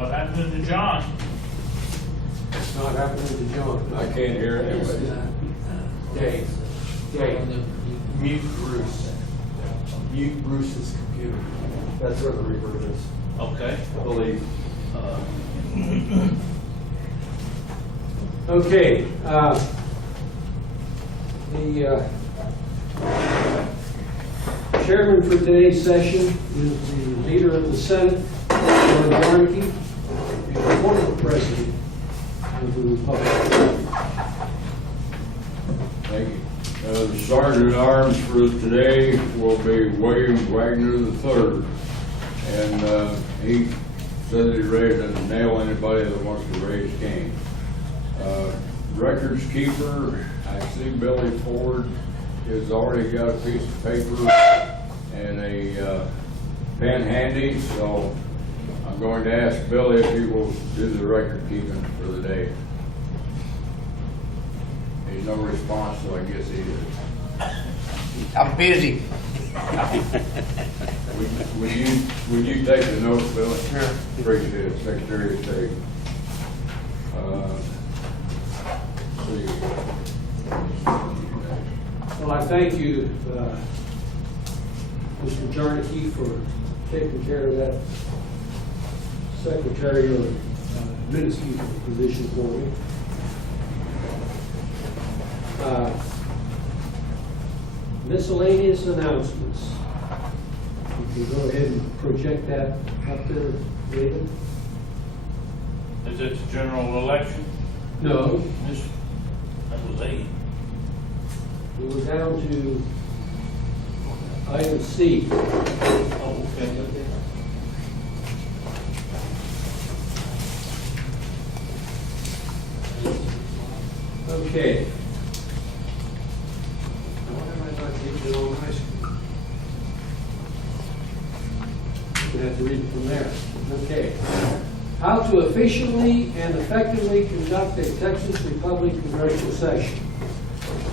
What happened to John? It's not happening to John. I can't hear it anyway. Dave, mute Bruce. Mute Bruce's computer. That's where the reverb is, Okay. I believe. Okay, the chairman for today's session is the leader of the Senate, John Warnke, and the former president of the Republic. Thank you. The Sergeant at Arms for today will be William Wagner III. And he said that he's ready to nail anybody that wants to raise cane. Records keeper, I see Billy Ford has already got a piece of paper and a pen handy, so I'm going to ask Billy if he will do the record keeping for the day. There's no response, so I guess he is. I'm busy. Would you take the notes, Billy? Sure. Appreciate it, Secretary of State. See. Well, I thank you, Mr. Jarnicki, for taking care of that secretary or administrative position for me. Miscellaneous announcements. You can go ahead and project that up there, David. Is it the general election? No, That was 8. we were down to item C. Oh, okay. Okay. Why am I not getting it on my screen? You have to read it from there. Okay. How to efficiently and effectively conduct a Texas Republic congressional session.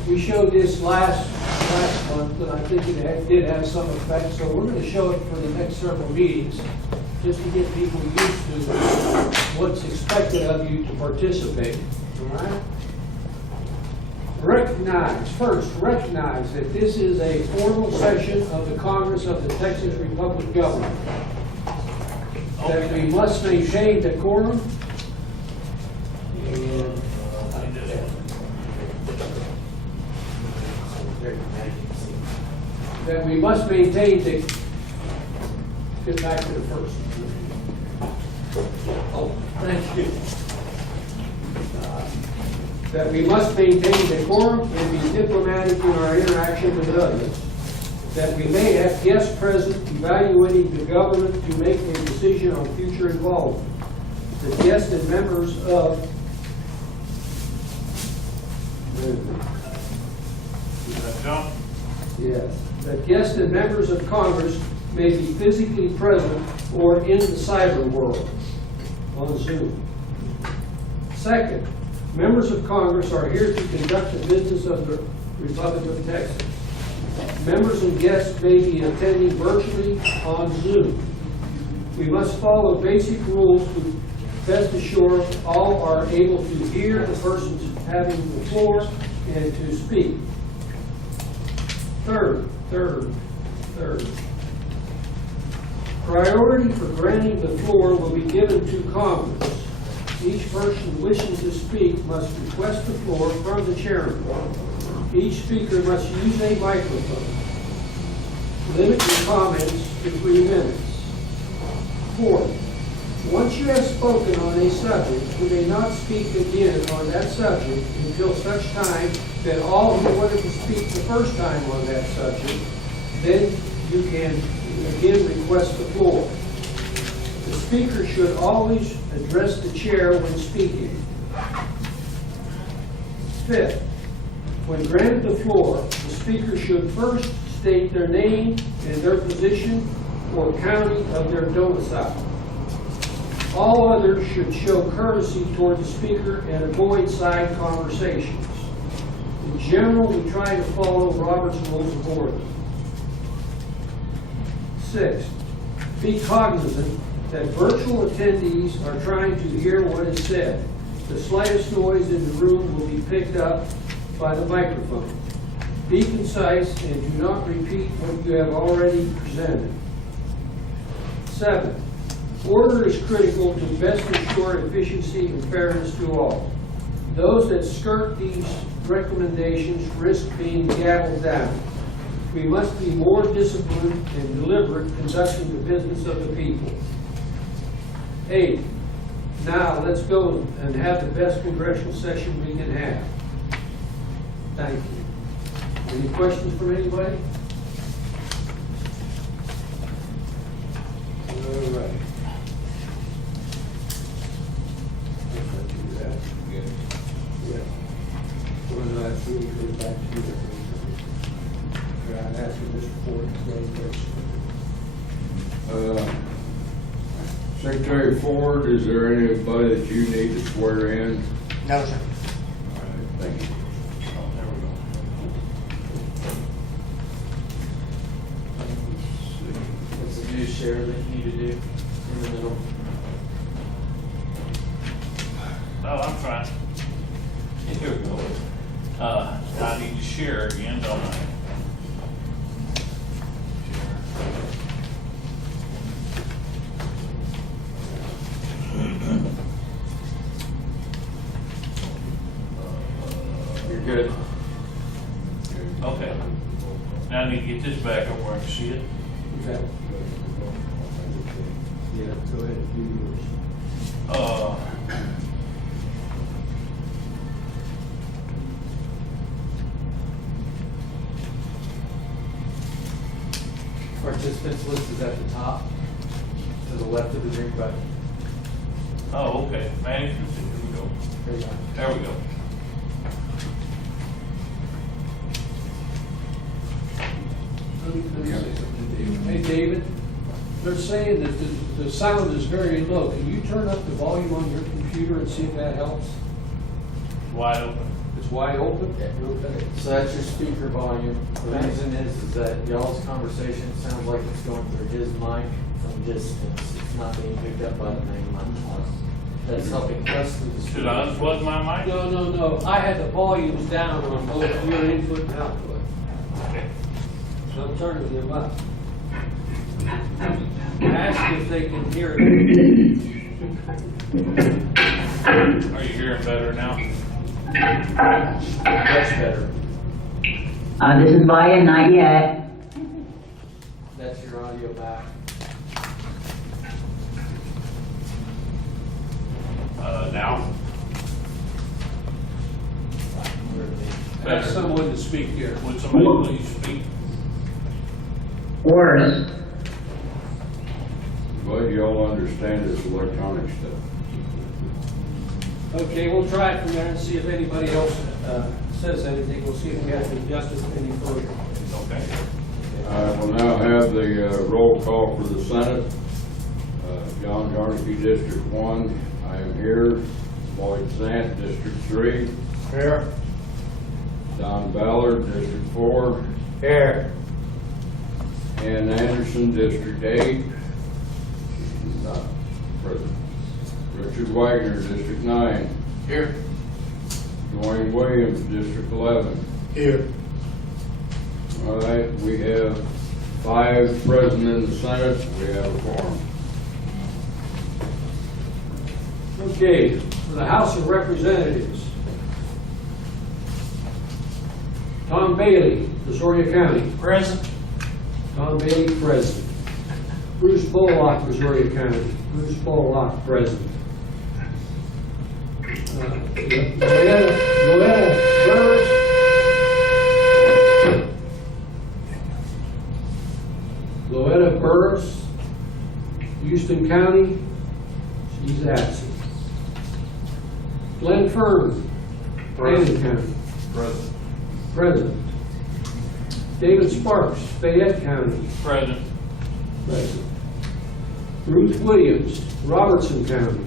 We showed this last month, and I think it did have some effect, so we're going to show it for the next several meetings, just to get people used to what's expected of you to participate. All right? Recognize that this is a formal session of the Congress of the Texas Republic government. That we must maintain decorum and that we must maintain the, get back to the first. Oh, thank you. That we must maintain decorum and be diplomatic in our interaction with others. That we may have guests present evaluating the government to make a decision on future involvement. The guests and members of John? Yes. That guests and members of Congress may be physically present or in the cyber world on Zoom. Second, members of Congress are here to conduct the business of the Republic of Texas. Members and guests may be attending virtually on Zoom. We must follow basic rules to best assure all are able to hear the persons having the floor and to speak. Third. Priority for granting the floor will be given to Congress. Each person wishing to speak must request the floor from the chairman. Each speaker must use a microphone. Limit your comments to 3 minutes. Fourth, once you have spoken on a subject, you may not speak again on that subject until such time that all who wanted to speak the first time on that subject, then you can again request the floor. The speaker should always address the chair when speaking. Fifth, when granted the floor, the speaker should first state their name and their position or county of their domicile. All others should show courtesy toward the speaker and avoid side conversations. In general, we try to follow Robert's Rules of Order. Sixth, be cognizant that virtual attendees are trying to hear what is said. The slightest noise in the room will be picked up by the microphone. Be concise and do not repeat what you have already presented. 7. Order is critical to best ensure efficiency and fairness to all. Those that skirt these recommendations risk being gavelled down. We must be more disciplined and deliberate conducting the business of the people. 8. Now, let's go and have the best congressional session we can have. Thank you. Any questions from anybody? All right. Let's do that. Yeah. Well, no, that's really good back to you. Yeah, I'd ask you Mr. Ford to go first. Secretary Ford, is there anybody that you need to swear in? No, sir. All right, thank you. Oh, there we go. What's the news share that you need to do in the middle? Oh, I'm fine. Here we go. I need to share again, don't I? You're good. Okay. Now I need to get this back up where I can see it. Okay. Yeah, go ahead and do yours. Participants list is at the top, to the left of the green button. Oh, okay. Management, here we go. There you go. There we go. Let me say something to David. Hey, David, they're saying that the sound is very low. Can you turn up the volume on your computer and see if that helps? Wide open. It's wide open? Okay. So that's your speaker volume. The reason is that y'all's conversation sounds like it's going through his mic from distance. It's not being picked up by the main mic. That's helping us through the speaker. Should I unplug my mic? No. I had the volumes down on both your input and output. Okay. So I'm turning them up. Ask if they can hear it. Are you hearing better now? Much better. This is Maya, not yet. That's your audio back. Now? Ask someone to speak here. Would somebody please speak? Worse. But you all understand this electronic stuff. Okay, we'll try it from there and see if anybody else says anything. We'll see if we have to adjust it any further. Okay. I will now have the roll call for the Senate. John Jarneke, District 1, I am here. Lloyd Sant, District 3. Here. Don Ballard, District 4. Here. Ann Anderson, District 8. She's not present. Richard Wagner, District 9. Here. Dwayne Williams, District 11. Here. All right, we have 5 present in the Senate. We have a quorum. Okay, for the House of Representatives. Tom Bailey, Brazoria County. Present. Tom Bailey, present. Bruce Bullock, Brazoria County. Bruce Bullock, present. Loretta Burris. Loretta Burris, Houston County. She's absent. Glenn Fern, Brandon County. Present. Present. David Sparks, Fayette County. Present. Present. Ruth Williams, Robertson County.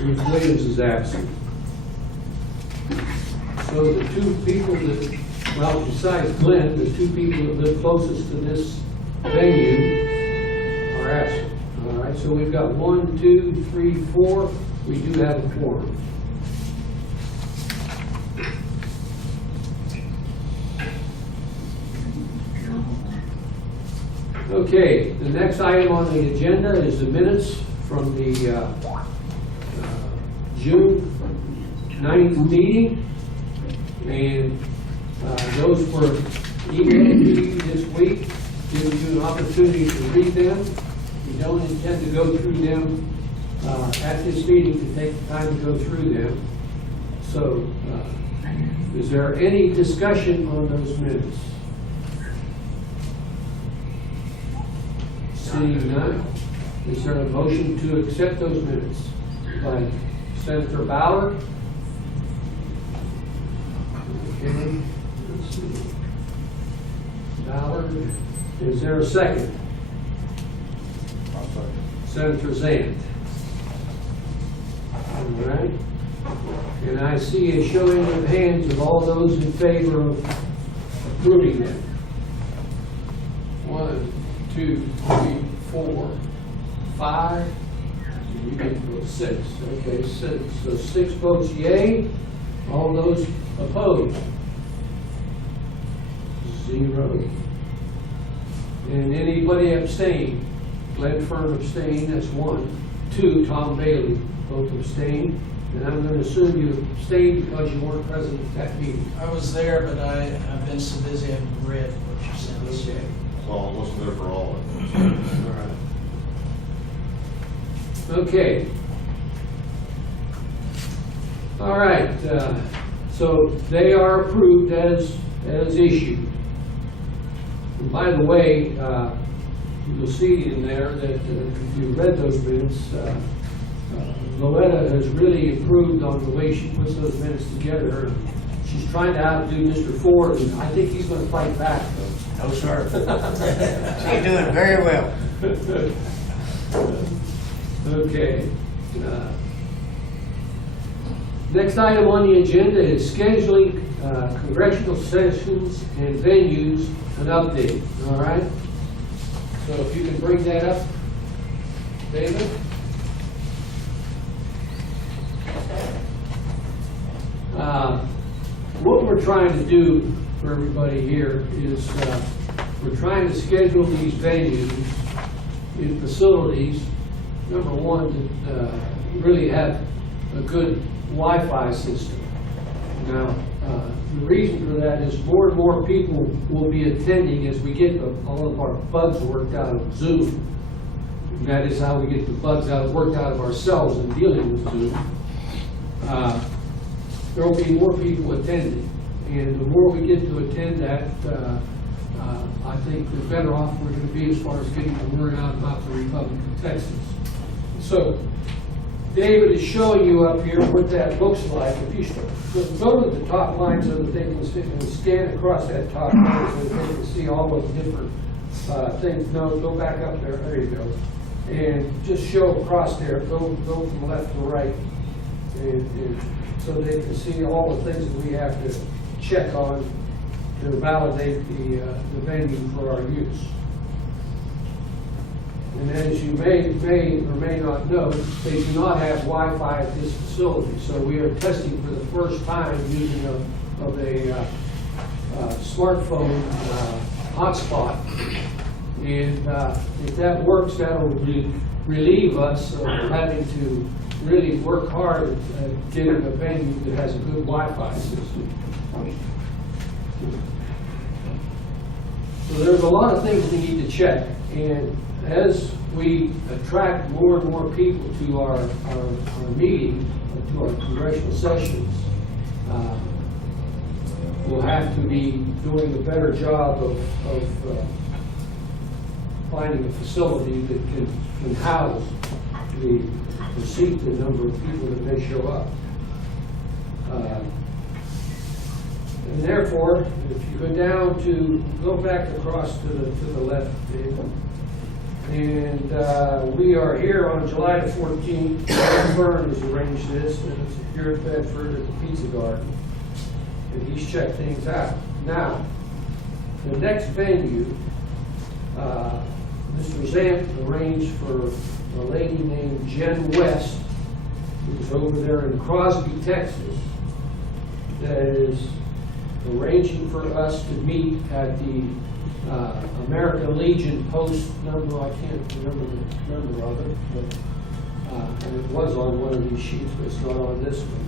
Ruth Williams is absent. So the 2 people that, well, besides Glenn, the 2 people that live closest to this venue are are absent. All right, so we've got 1, 2, 3, 4. We do have a quorum. Okay, the next item on the agenda is the minutes from the June 9th meeting. And those were emailed to you this week, giving you an opportunity to read them. We don't intend to go through them at this meeting, to take the time to go through them. So, is there any discussion on those minutes? Seeing none, is there a motion to accept those minutes by Senator Ballard? Okay, let's see. Ballard, is there a second? Senator Zant. All right. And I see a showing of hands of all those in favor of approving them. 1, 2, 3, 4, 5. You get to go 6. Okay, 6. So 6 votes yea. All those opposed? 0. And anybody abstain? Glenn Fern abstained, that's 1. 2, Tom Bailey, both abstained. And I'm going to assume you abstained because you weren't present at that meeting. I was there, but I've been so busy I haven't read what you sent us. Okay. Well, I wasn't there for all of it. All right. Okay. All right. So they are approved as issued. And by the way, you'll see in there that if you read those minutes, Loretta has really improved on the way she puts those minutes together. She's trying to outdo Mr. Ford, and I think he's going to fight back, though. No, sir. She's doing very well. Okay. Next item on the agenda is scheduling congressional sessions and venues, an update. All right? So if you can bring that up, David? What we're trying to do for everybody here is we're trying to schedule these venues in facilities, number one, to really have a good Wi-Fi system. Now, the reason for that is more and more people will be attending as we get all of our bugs worked out of Zoom. And that is how we get the bugs worked out of ourselves in dealing with Zoom. There will be more people attending, and the more we get to attend that, I think the better off we're going to be as far as getting the word out about the Republic of Texas. So, David is showing you up here what that looks like. If you go to the top line so that they can scan across that top line so that they can see all of the different things. No, go back up there. There you go. And just show across there. Go from left to right. And so they can see all the things that we have to check on to validate the venue for our use. And as you may or may not know, they do not have Wi-Fi at this facility. So we are testing for the first time using a smartphone hotspot. And if that works, that will relieve us of having to really work hard at getting a venue that has a good Wi-Fi system. So there's a lot of things we need to check. And as we attract more and more people to our meeting, to our congressional sessions, we'll have to be doing a better job of finding a facility that can house the seat the number of people that may show up. And therefore, if you go back across to the left, Dave. And we are here on July the 14th. Vern has arranged this, and it's here at Bedford at the Pizza Garden. And he's checked things out. Now, the next venue Mr. Zant arranged for a lady named Jen West, who's over there in Crosby, Texas, that is arranging for us to meet at the American Legion post number, I can't remember the number of it, but, and it was on one of these sheets, but it's not on this one.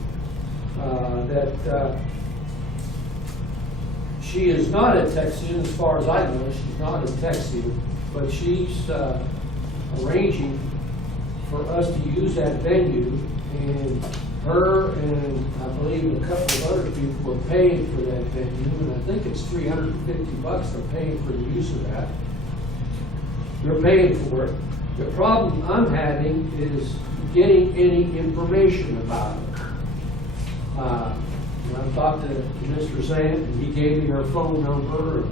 She is not a Texian, as far as I know, she's not a Texian, but she's arranging for us to use that venue, and her and I believe a couple of other people are paying for that venue, and I think it's $350 they're paying for the use of that. They're paying for it. The problem I'm having is getting any information about it. And I talked to Mr. Zant, and he gave me her phone number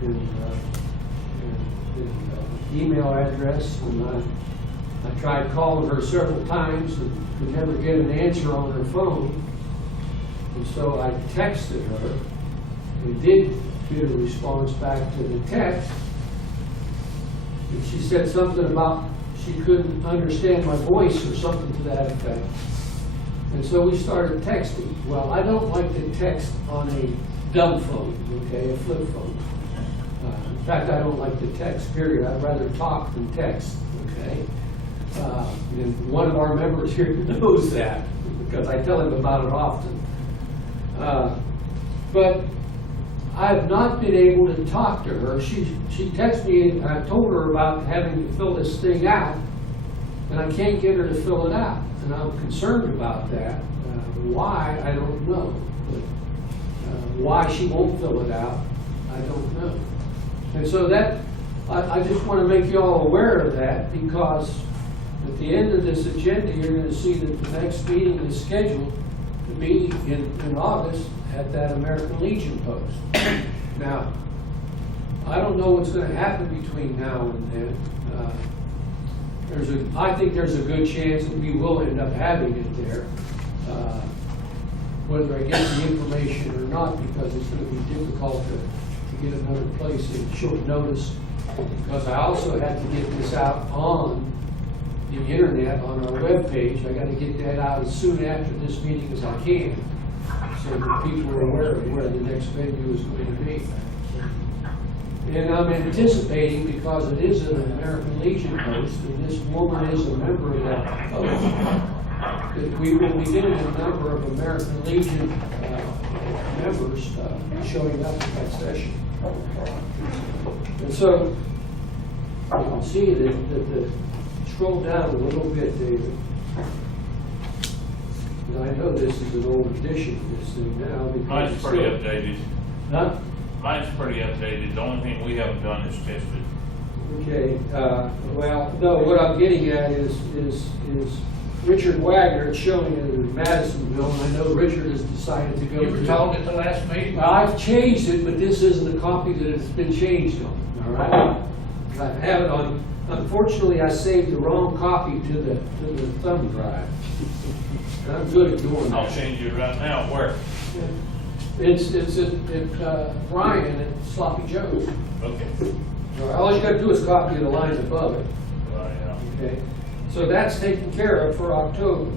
and email address, and I tried calling her several times and could never get an answer on her phone. And so I texted her and did get a response back to the text. And she said something about she couldn't understand my voice or something to that effect. And so we started texting. Well, I don't like to text on a dumb phone, okay, a flip phone. In fact, I don't like to text, period. I'd rather talk than text, okay? And one of our members here knows that, because I tell him about it often. But I've not been able to talk to her. She texted me, and I told her about having to fill this thing out, and I can't get her to fill it out. And I'm concerned about that. Why, I don't know. But, why she won't fill it out, I don't know. And so that, I just want to make you all aware of that, because at the end of this agenda, you're going to see that the next meeting is scheduled to be in August at that American Legion post. Now, I don't know what's going to happen between now and then. I think there's a good chance that we will end up having it there, whether I get the information or not, because it's going to be difficult to get another place in short notice, because I also had to get this out on the internet, on our webpage. I got to get that out as soon after this meeting as I can, so that people are aware of where the next venue is going to be. And I'm anticipating, because it is an American Legion post, and this woman is a member of that post, that we will be getting a number of American Legion members showing up at that session. And so, you can see that scroll down a little bit, David. Now, I know this is an old edition of this thing now. Mine's pretty updated. Huh? Mine's pretty updated. The only thing we haven't done is tested. Okay, well, no, what I'm getting at is Richard Wagner. It's showing it in Madisonville, and I know Richard has decided to go. You were to told at the last meeting? Well, I've changed it, but this isn't a copy that it's been changed on, all right? I have it on, unfortunately, I saved the wrong copy to the thumb drive. And I'm good at doing that. I'll change it right now. Where? It's at Brian at Sloppy Joe's. Okay. All you gotta do is copy the lines above it. Yeah. Okay, so that's taken care of for October.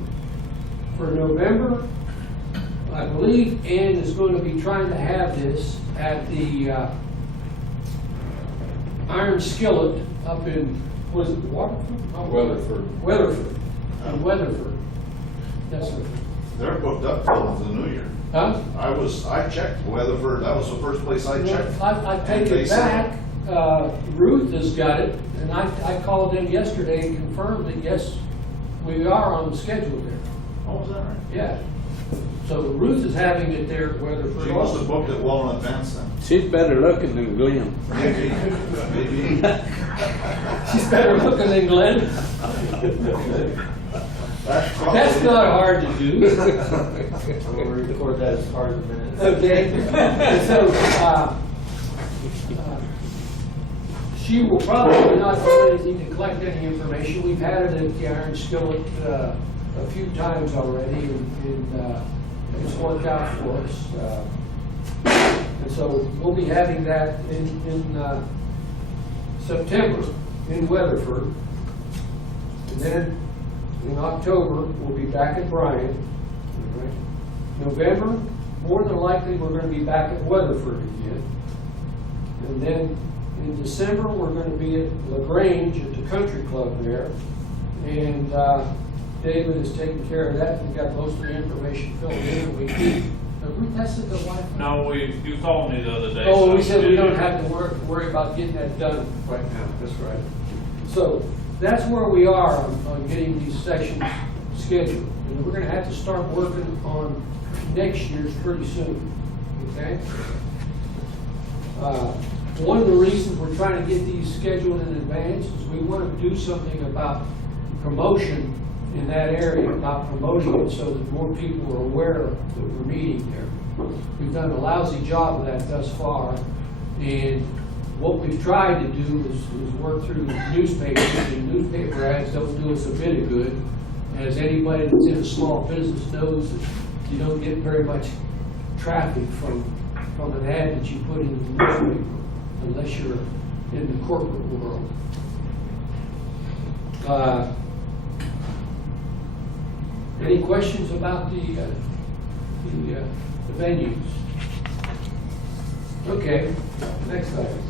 For November, I believe Ann is going to be trying to have this at the Iron Skillet up in, was it Waterford? Oh, Weatherford. Weatherford. In Weatherford. Yes, sir. They're booked up till the new year. Huh? I checked Weatherford, that was the first place I checked. I take And they it said- back. Ruth has got it, and I called in yesterday and confirmed that yes, we are on the schedule there. Oh, is that right? Yeah. So Ruth is having it there at Weatherford. She must also. have booked it well in advance then. She's better looking than Glenn. Maybe, maybe. She's better looking than Glenn. That's not hard to do. We'll record that as part of the minutes. Okay. So, she will probably not do anything to collect any information. We've had it at the Iron Skillet a few times already, and it's worked out for us. And so we'll be having that in September. in Weatherford. And then in October, we'll be back at Bryan. All right. November, more than likely, we're going to be back at Weatherford again. And then in December, we're going to be at LaGrange at the country club there. And David is taking care of that. We've got most of the information filled in. Have we tested the Wi-Fi? No, you called me the other day. Oh, so we said we did. don't have to worry about getting that done right now. That's right. So that's where we are on getting these sessions scheduled. And we're going to have to start working on next year's pretty soon. Okay? One of the reasons we're trying to get these scheduled in advance is we want to do something about promotion in that area, about promoting it so that more people are aware that we're meeting there. We've done a lousy job of that thus far, and what we've tried to do is work through newspapers, and newspaper ads don't do us a bit of good. As anybody that's in a small business knows, that you don't get very much traffic from an ad that you put in the newspaper, unless you're in the corporate world. Any questions about the venues? Okay, next item.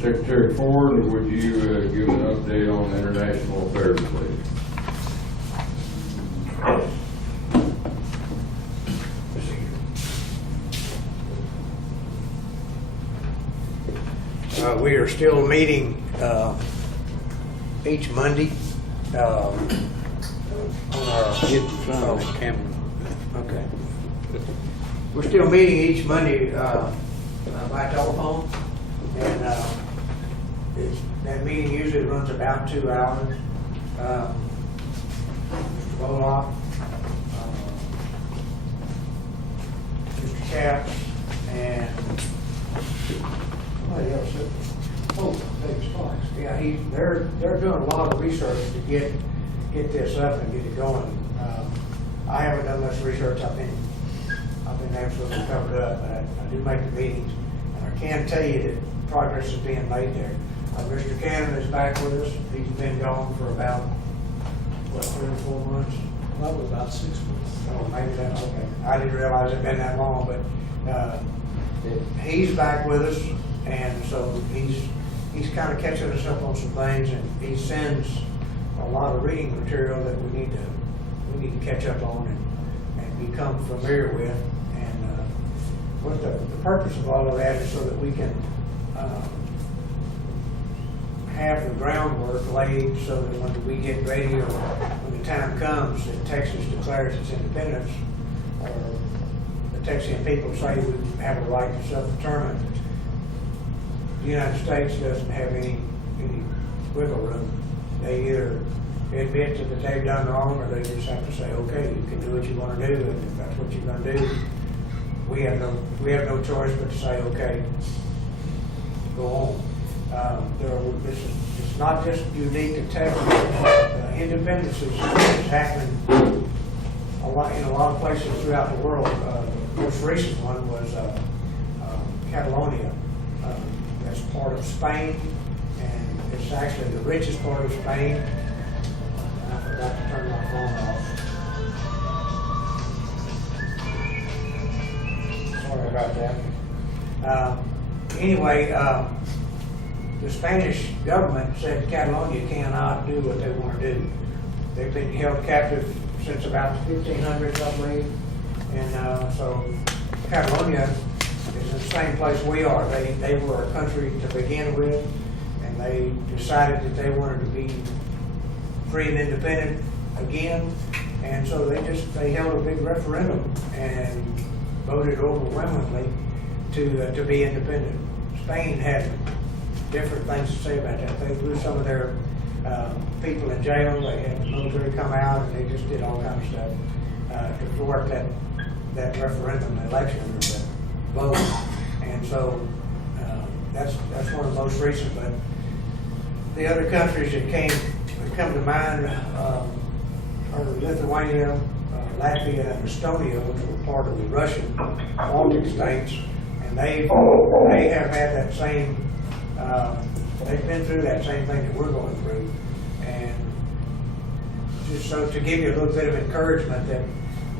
Secretary Ford, would you give an update on international affairs, please? We are still meeting each Monday on our Camera. Okay. We're still meeting each Monday by telephone, and that meeting usually runs about 2 hours. Mr. Bolock, Mr. Capps, and somebody else. Oh, Dave Sparks. Yeah, they're doing a lot of research to get this up and get it going. I haven't done much research. I've been absolutely covered up, but I do make the meetings, and I can tell you that progress is being made there. Mr. Cannon is back with us. He's been gone for about, what, 3 or 4 months? Probably about 6 months. Oh, maybe that, okay. I didn't realize it'd been that long, but he's back with us, and so he's kind of catching us up on some things, and he sends a lot of reading material that we need to catch up on and become familiar with. And what the purpose of all of that is so that we can have the groundwork laid so that when we get ready, or when the time comes that Texas declares its independence, or the Texian people say we have a right to self-determine, the United States doesn't have any wiggle room. They either admit that they've done wrong, or they just have to say, okay, you can do what you want to do, and if that's what you're going to do, we have no choice but to say, okay, go on. It's not just unique to Texas. Independence is happening in a lot of places throughout the world. The most recent one was Catalonia. That's part of Spain, and it's actually the richest part of Spain. I forgot to turn my phone off. Sorry about that. Anyway, the Spanish government said Catalonia cannot do what they want to do. They've been held captive since about the 1500s, I believe. And so Catalonia is in the same place we are. They were a country to begin with, and they decided that they wanted to be free and independent again. And so they held a big referendum and voted overwhelmingly to be independent. Spain had different things to say about that. They threw some of their people in jail. They had the military come out, and they just did all kinds of stuff to thwart that referendum election or the vote. And so that's one of the most recent. But the other countries that come to mind are Lithuania, Latvia, and Estonia, which were part of the Russian Baltic states. And they have had that same, they've been through that same thing that we're going through. And just so to give you a little bit of encouragement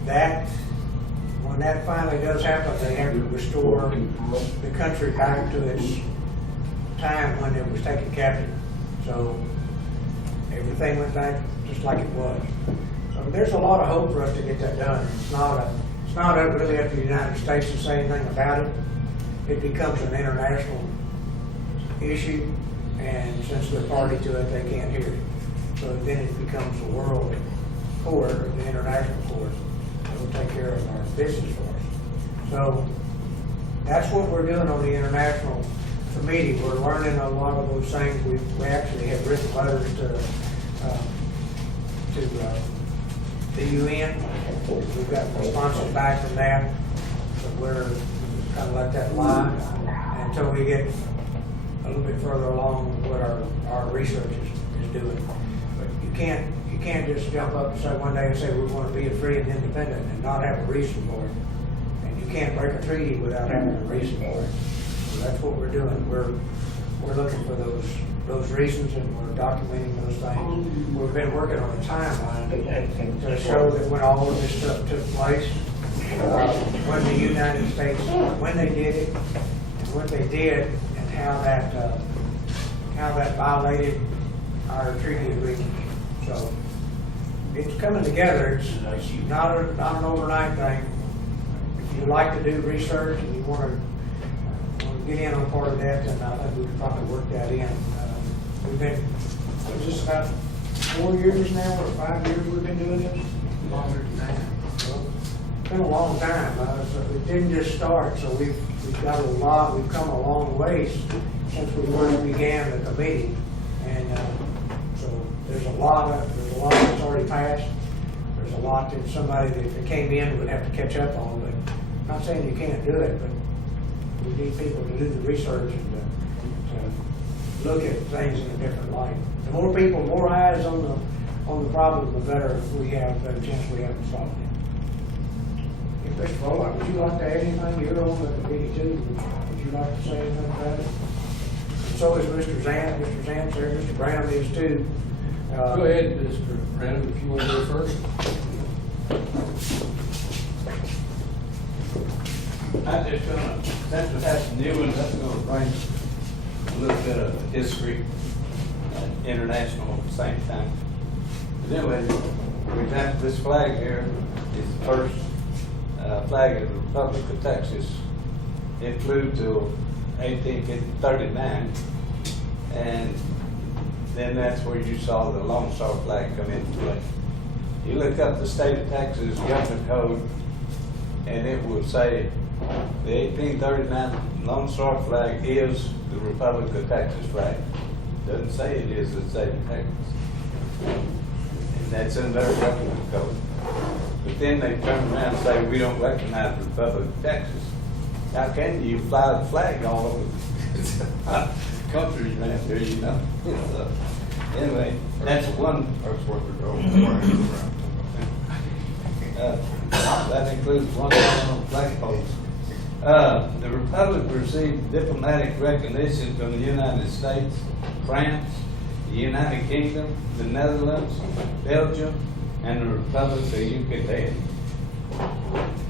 that when that finally does happen, they have to restore the country back to its time when it was taken captive. So everything went back just like it was. So there's a lot of hope for us to get that done. It's not really up to the United States to say anything about it. It becomes an international issue, and since they're party to it, they can't hear it. So then it becomes a world court, or the international court, that will take care of our business for us. So that's what we're doing on the international committee. We're learning a lot of those things. We actually have written letters to the UN. We've got responses back from that, so we're kind of let that lie until we get a little bit further along with what our research is doing. But you can't just jump up and say one day and say we want to be free and independent and not have a reason for it. And you can't break a treaty without having a reason for it. So that's what we're doing. We're looking for those reasons, and we're documenting those things. We've been working on a timeline to show that when all of this stuff took place, when the United States, when they did it, and what they did, and how that violated our treaty agreement. So it's coming together. It's not an overnight thing. If you like to do research and you want to get in on part of that, then I think we could probably work that in. We've been, just about 4 years now, or 5 years we've been doing this? Longer than that. Well, it's been a long time. So it didn't just start, so we've got we've come a long ways since we first began the committee. And so there's a lot that's already passed. There's a lot that somebody that came in would have to catch up on, but I'm not saying you can't do it, but we need people to do the research and to look at things in a different light. The more people, more eyes on the problem, the better we have, the better chance we have of solving it. Mr. Bullock, would you like to add anything? You're on the committee too. Would you like to say anything about it? And so is Mr. Zant. Mr. Zant's there. Mr. Brown is too. Go ahead, Mr. Brown, if you want to go first. I'm just gonna, since we have some new ones, I'm gonna bring a little bit of history and international at the same time. But anyway, for example, this flag here is the first flag of the Republic of Texas. It flew till 1839, and then that's where you saw the Lone Star flag come into play. You look up the state of Texas government code, and it will say the 1839 Lone Star flag is the Republic of Texas flag. Doesn't say it is the state of Texas. And that's in their government code. But then they turn around and say, we don't recognize the Republic of Texas. How can you fly the flag all over the country around here, you know? So, anyway, that's one. That includes one on the flagpoles. The Republic received diplomatic recognition from the United States, France, the United Kingdom, the Netherlands, Belgium, and the Republic of Yucatan.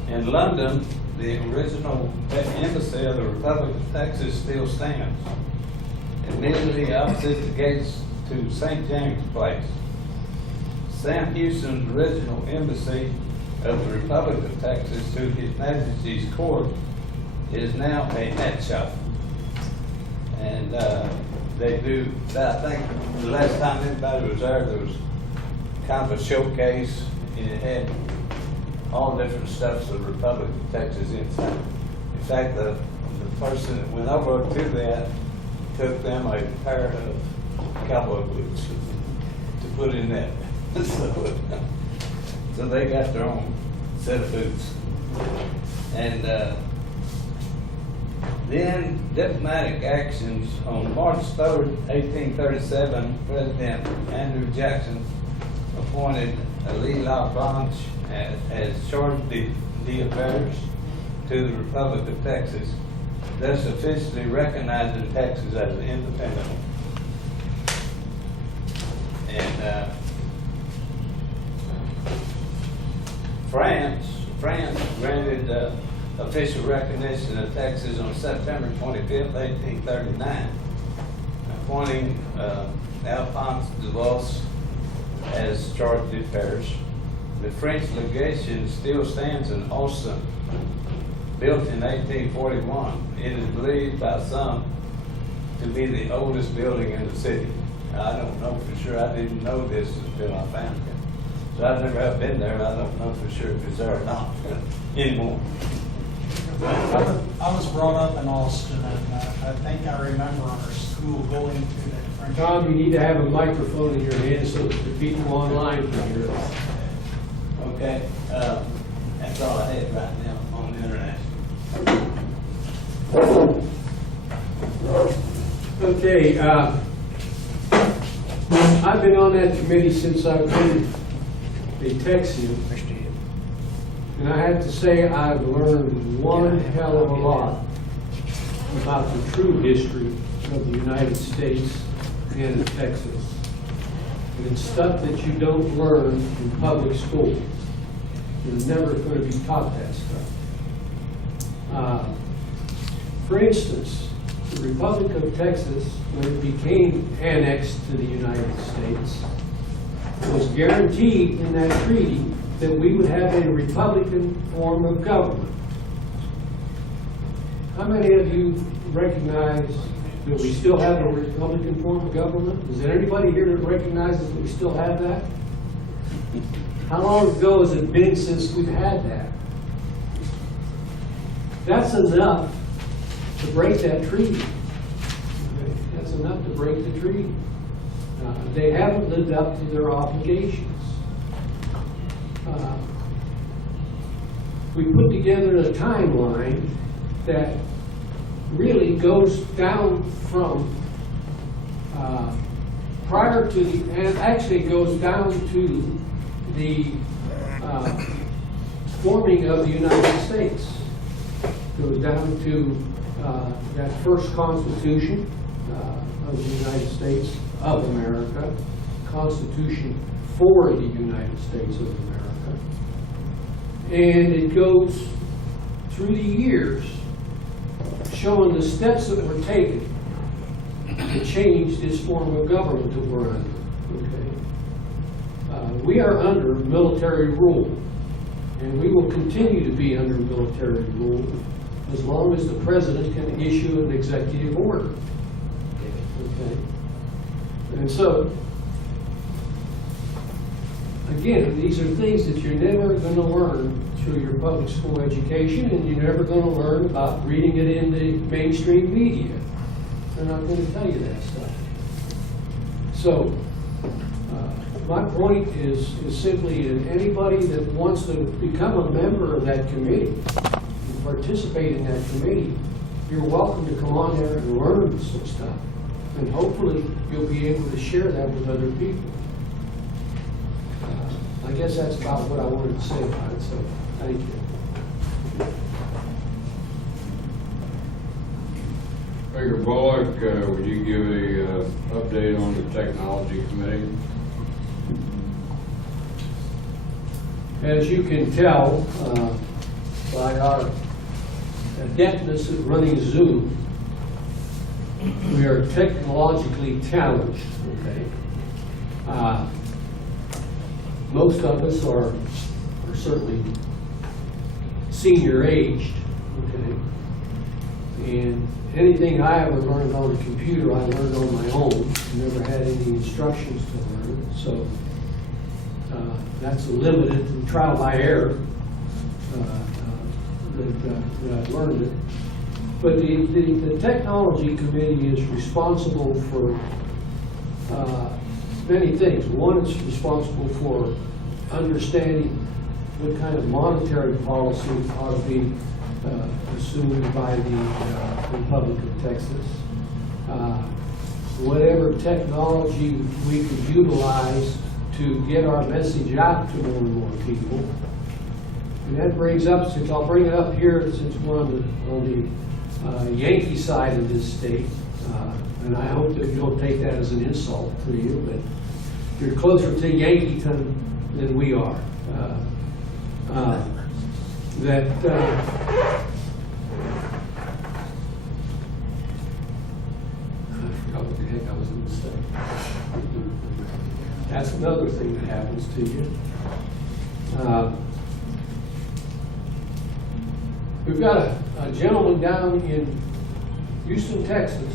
In London, the original embassy of the Republic of Texas still stands, immediately opposite the gates to St. James Place. Sam Houston's original embassy of the Republic of Texas to His Majesty's Court is now a hat shop. And they do, I think the last time anybody was there was kind of a showcase, and it had all different stuffs of the Republic of Texas inside. In fact, the person that went over to that took them a pair of cowboy boots to put in that. So they got their own set of boots. And then diplomatic actions on March 3rd, 1837, President Andrew Jackson appointed Lee LaBranche as charge d'affaires to the Republic of Texas, thus officially recognized in Texas as an independent one. And France granted official recognition of Texas on September 25th, 1839, appointing Alphonse de Vos as charge d'affaires. The French legation still stands in Austin, built in 1841. It is believed by some to be the oldest building in the city. I don't know for sure. I didn't know this until I found it. So I've never have been there. I don't know for sure if it's there or not anymore. I was brought up in Austin, and I think I remember our school going to that French. Tom, you need to have a microphone in your hand so that the people online can hear us. Okay, that's all I had right now on the internet. Okay, I've been on that committee since I've been a Texian. And I have to say, I've learned one hell of a lot about the true history of the United States and of Texas. And it's stuff that you don't learn in public school. You're never going to be taught that stuff. For instance, the Republic of Texas, when it became annexed to the United States, was guaranteed in that treaty that we would have a Republican form of government. How many of you recognize that we still have a Republican form of government? Is there anybody here that recognizes that we still have that? How long ago has it been since we've had that? That's enough to break that treaty. That's enough to break the treaty. They haven't lived up to their obligations. We put together a timeline that really goes down from prior to the, and actually goes down to the forming of the United States. Goes down to that first Constitution of the United States of America, Constitution for the United States of America. And it goes through the years showing the steps that were taken to change this form of government that we're under. Okay? We are under military rule, and we will continue to be under military rule as long as the president can issue an executive order. Okay? And so, again, these are things that you're never going to learn through your public school education, and you're never going to learn about reading it in the mainstream media. They're not going to tell you that stuff. So, my point is simply that anybody that wants to become a member of that committee and participate in that committee, you're welcome to come on there and learn some stuff. And hopefully you'll be able to share that with other people. I guess that's about what I wanted to say about it, so thank you. Mayor Bullock, would you give a update on the technology committee? As you can tell by our adeptness at running Zoom, we are technologically challenged, okay? Most of us are certainly senior aged, okay? And anything I ever learned on a computer, I learned on my own. Never had any instructions to learn, so that's limited from trial by error that I learned it. But the technology committee is responsible for many things. One, it's responsible for understanding what kind of monetary policy ought to be assumed by the Republic of Texas. Whatever technology we could utilize to get our message out to more and more people. And that brings up, since I'll bring it up here, since we're on the Yankee side of this state, and I hope that you don't take that as an insult to you, but you're closer to Yankeeton than we are. That I forgot what the heck I was going to say. That's another thing that happens to you. We've got a gentleman down in Houston, Texas,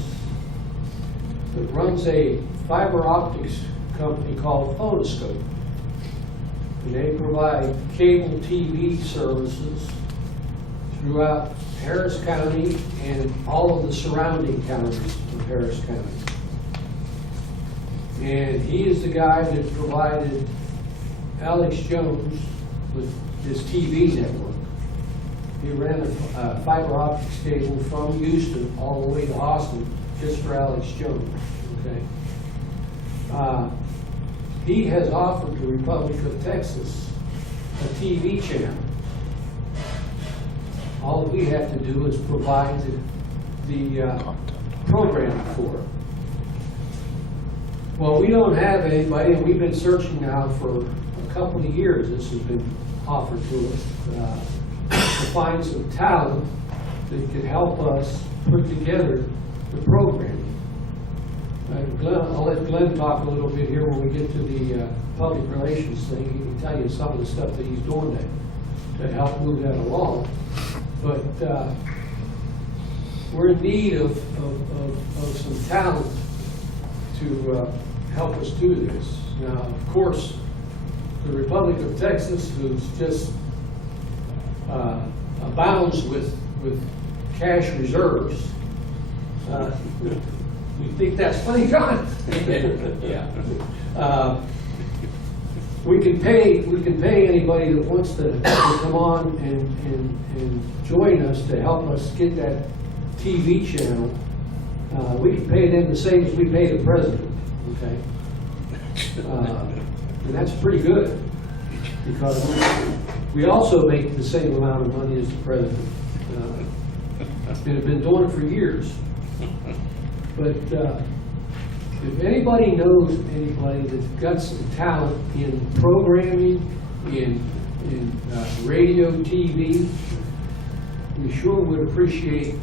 that runs a fiber optics company called Phonoscope. And they provide cable TV services throughout Harris County and all of the surrounding counties of Harris County. And he is the guy that provided Alex Jones with his TV network. He ran a fiber optics cable from Houston all the way to Austin just for Alex Jones. Okay. He has offered the Republic of Texas a TV channel. All we have to do is provide the programming for it. Well, we don't have anybody, and we've been searching now for a couple of years. This has been offered to us to find some talent that could help us put together the programming. I'll let Glenn talk a little bit here when we get to the public relations thing. He can tell you some of the stuff that he's doing to help move that along. But we're in need of some talent to help us do this. Now, of course, the Republic of Texas, who's just abounds with cash reserves. You think that's funny, John? Yeah. We can pay anybody that wants to come on and join us to help us get that TV channel. We can pay them the same as we pay the president. Okay. And that's pretty good, because we also make the same amount of money as the president. And have been doing it for years. But if anybody knows anybody that's got some talent in programming, in radio, TV, we sure would appreciate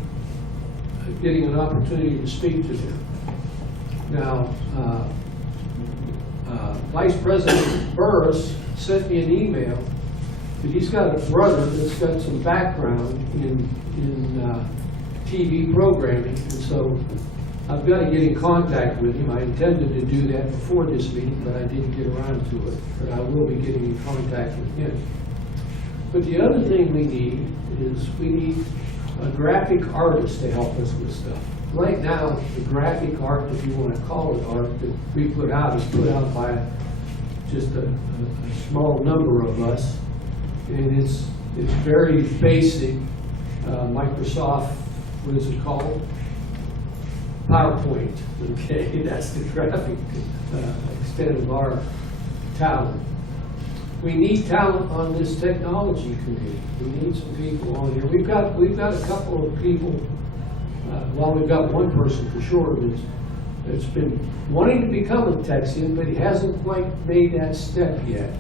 getting an opportunity to speak to them. Now, Vice President Burris sent me an email that he's got a brother that's got some background in TV programming, and so I've got to get in contact with him. I intended to do that before this meeting, but I didn't get around to it. But I will be getting in contact with him. But the other thing we need is we need a graphic artist to help us with stuff. Right now, the graphic art, if you want to call it art, that we put out is put out by just a small number of us. And it's very basic. Microsoft, what is it called? PowerPoint. Okay, that's the graphic extent of our talent. We need talent on this technology committee. We need some people on here. We've got a couple of people. Well, we've got one person for sure that's been wanting to become a Texian, but he hasn't quite made that step yet.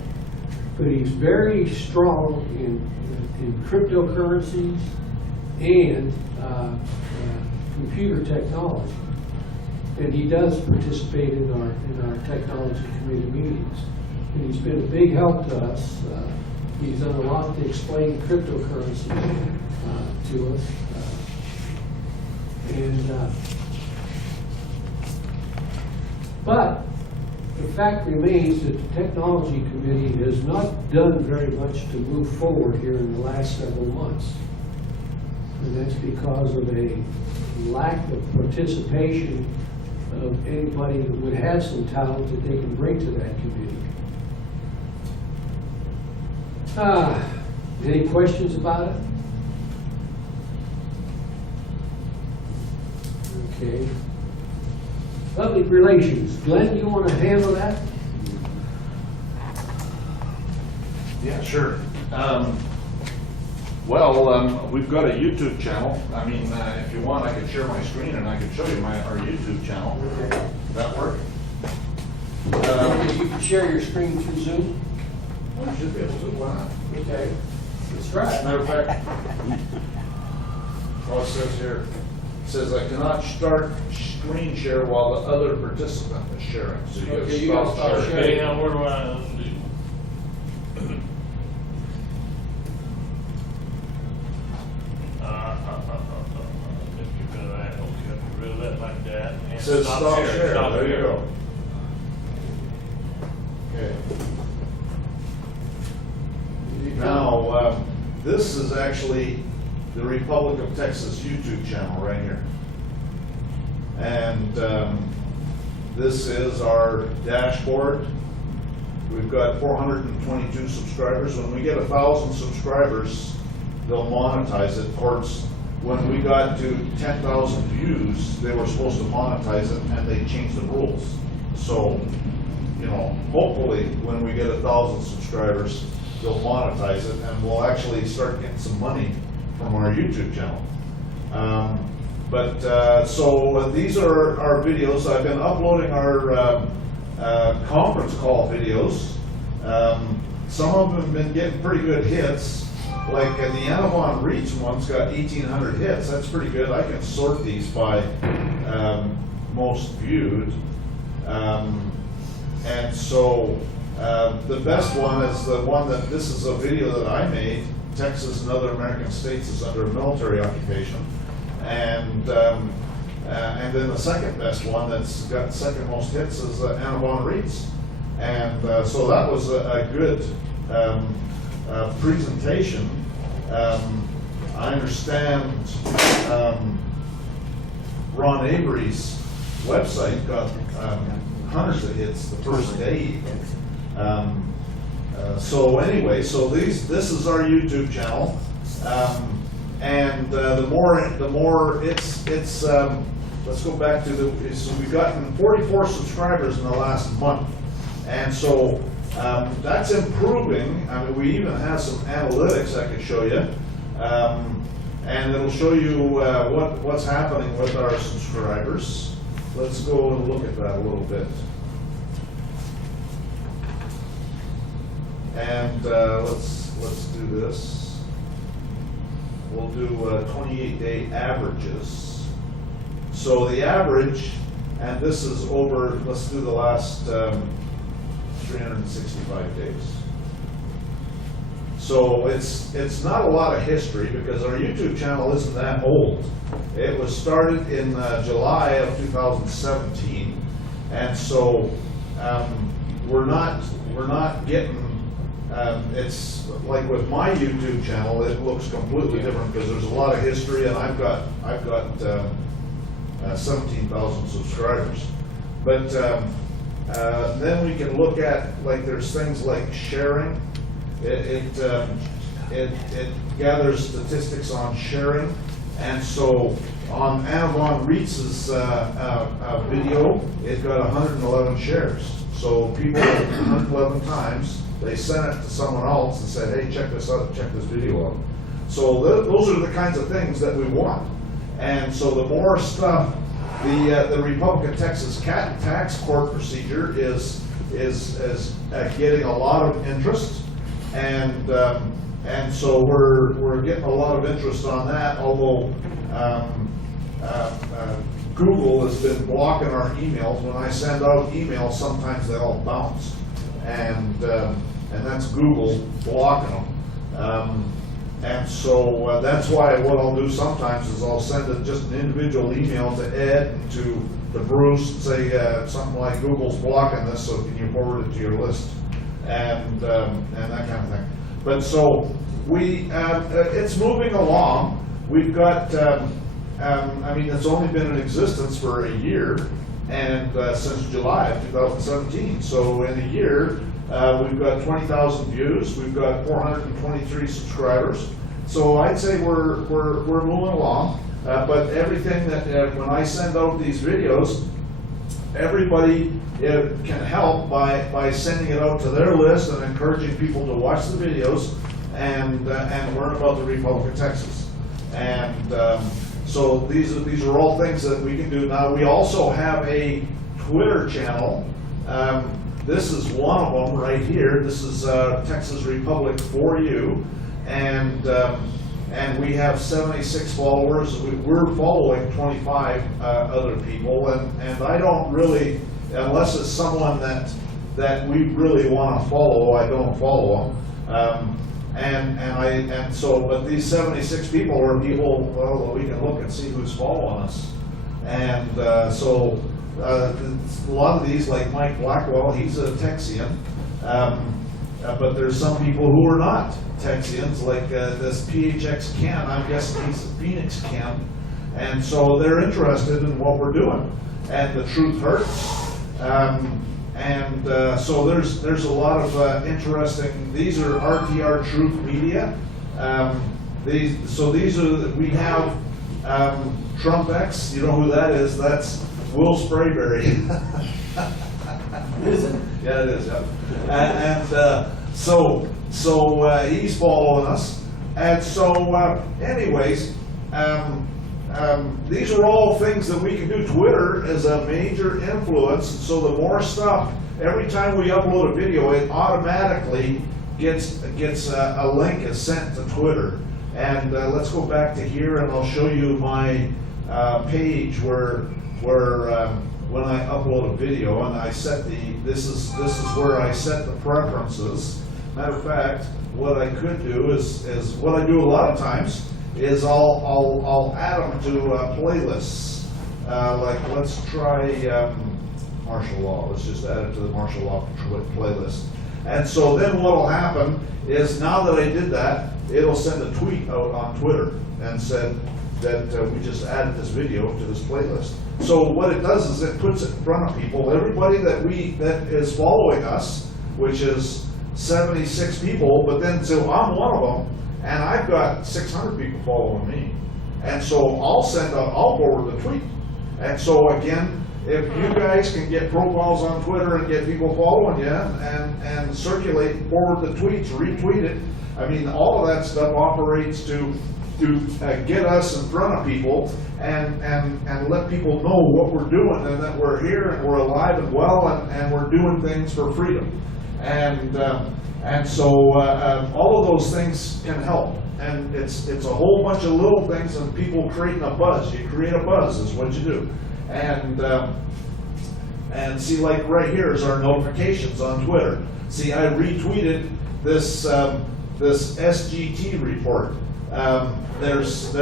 But he's very strong in cryptocurrencies and computer technology, and he does participate in our technology committee meetings. And he's been a big help to us. He's done a lot to explain cryptocurrency to us. But the fact remains that the technology committee has not done very much to move forward here in the last several months. And that's because of a lack of participation of anybody that would have some talent that they can bring to that committee. Any questions about it? Okay. Public relations. Glenn, you want to handle that? Yeah, sure. Well, we've got a YouTube channel. I mean, if you want, I could share my screen and I could show you our YouTube channel. Does that work? You can share your screen through Zoom. Well, you should be able to. Why not? Okay, let's try it. Matter of fact, well, it says here, it says I cannot start screen share while the other participant is sharing. So Okay, you gotta stop sharing. Okay, now where do I do? Get rid of that, okay, get rid of that like that. And It says stop share. Stop There you share. go. Okay. Now, this is actually the Republic of Texas YouTube channel right here. And this is our dashboard. We've got 422 subscribers. When we get 1,000 subscribers, they'll monetize it. Of course, when we got to 10,000 views, they were supposed to monetize it, and they changed the rules. So, you know, hopefully, when we get 1,000 subscribers, they'll monetize it, and we'll actually start getting some money from our YouTube channel. So these are our videos. I've been uploading our conference call videos. Some of them have been getting pretty good hits. Like the Alamo Reach one's got 1,800 hits. That's pretty good. I can sort these by most viewed. And so the best one is the one that, this is a video that I made. Texas and other American states is under military occupation. And then the second best one that's got second most hits is Alamo Reach. And so that was a good presentation. I understand Ron Avery's website got hundreds of hits the first day. So anyway, so this is our YouTube channel, and the more it's let's go back to so we've gotten 44 subscribers in the last month, and so that's improving. I mean, we even have some analytics I could show you, and it'll show you what's happening with our subscribers. Let's go and look at that a little bit. And let's do this. We'll do 28-day averages. So the average, and this is over, let's do the last 365 days. So it's not a lot of history because our YouTube channel isn't that old. It was started in July of 2017, and so we're not getting. It's like with my YouTube channel, it looks completely different because there's a lot of history, and I've got 17,000 subscribers. But then we can look at, like, there's things like sharing. It gathers statistics on sharing, and so on Alamo Reach's video, it got 111 shares. So people 111 times. They sent it to someone else and said, hey, check this out, check this video out. So those are the kinds of things that we want. And so the more stuff, the Republic of Texas tax court procedure is getting a lot of interest. And so we're getting a lot of interest on that, although Google has been blocking our emails. When I send out emails, sometimes they all bounce. And that's Google blocking them. And so that's why what I'll do sometimes is I'll send just an individual email to Ed and to Bruce and say something like, Google's blocking this, so can you forward it to your list? And that kind of thing. But so it's moving along. We've got, I mean, it's only been in existence for a year, and since July of 2017. So in a year, we've got 20,000 views. We've got 423 subscribers. So I'd say we're moving along. But everything that when I send out these videos, everybody can help by sending it out to their list and encouraging people to watch the videos. and learn about the Republic of Texas. And so these are all things that we can do. Now, we also have a Twitter channel. This is one of them right here. This is Texas Republic for You, and we have 76 followers. We're following 25 other people, and I don't really, unless it's someone that we really want to follow, I don't follow them. But these 76 people are people, well, we can look and see who's following us. And a lot of these, like Mike Blackwell, he's a Texian. But there's some people who are not Texians, like this PHX Ken, I'm guessing he's a Phoenix Ken. And so they're interested in what we're doing. And the truth hurts. So there's a lot of interesting, these are RTR Truth Media. We have Trump X, you know who that is, that's Will Sprayberry. Is it? Yeah, it is, yeah. He's following us. And so, anyways, these are all things that we can do. Twitter is a major influence, so the more stuff, every time we upload a video, it automatically gets a link is sent to Twitter. And let's go back to here, and I'll show you my page where when I upload a video, and I set this is where I set the preferences. Matter of fact, what I could do is what I do a lot of times is I'll add them to playlists. Like let's try martial law. Let's just add it to the martial law playlist. And so then what will happen is, now that I did that, it'll send a tweet out on Twitter and said that we just added this video to this playlist. So what it does is it puts it in front of people. Everybody that is following us, which is 76 people, but then so I'm one of them, and I've got 600 people following me. And so I'll forward the tweet. And so again, if you guys can get profiles on Twitter and get people following you and circulate, forward the tweets, retweet it, I mean, all of that stuff operates to get us in front of people and let people know what we're doing, and that we're here and we're alive and well, and we're doing things for freedom. And so all of those things can help. And it's a whole bunch of little things, and people creating a buzz. You create a buzz is what you do. And see, like right here is our notifications on Twitter. See, I retweeted this SGT report. There's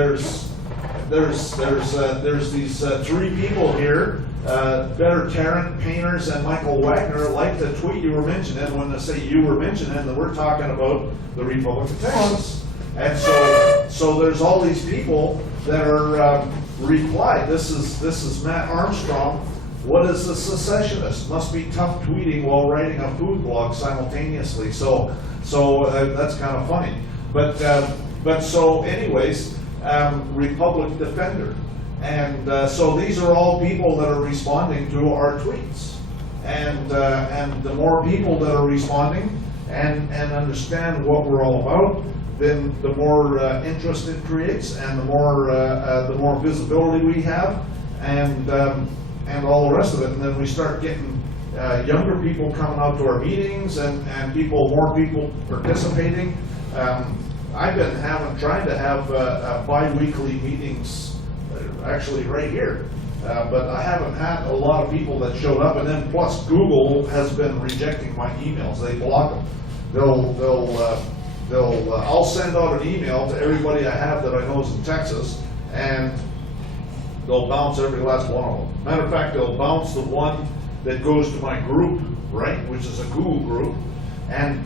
these three people here, Better Tarrant, Painters, and Michael Wagner, like the tweet you were mentioning. When I say you were mentioning, then we're talking about the Republic of Texas. And so there's all these people that are replied. This is Matt Armstrong. What is a secessionist? Must be tough tweeting while writing a food blog simultaneously. So that's kind of funny. But so anyways, Republic Defender. And so these are all people that are responding to our tweets. And the more people that are responding and understand what we're all about, then the more interest it creates, and the more visibility we have, and all the rest of it. And then we start getting younger people coming out to our meetings, and more people participating. I've been trying to have bi-weekly meetings, actually right here, but I haven't had a lot of people that showed up. And then plus Google has been rejecting my emails. They block them. I'll send out an email to everybody I have that I know is in Texas, and they'll bounce every last one of them. Matter of fact, they'll bounce the one that goes to my group, right, which is a Google group, and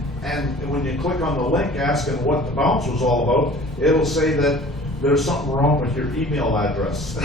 when you click on the link asking what the bounce was all about, it'll say that there's something wrong with your email address.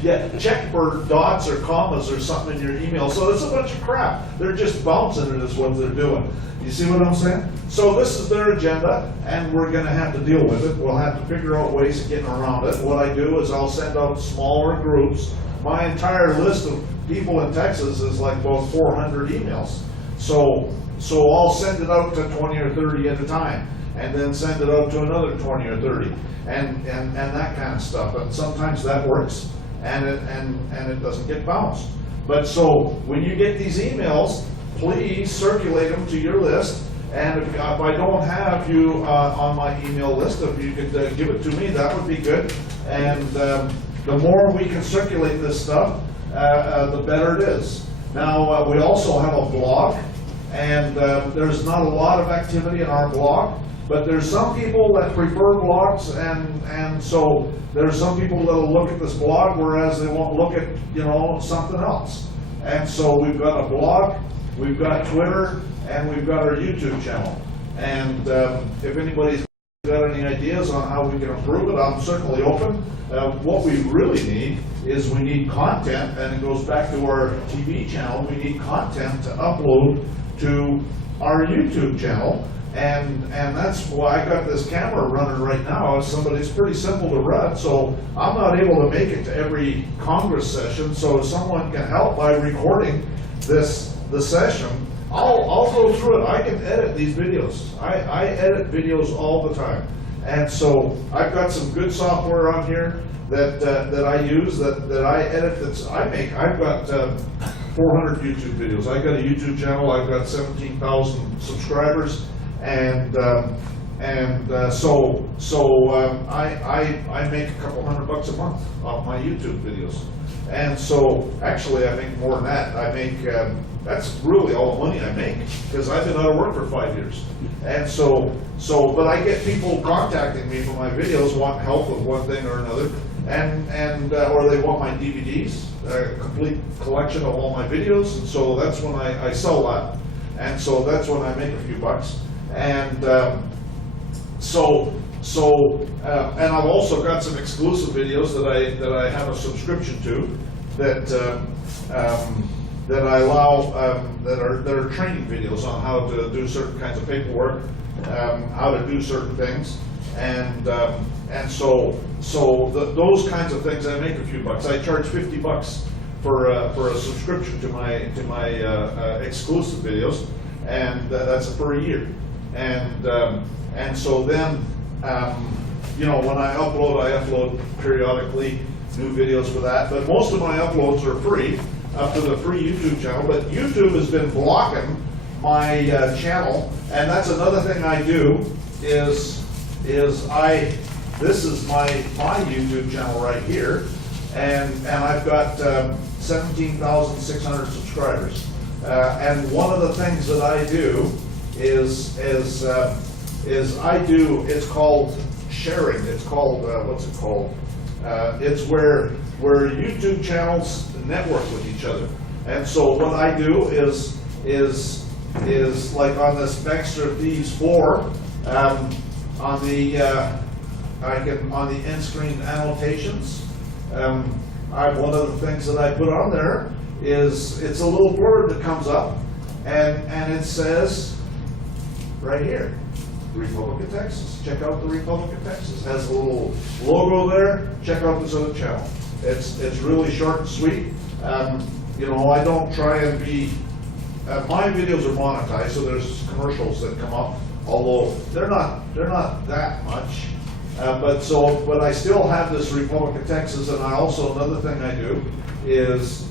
Yeah, check for dots or commas or something in your email. So it's a bunch of crap. They're just bouncing it is what they're doing. You see what I'm saying? So this is their agenda, and we're going to have to deal with it. We'll have to figure out ways of getting around it. What I do is I'll send out smaller groups. My entire list of people in Texas is like about 400 emails. So I'll send it out to 20 or 30 at a time. and then send it out to another 20 or 30, and that kind of stuff. And sometimes that works, and it doesn't get bounced. But so when you get these emails, please circulate them to your list. And if I don't have you on my email list, if you could give it to me, that would be good. And the more we can circulate this stuff, the better it is. Now, we also have a blog, and there's not a lot of activity in our blog, but there's some people that prefer blogs, and so there's some people that'll look at this blog, whereas they won't look at, you know, something else. And so we've got a blog, we've got Twitter, and we've got our YouTube channel. And if anybody's got any ideas on how we can improve it, I'm certainly open. What we really need is we need content, and it goes back to our TV channel. We need content to upload to our YouTube channel, and that's why I got this camera running right now. It's pretty simple to run, so I'm not able to make it to every Congress session. So if someone can help by recording the session, I'll go through it. I can edit these videos. I edit videos all the time. And so I've got some good software on here that I use, that I edit, I've got 400 YouTube videos. I've got a YouTube channel. I've got 17,000 subscribers. And so I make a couple $100 a month off my YouTube videos. And so, actually, I make more than that. I make, that's really all the money I make, because I've been out of work for 5 years. And but I get people contacting me for my videos, want help with one thing or another, or they want my DVDs, a complete collection of all my videos, and so that's when I sell that. And so that's when I make a few bucks. And and I've also got some exclusive videos that I have a subscription to that I allow that are training videos on how to do certain kinds of paperwork, how to do certain things, and so those kinds of things I make a few bucks. I charge $50 for a subscription to my exclusive videos, and that's for a year. And so then, you know, when I upload periodically new videos for that. But most of my uploads are free, up to the free YouTube channel. But YouTube has been blocking my channel, and that's another thing I do. This is my YouTube channel right here, and I've got 17,600 subscribers. And one of the things that I do is it's called sharing. It's called what's it called? It's where YouTube channels network with each other. And so what I do is like on this Baxter Thieves 4, on the end screen annotations. One of the things that I put on there is it's a little word that comes up, and it says right here, Republic of Texas. Check out the Republic of Texas. It has a little logo there. Check out this other channel. It's really short and sweet. You know, I don't try and be. My videos are monetized, so there's commercials that come up. Although they're not that much. But I still have this Republic of Texas, and I also, another thing I do is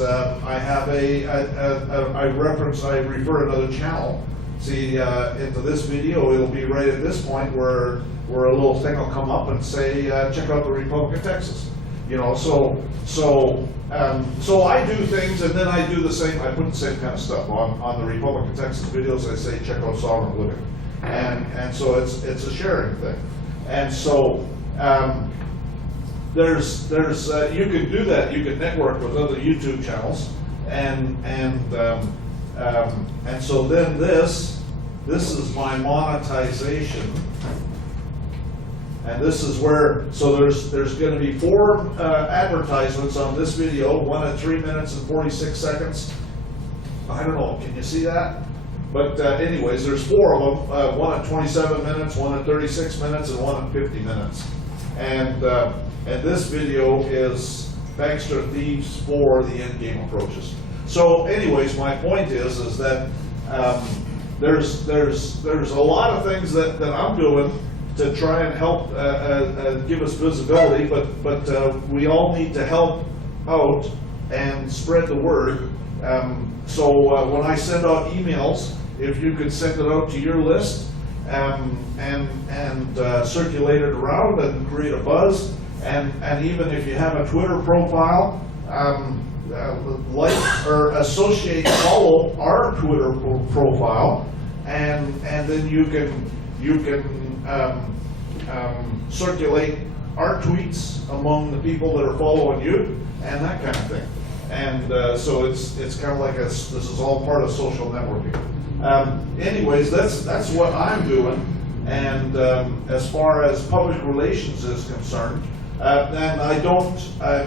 I have I refer another channel. See, into this video, it'll be right at this point where a little thing will come up and say, check out the Republic of Texas. You know, so I do things, and then I do the same. I put the same kind of stuff on the Republic of Texas videos. I say, check out Sovereign Living, and so it's a sharing thing. And so there's you can do that. You can network with other YouTube channels, and so then this is my monetization, and this is where, so there's going to be 4 advertisements on this video, one at 3 minutes and 46 seconds. I don't know, can you see that? But anyways, there's 4 of them, one at 27 minutes, one at 36 minutes, and one at 50 minutes. And this video is Baxter Thieves 4, the Endgame Approaches. So anyways, my point is that there's a lot of things that I'm doing to try and help give us visibility, but we all need to help out and spread the word. So when I send out emails, if you could send it out to your list and circulate it around and create a buzz, and even if you have a Twitter profile, like or associate, follow our Twitter profile, and then you can circulate our tweets among the people that are following you and that kind of thing. And so it's kind of like this is all part of social networking. Anyways, that's what I'm doing. And as far as public relations is concerned, and I don't, I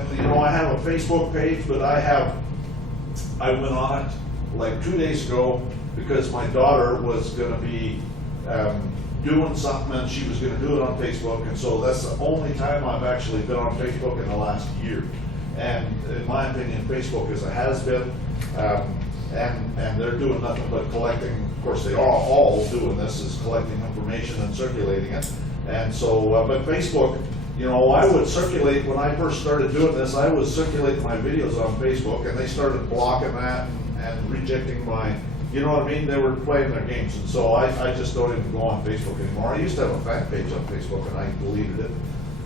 have a Facebook page, but I went on it like 2 days ago because my daughter was going to be doing something and she was going to do it on Facebook, and so that's the only time I've actually been on Facebook in the last year. And in my opinion, Facebook is a has-been, and they're doing nothing but collecting. Of course, they are all doing this, is collecting information and circulating it. And so, but Facebook, I would circulate, when I first started doing this, I was circulating my videos on Facebook, and they started blocking that and rejecting my, you know what I mean? They were playing their games, and so I just don't even go on Facebook anymore. I used to have a fan page on Facebook, and I deleted it.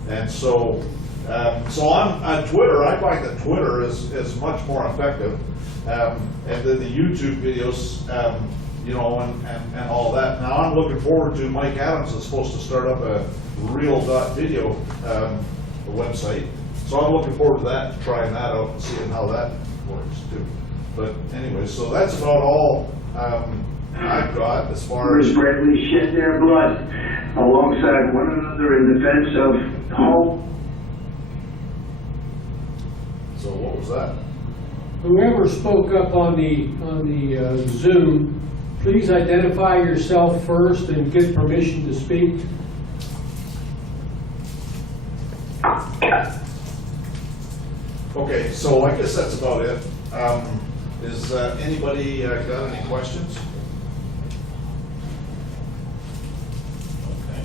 And so, I'm on Twitter. I find that Twitter is much more effective, and then the YouTube videos, and all that. Now I'm looking forward to Mike Adams is supposed to start up a real.video website, so I'm looking forward to that, trying that out and seeing how that works too. But anyway, so that's about all I've got as far as. Bradley shed their blood alongside one another in defense of home. So what was that? Whoever spoke up on the Zoom, please identify yourself first and get permission to speak. Okay, so I guess that's about it. Is anybody got any questions? Okay.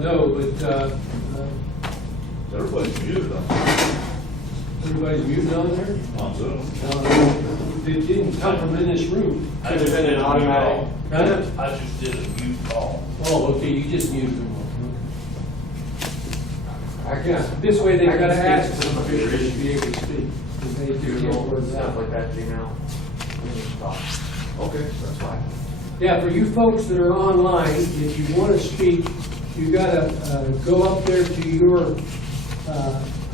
No, but Everybody's muted on everybody's muted on there? Zoom. It didn't come from in this room. I just did an automatic. Huh? I just did a mute call. Oh, okay, you just muted them. This way they've got to ask some officials to be able to speak. They just can't Google, word stuff that. like that, Gmail. We need to talk. Okay, that's fine. Yeah, for you folks that are online, if you want to speak, you got to go up there to your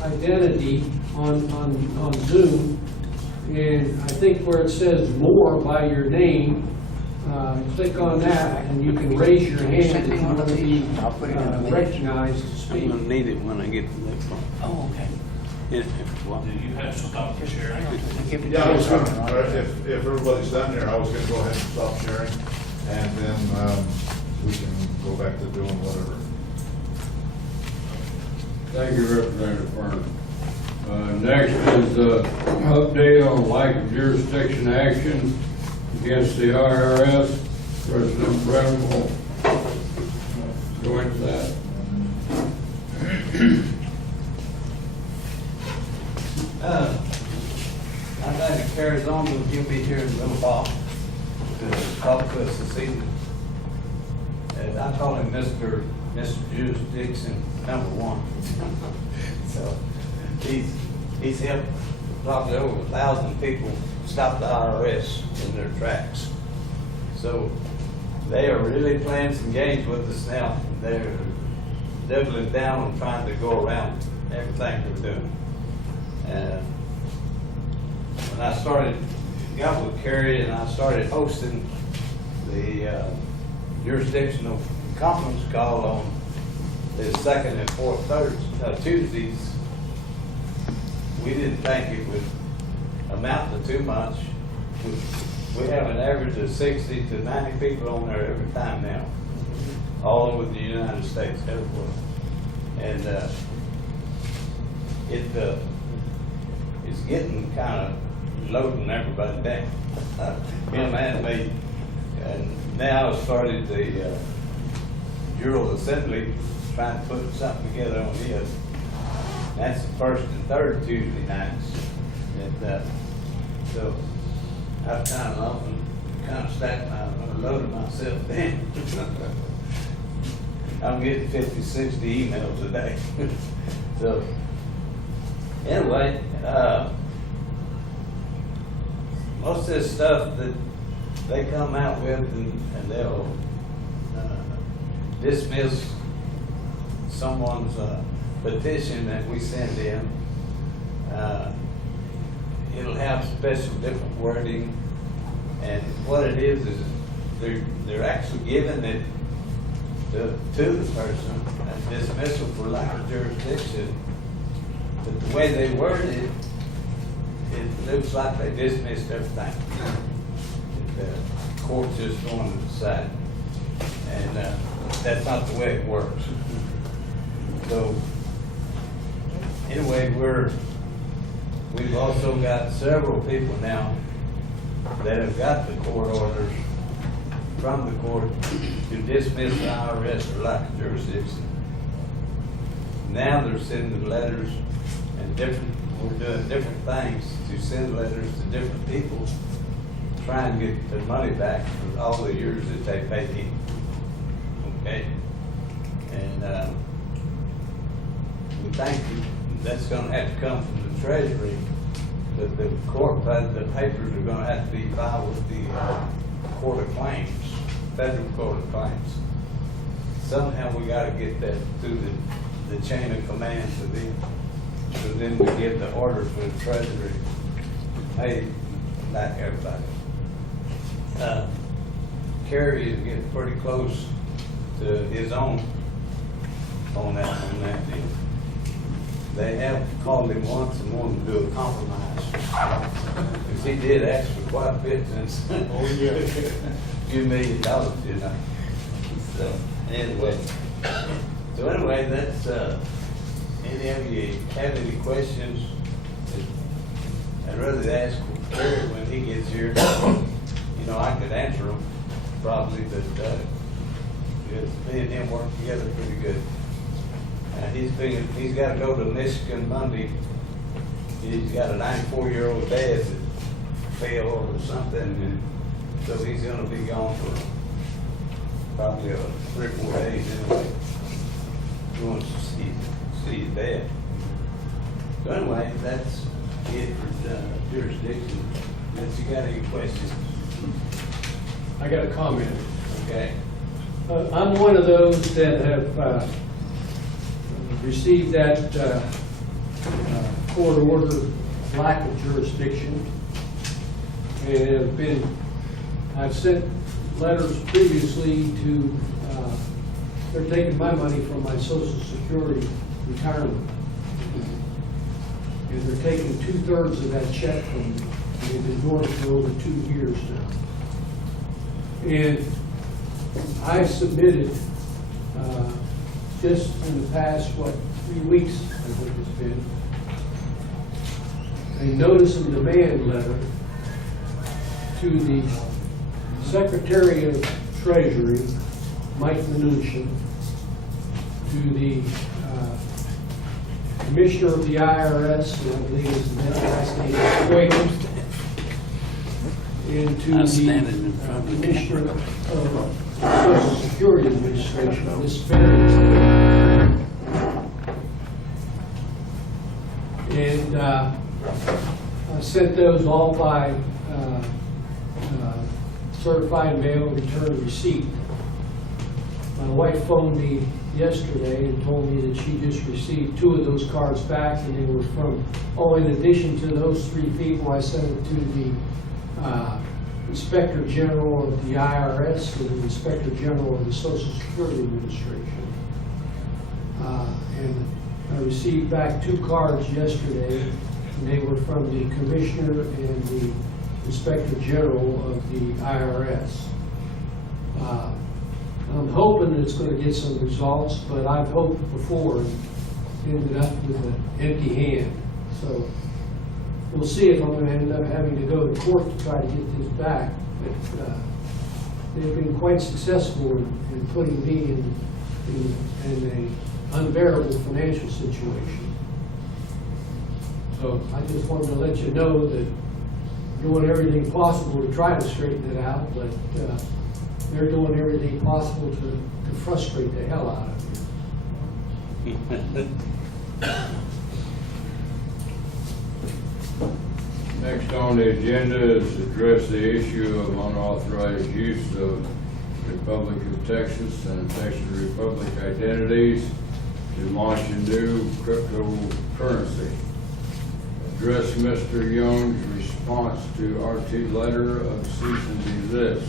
identity on Zoom, and I think where it says more by your name, click on that, and you can raise your hand if you want to be recognized to speak. I'm gonna need it when I get to that point. Oh, okay. Yeah, Do you have to stop sharing? Yeah, I was gonna, if everybody's done there, I was gonna go ahead and stop sharing, and then we can go back to doing whatever. Thank you, Representative Fern. Next is update on lack of jurisdiction action against the IRS. President Brennan will go into that. I think it carries on, but you'll be here in a little while to talk to us this evening. And I call him Mr. Jurisdiction #1. So he's helped probably over 1,000 people stop the IRS in their tracks. So they are really playing some games with us now. They're doubling down on trying to go around everything they're doing. And when I got with Kerry and I started hosting the jurisdictional conference call on the second and fourth Tuesdays, we didn't think it would amount to too much. We have an average of 60 to 90 people on there every time now, all over the United States, everywhere. And it's getting kind of loading everybody down. Him and me. And now as far as the General Assembly trying to put something together on this, that's the first and third Tuesday nights. And so I've kind of stacked loaded myself down. I'm getting 50, 60 emails a day. So anyway, most of this stuff that they come out with and they'll dismiss someone's petition that we send in. It'll have special different wording, and what it is they're actually giving it to the person a dismissal for lack of jurisdiction. But the way they word it, it looks like they dismissed everything. The court's just going to decide, and that's not the way it works. So anyway, we've also got several people now that have got the court orders from the court to dismiss the IRS for lack of jurisdiction. Now they're sending letters and we're doing different things to send letters to different people, trying to get their money back for all the years that they paid in. Okay? And we think that's going to have to come from the Treasury, but the papers are going to have to be filed with the Court of Claims, Federal Court of Claims. Somehow we got to get that through the chain of command for them to get the order for the Treasury to pay back everybody. Kerry is getting pretty close to his own on that deal. They have called him once and wanted to do a compromise. Because he did ask for quite a bit since. Oh, yeah. A few $1 million, you know. So, anyway. That's, any of you have any questions? I'd rather ask Kerry when he gets here. You know, I could answer them probably, but me and him work together pretty good. He's got to go to Michigan Monday. He's got a 94-year-old dad that fell or something, and so he's going to be gone for probably 3 or 4 days anyway. He wants to see his dad. So anyway, that's it for jurisdiction. Unless you got any questions? I got a comment. Okay. I'm one of those that have received that court order lack of jurisdiction, and I've sent letters previously to, they're taking my money from my Social Security retirement. And they're taking 2/3 of that check from me. They've been doing it for over 2 years now. And I submitted, just in the past, 3 weeks, I think it's been, a notice of demand letter to the Secretary of Treasury, Mike Mnuchin, to the Commissioner of the IRS, who I believe his last name is Williams, and to the Commissioner of Social Security Administration, Ms. Barry. And I sent those all by certified mail return receipt. My wife phoned me yesterday and told me that she just received 2 of those cards back, and they were from, in addition to those 3 people, I sent it to the Inspector General of the IRS and the Inspector General of the Social Security Administration. And I received back 2 cards yesterday, and they were from the Commissioner and the Inspector General of the IRS. I'm hoping that it's going to get some results, but I've hoped before ended up with an empty hand. So we'll see if I'm gonna end up having to go to court to try to get this back. But they've been quite successful in putting me in an unbearable financial situation. So I just wanted to let you know that doing everything possible to try to straighten it out, but they're doing everything possible to frustrate the hell out of me. Next on the agenda is to address the issue of unauthorized use of Republic of Texas and Texas Republic identities to launch a new cryptocurrency. Address Mr. Young's response to RT letter of cease and desist.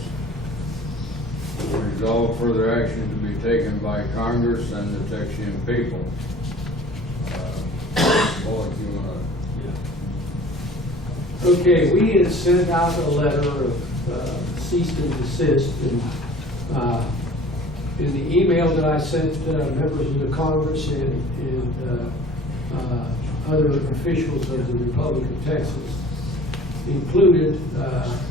Resolve further action to be taken by Congress and the Texian people. Paul, if you want to. Okay, we had sent out a letter of cease and desist, and in the email that I sent members of the Congress and other officials of the Republic of Texas, included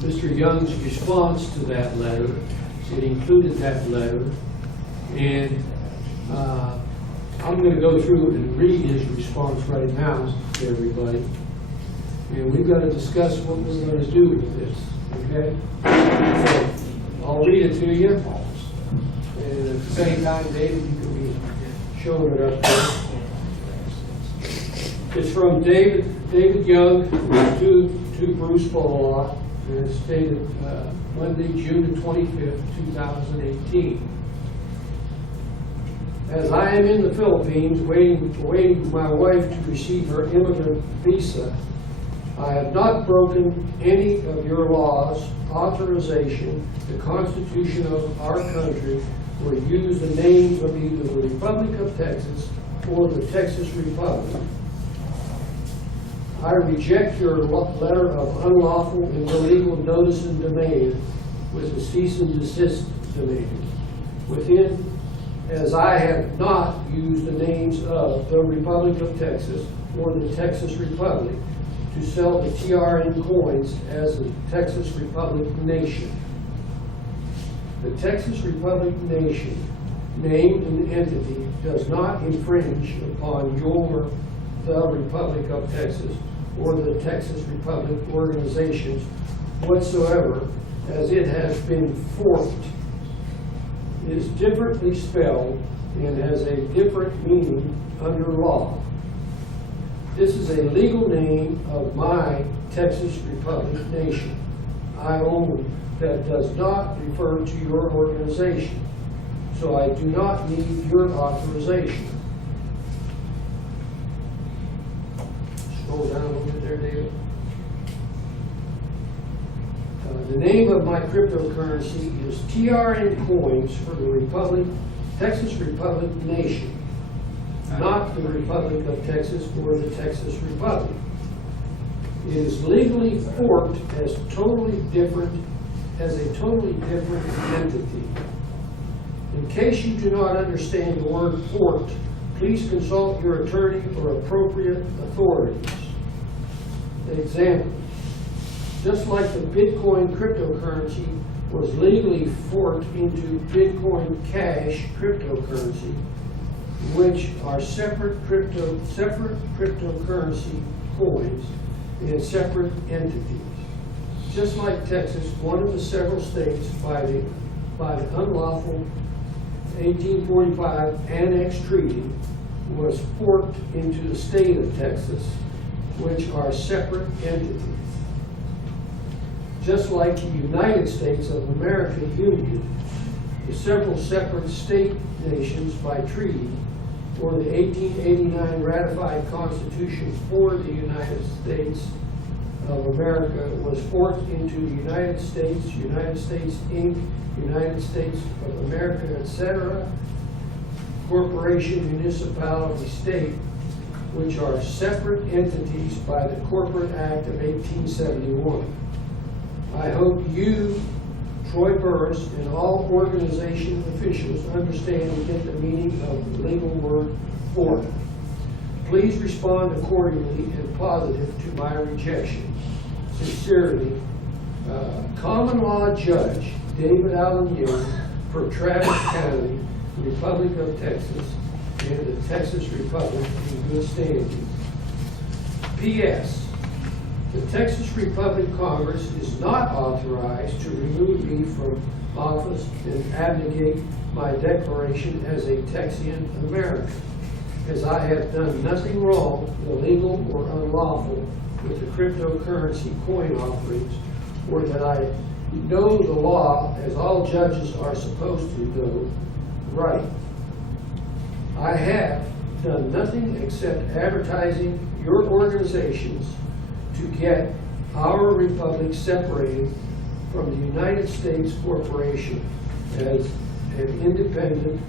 Mr. Young's response to that letter. It included that letter, and I'm going to go through and read his response right now to everybody. And we've got to discuss what we're going to do with this, okay? So I'll read it to you. And at the same time, David, you can be showing it up there. It's from David Young to Bruce Ball, and it's dated Monday, June the 25th, 2018. As I am in the Philippines waiting for my wife to receive her immigrant visa, I have not broken any of your laws, authorization, the Constitution of our country, or used the names of either the Republic of Texas or the Texas Republic. I reject your letter of unlawful and illegal notice and demand with a cease and desist demand within, as I have not used the names of the Republic of Texas or the Texas Republic to sell the TRN coins as the Texas Republic Nation. The Texas Republic Nation, name and entity, does not infringe upon the Republic of Texas or the Texas Republic organizations whatsoever, as it has been forked, is differently spelled, and has a different meaning under law. This is a legal name of my Texas Republic Nation. I own that does not refer to your organization, so I do not need your authorization. Scroll down a little bit there, David. The name of my cryptocurrency is TRN coins for the Texas Republic Nation, not the Republic of Texas or the Texas Republic. It is legally forked as a totally different entity. In case you do not understand the word forked, please consult your attorney or appropriate authorities. Example, just like the Bitcoin cryptocurrency was legally forked into Bitcoin Cash cryptocurrency, which are separate cryptocurrency coins and separate entities. Just like Texas, one of the several states by the unlawful 1845 Annex Treaty was forked into the state of Texas, which are separate entities. Just like the United States of America Union, the several separate state nations by treaty, or the 1889 ratified Constitution for the United States of America was forked into the United States Inc., United States of America, etc., corporation, municipality, state, which are separate entities by the Corporate Act of 1871. I hope you, Troy Burris, and all organization officials understand and get the meaning of the legal word fork. Please respond accordingly and positive to my rejection. Sincerely, Common Law Judge David Allen Young for Travis County, Republic of Texas, and the Texas Republic in good standing. P.S. The Texas Republic Congress is not authorized to remove me from office and abnegate my declaration as a Texian American, as I have done nothing wrong, illegal, or unlawful with the cryptocurrency coin offerings, or that I know the law as all judges are supposed to know right. I have done nothing except advertising your organizations to get our republic separated from the United States Corporation as an independent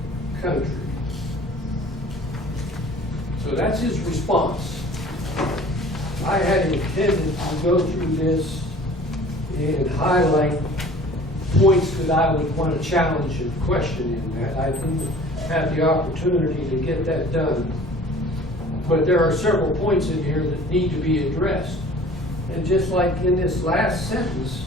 country. So that's his response. I had intended to go through this and highlight points that I would want to challenge and question in that. I didn't have the opportunity to get that done. But there are several points in here that need to be addressed. And just like in this last sentence,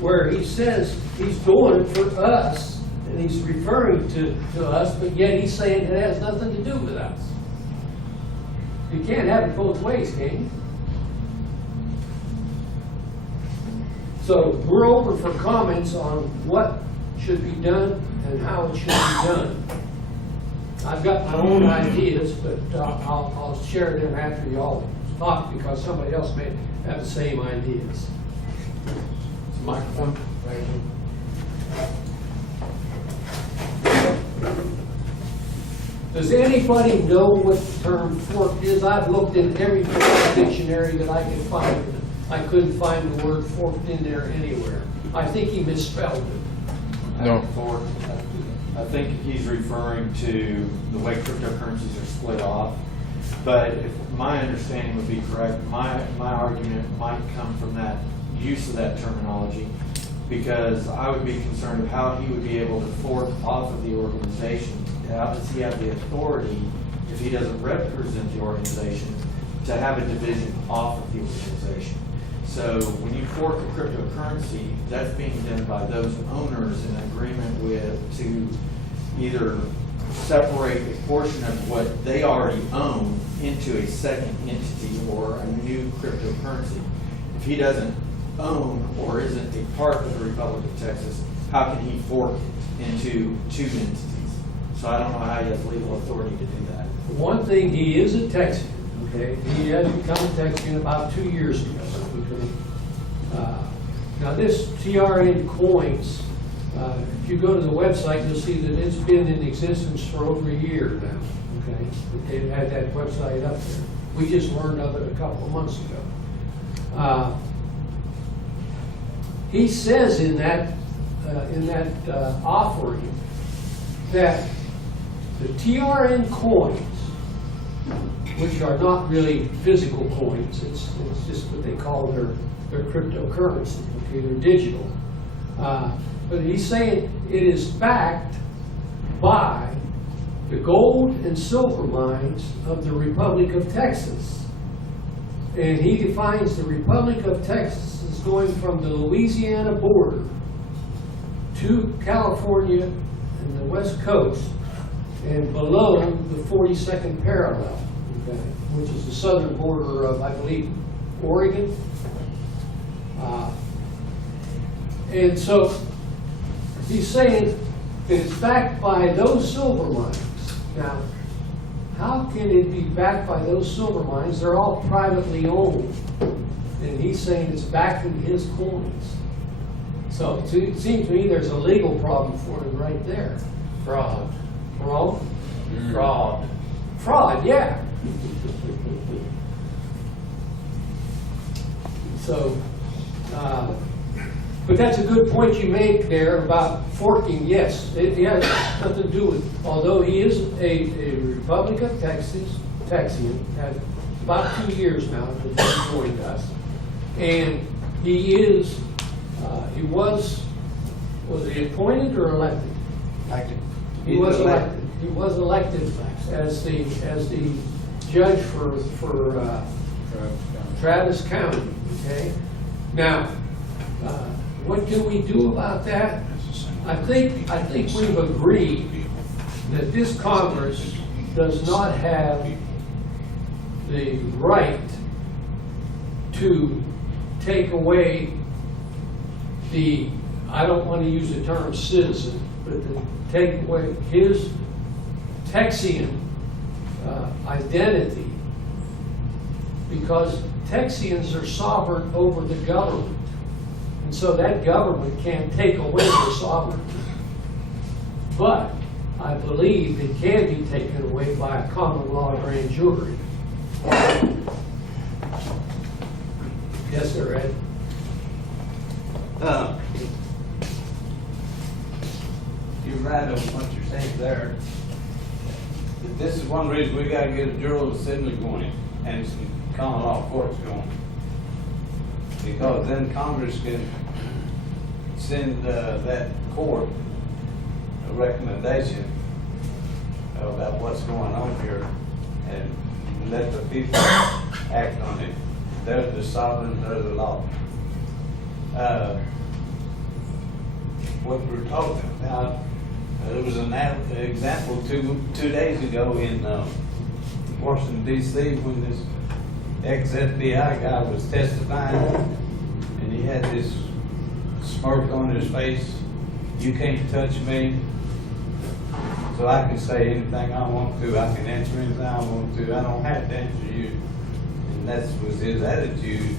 where he says he's doing it for us, and he's referring to us, but yet he's saying it has nothing to do with us. You can't have it both ways, can you? So we're open for comments on what should be done and how it should be done. I've got my own ideas, but I'll share them after you all talk, because somebody else may have the same ideas. Microphone. Does anybody know what the term forked is? I've looked in every dictionary that I could find. I couldn't find the word forked in there anywhere. I think he misspelled it. No. I think he's referring to the way cryptocurrencies are split off. But if my understanding would be correct, my argument might come from that use of that terminology, because I would be concerned of how he would be able to fork off of the organization. How does he have the authority, if he doesn't represent the organization, to have a division off of the organization? So when you fork a cryptocurrency, that's being done by those owners in agreement with to either separate a portion of what they already own into a second entity or a new cryptocurrency. If he doesn't own or isn't a part of the Republic of Texas, how can he fork it into two entities? So I don't know how he has legal authority to do that. One thing, he is a Texan, okay? He has become a Texan about 2 years ago. Okay? Now this TRN coins, if you go to the website, you'll see that it's been in existence for over a year now. Okay, they've had that website up there. We just learned of it a couple of months ago. He says in that offering that the TRN coins, which are not really physical coins, it's just what they call their cryptocurrency. Okay, they're digital. But he's saying it is backed by the gold and silver mines of the Republic of Texas. And he defines the Republic of Texas as going from the Louisiana border to California and the West Coast and below the 42nd parallel, okay, which is the southern border of, I believe, Oregon. And so he's saying that it's backed by those silver mines. Now, how can it be backed by those silver mines? They're all privately owned. And he's saying it's backing his coins. So it seems to me there's a legal problem for him right there. Fraud. Fraud? Fraud. Fraud, yeah. So, but that's a good point you make there about forking. Yes, it has nothing to do with, although he is a Republic of Texas, Texian, had about 2 years now that he joined us. And he is, was he appointed or elected? Elected. He was elected. He was elected as the judge for Travis County, okay? Now, what do we do about that? I think we've agreed that this Congress does not have the right to take away the, I don't want to use the term citizen, but to take away his Texian identity, because Texians are sovereign over the government. And so that government can't take away their sovereignty. But I believe it can be taken away by a common law grand jury. Yes, sir, Ed? You're right on what you're saying there. This is one reason we gotta get a General Assembly going and some common law courts going. Because then Congress can send that court a recommendation about what's going on here and let the people act on it. They're the sovereign, they're the law. What we're talking about, there was an example two days ago in Washington D.C. when this ex-FBI guy was testifying and he had this smirk on his face. You can't touch me, so I can say anything I want to. I can answer anything I want to. I don't have to answer you. And that was his attitude,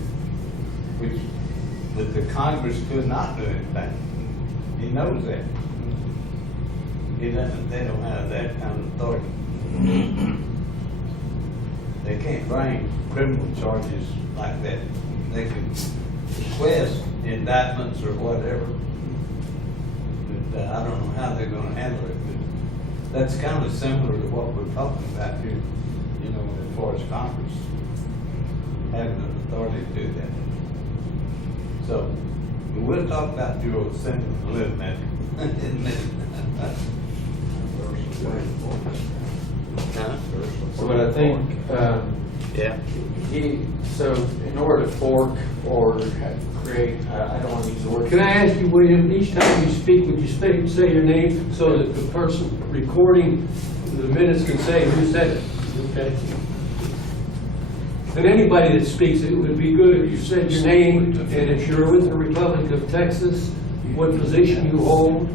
that the Congress could not do anything. He knows that. They don't have that kind of authority. They can't bring criminal charges like that. They can request indictments or whatever. But I don't know how they're going to handle it. But that's kind of similar to what we're talking about here, you know, as far as Congress having the authority to do that. So we'll talk about General Assembly a little bit in a minute. But I think, Yeah. so in order to fork or create, I don't want to use the word. Can I ask you, William, each time you speak, would you say your name so that the person recording the minutes can say who said it? Okay. And anybody that speaks, it would be good if you said your name, and if you're with the Republic of Texas, what position you hold,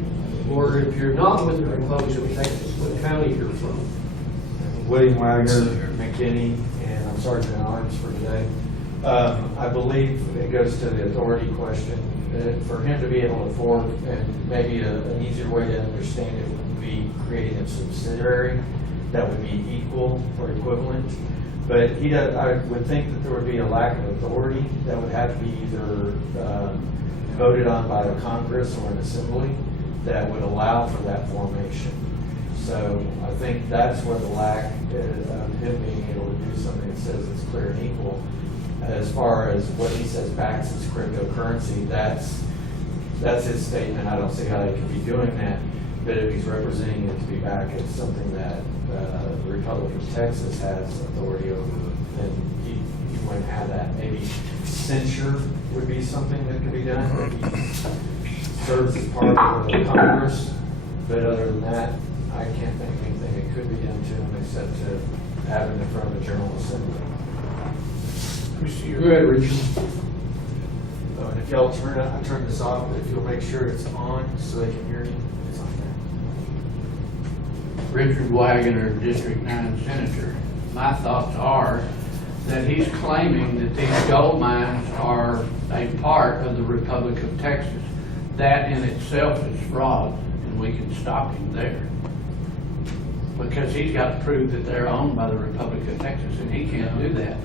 or if you're not with the Republic of Texas, what county you're from. William Wagner, McKinney, and I'm Sergeant at Arms for today. I believe it goes to the authority question. For him to be able to fork, and maybe an easier way to understand it would be creating a subsidiary that would be equal or equivalent. But I would think that there would be a lack of authority that would have to be either voted on by the Congress or an assembly that would allow for that formation. So I think that's where the lack of him being able to do something that says it's clear and equal. As far as what he says backs is cryptocurrency, that's his statement. I don't see how they could be doing that. But if he's representing it to be back as something that the Republic of Texas has authority over, then he wouldn't have that. Maybe censure would be something that could be done. He serves as part of the Congress, but other than that, I can't think of anything that could be done to him except to have him in front of the General Assembly. Go ahead, Richard. And if y'all I turn this off, but if you'll make sure it's on so they can hear you, it's on there. Richard Wagoner, District 9 Senator. My thoughts are that he's claiming that these gold mines are a part of the Republic of Texas. That in itself is fraud, and we can stop him there. Because he's got to prove that they're owned by the Republic of Texas, and he can't do that.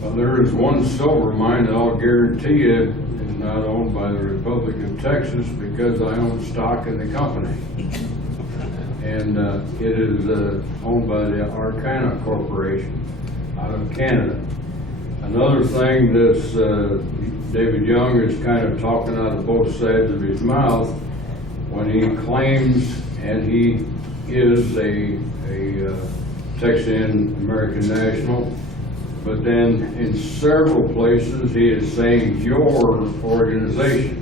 Well, there is one silver mine that I'll guarantee you is not owned by the Republic of Texas because I own stock in the company. And it is owned by the Arcana Corporation out of Canada. Another thing that's David Young is kind of talking out of both sides of his mouth when he claims, and he is a Texan American national, but then in several places he is saying your organization.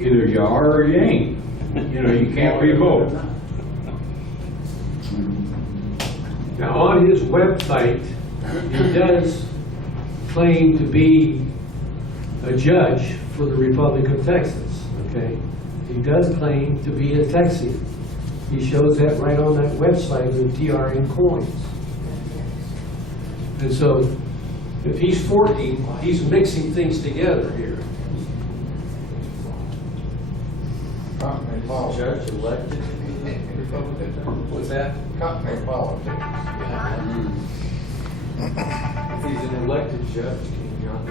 Either you are or you ain't. You know, you can't be both. Now, on his website, he does claim to be a judge for the Republic of Texas, okay? He does claim to be a Texian. He shows that right on that website with TRN coins. And so, if he's 40, he's mixing things together here. Judge elected to be the Republican? What's that? Company politics. If he's an elected judge, can he not be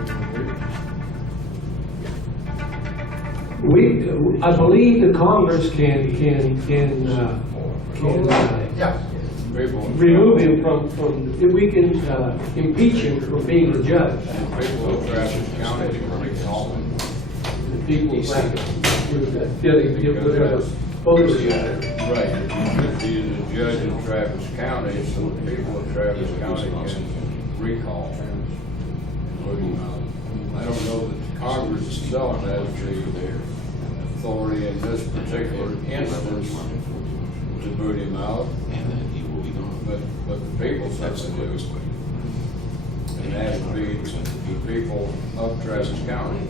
removed? I believe the Congress can remove him from, we can impeach him for being a judge. People of Travis County can recall him. The people think, Right, he's a judge in Travis County, so the people of Travis County can recall him. I don't know that Congress itself has the authority in this particular instance to boot him out, but the people certainly do. And that would be the people of Travis County.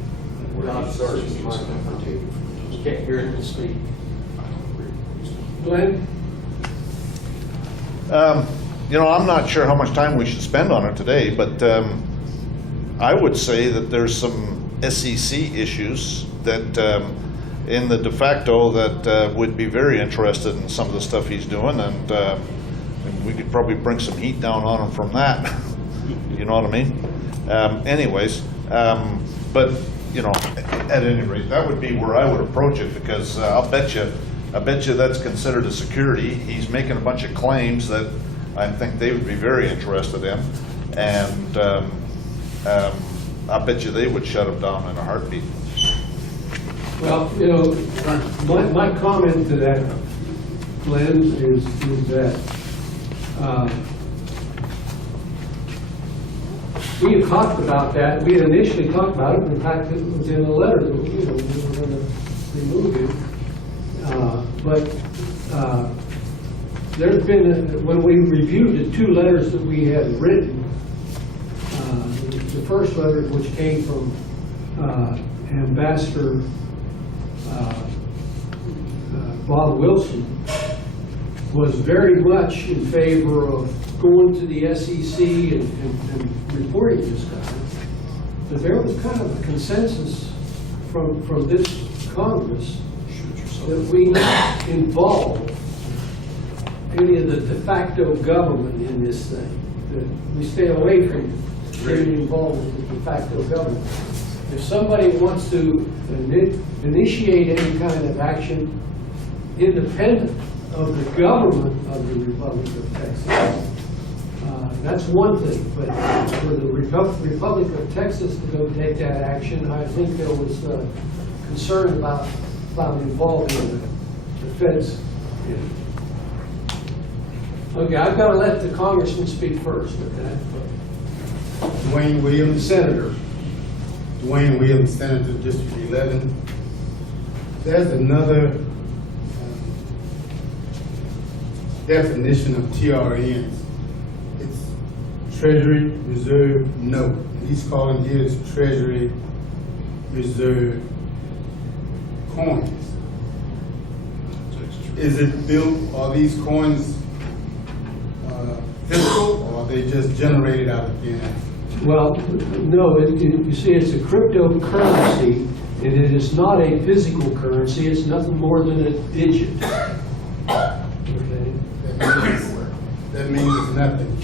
Not certain. You can't hear him speak. Glenn? You know, I'm not sure how much time we should spend on it today, but I would say that there's some SEC issues that in the de facto that would be very interested in some of the stuff he's doing, and we could probably bring some heat down on him from that. You know what I mean? But you know, at any rate, that would be where I would approach it, because I bet you that's considered a security. He's making a bunch of claims that I think they would be very interested in, and I bet you they would shut him down in a heartbeat. Well, you know, my comment to that, Glenn, is that we had talked about that. We had initially talked about it. In fact, it was in a letter that we were going to remove him. There's been, when we reviewed the two letters that we had written, the first letter, which came from Ambassador Bob Wilson, was very much in favor of going to the SEC and reporting this guy. But there was kind of a consensus from this Congress that we not involve any of the de facto government in this thing. That we stay away from getting involved with the de facto government. If somebody wants to initiate any kind of action independent of the government of the Republic of Texas, that's one thing. But for the Republic of Texas to go take that action, I think there was concern about involving the feds. Okay, I've got to let the congressman speak first, okay? Dwayne Williams, Senator. Dwayne Williams, Senator, District 11. There's another definition of TRNs. It's Treasury Reserve Note. And he's calling his Treasury Reserve coins. Is it built, are these coins physical, or are they just generated out of thin air? Well, no, you see, it's a cryptocurrency, and it is not a physical currency. It's nothing more than a digit. Okay. That means it's nothing.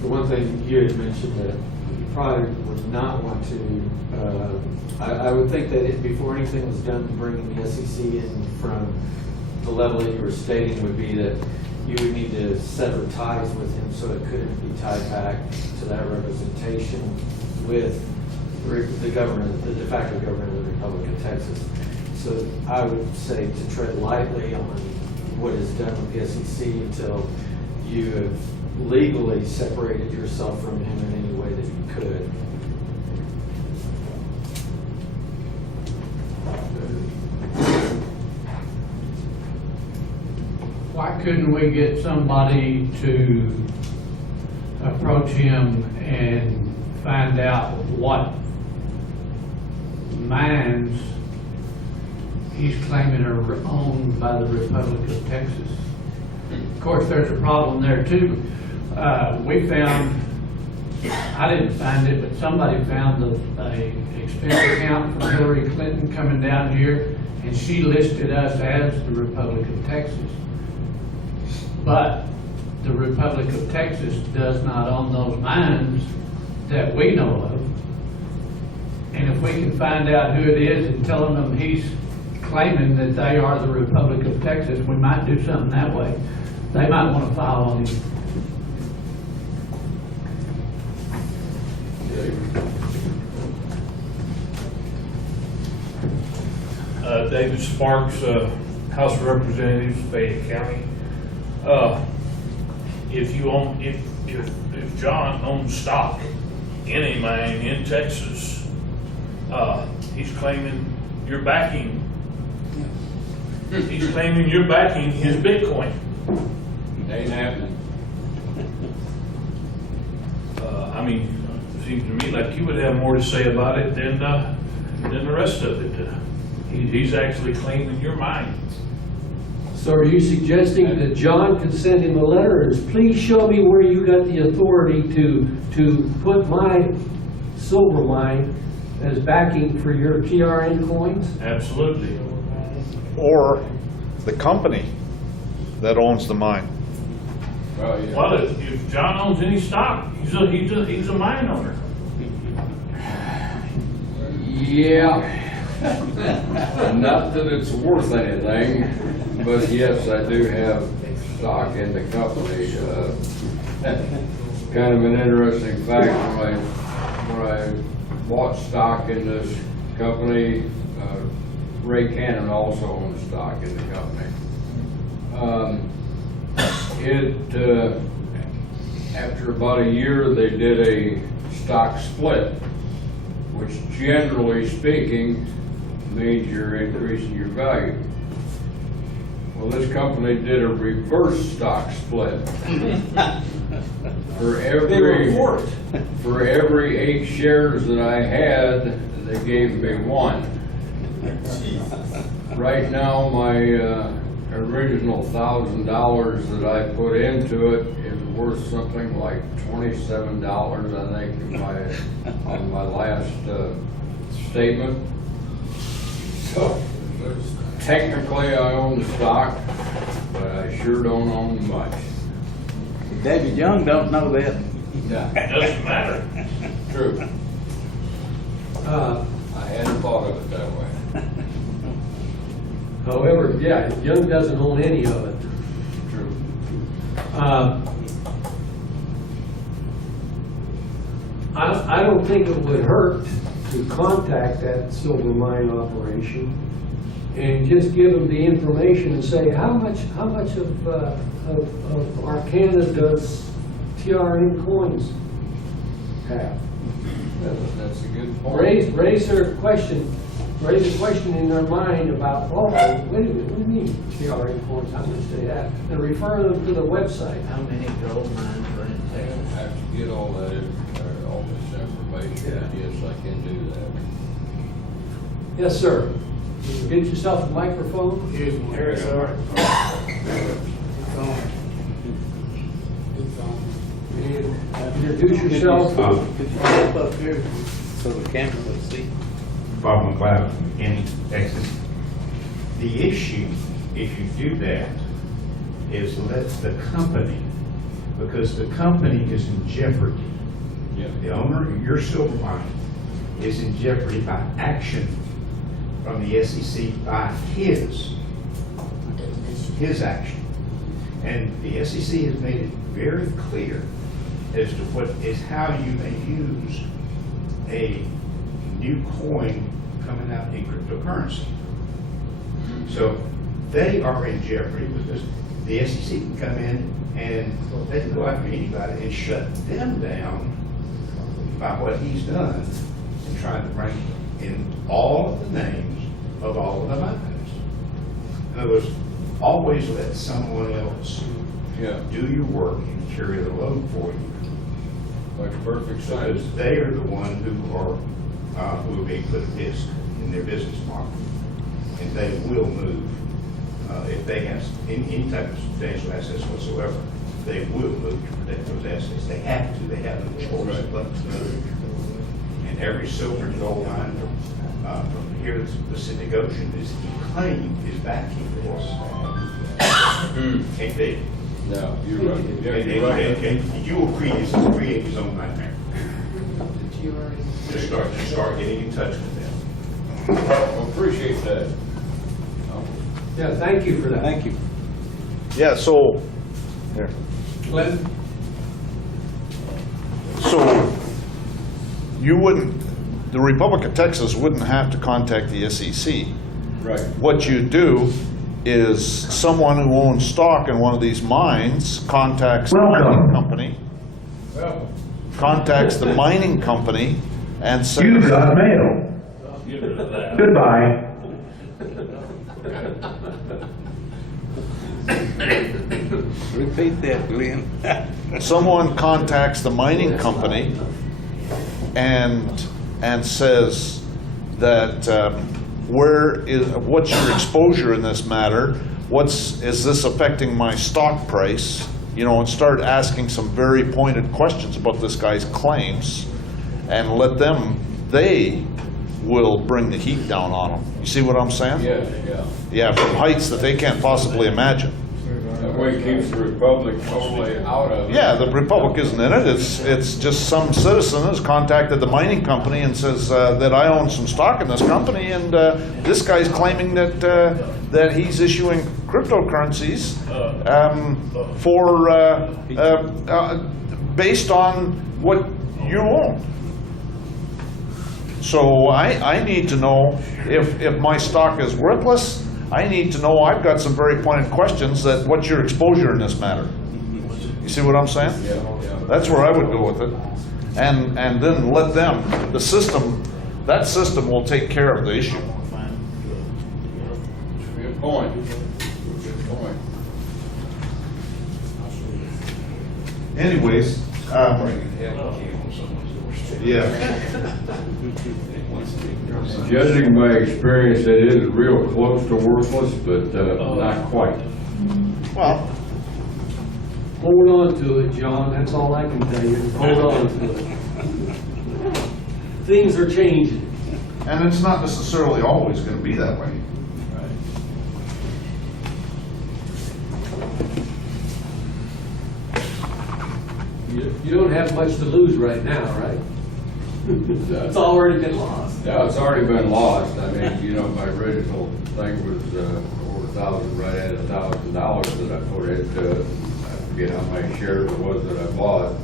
The one thing you had mentioned that you probably would not want to, I would think that before anything was done, bringing the SEC in from the level that you were stating would be that you would need to sever ties with him so it couldn't be tied back to that representation with the government, the de facto government of the Republic of Texas. So I would say to tread lightly on what is done with the SEC until you have legally separated yourself from him in any way that you could. Why couldn't we get somebody to approach him and find out what mines he's claiming are owned by the Republic of Texas? Of course, there's a problem there too. We found, I didn't find it, but somebody found a expense account from Hillary Clinton coming down here, and she listed us as the Republic of Texas. But the Republic of Texas does not own those mines that we know of. And if we can find out who it is and telling them he's claiming that they are the Republic of Texas, we might do something that way. They might want to file on him. David Sparks, House of Representatives, Fayette County. If John owns stock in a mine in Texas, he's claiming you're backing. He's claiming you're backing his Bitcoin. Ain't happening. I mean, it seems to me like you would have more to say about it than the rest of it. He's actually claiming your mine. So are you suggesting that John could send him a letter and say, please show me where you got the authority to put my silver mine as backing for your TRN coins? Absolutely. Or the company that owns the mine. Well, yeah. Well, if John owns any stock, he's a mine owner. Yeah. Not that it's worth anything, but yes, I do have stock in the company. Kind of an interesting fact, when I bought stock in this company, Ray Cannon also owned stock in the company. After about a year, they did a stock split, which generally speaking means you're increasing your value. Well, this company did a reverse stock split. For every 8 shares that I had, they gave me 1. Right now, my original $1,000 that I put into it is worth something like $27, I think, on my last statement. So technically, I own stock, but I sure don't own much. David Young don't know that. Yeah, It doesn't matter. true. I hadn't thought of it that way. However, yeah, Young doesn't own any of it. True. I don't think it would hurt to contact that silver mine operation and just give them the information and say, how much of Arcana does TRN coins have? That's a good point. Raise a question in their mind about, oh, wait a minute, what do you mean TRN coins, how much they have? And refer them to the website. How many gold mines are in I Texas? have to get all this information. Yes, I can do that. Yes, sir. Get yourself a microphone. Here, sir. And introduce yourself. Could you step up here so the camera will see? Bob McLeod from McKinney, Texas. The issue, if you do that, is let the company, because the company is in jeopardy. Yeah. The owner of your silver mine is in jeopardy by action from the SEC by his his action. And the SEC has made it very clear as to what is how you may use a new coin coming out in cryptocurrency. So they are in jeopardy because the SEC can come in and they can go after anybody and shut them down by what he's done and trying to bring in all of the names of all of the miners. In other words, always let someone else do your work and carry the load for you. Makes perfect sense. Because they are the ones who are being put at risk in their business model, and they will move if they have any type of substantial assets whatsoever. They will move to protect those assets. They have to. They have no choice but to move. And every silver and gold mine from here to the Pacific Ocean is claimed is backing this. Can't be. No, you're right. Yeah, you're right. And you will create his own nightmare. Just start getting in touch with them. Well, appreciate that. Yeah, thank you for that. Thank you. Yeah, so, there. Glenn? So, you wouldn't, the Republic of Texas wouldn't have to contact the SEC. Right. What you do is someone who owns stock in one of these mines contacts the mining company, contacts the mining company and says, You got mail. Get rid of that. Goodbye. Repeat that, Glenn. someone contacts the mining company and says that what's your exposure in this matter? Is this affecting my stock price? You know, and start asking some very pointed questions about this guy's claims, and they will bring the heat down on them. You see what I'm saying? Yeah. Yeah, from heights that they can't possibly imagine. That way it keeps the Republic totally out of it. Yeah, the Republic isn't in it. It's just some citizen has contacted the mining company and says that I own some stock in this company, and this guy's claiming that he's issuing cryptocurrencies based on what you own. So I need to know if my stock is worthless. I need to know, I've got some very pointed questions that what's your exposure in this matter? You see what I'm saying? Yeah. That's where I would go with it. And then let them, that system will take care of the issue. Good point. Good point. Anyways, yeah. Judging by experience, it is real close to worthless, but not quite. Well, Hold on to it, John, that's all I can tell you. Hold on to it. Things are changing. and it's not necessarily always going to be that way. You don't have much to lose right now, right? It's already been lost. Yeah, it's already been lost. I mean, you know, my original thing was over $1,000, right at $1,000 that I put into it. I forget how many shares it was that I bought.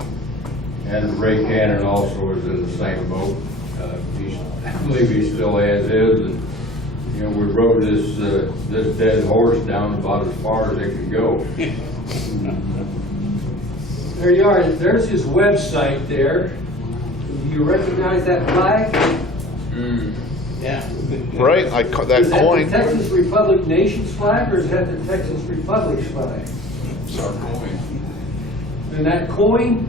And Ray Cannon also is in the same boat. I believe he still has his. And, you know, we rode this dead horse down about as far as it could go. There you are, there's his website there. Do you recognize that flag? Yeah. Right, that Is that coin. the Texas Republic Nation's flag, or is that the Texas Republic's flag? It's our coin. And that coin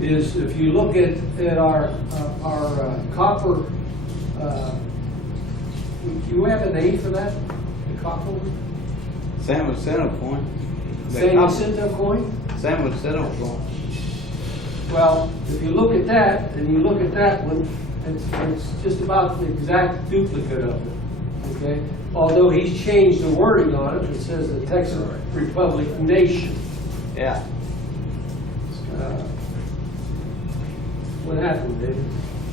is, if you look at our copper, do you have a name for that? The copper? San Jacinto coin. San Jacinto coin? San Jacinto coin. Well, if you look at that, and you look at that one, it's just about the exact duplicate of it, okay? Although he's changed the wording on it, it says the Texas Republic Nation. Yeah. What happened, David?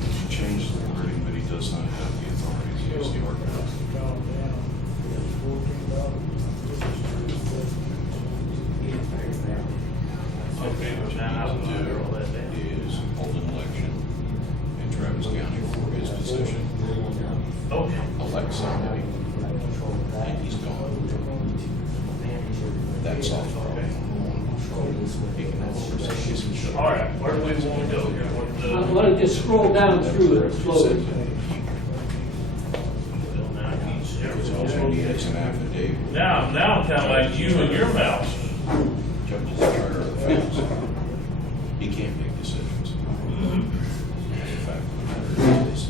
He changed the wording, but he does not have the authority to use the ordinance. Now, what we need to all that do down. is hold an election in Travis County for his position, Okay. elect somebody, and he's gone. That's all. He can oversee his. All right, where do we want to go here? I want to just scroll down through it slowly. Because also he has an affidavit. Now I'm kind of like you and your mouse. Judges charter of offense. He can't make decisions. In fact, the matter is,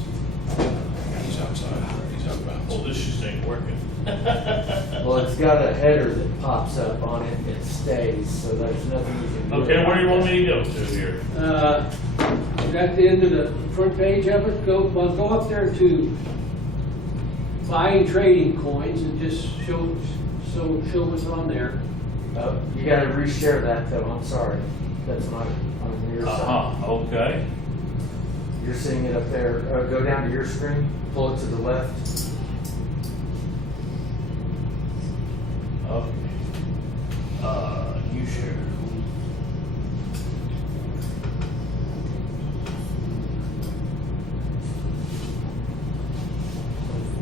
he's outside, he's out of bounds. Well, this just ain't working. Well, it's got a header that pops up on it, it stays, so there's nothing you can do. Okay, where do you want me to go to here? At the end of the front page of it, go up there to buying trading coins and just show what's on there. You gotta reshare that though, I'm sorry. That's not on your side. Okay. You're seeing it up there. Go down to your screen, pull it to the left. Okay. You share.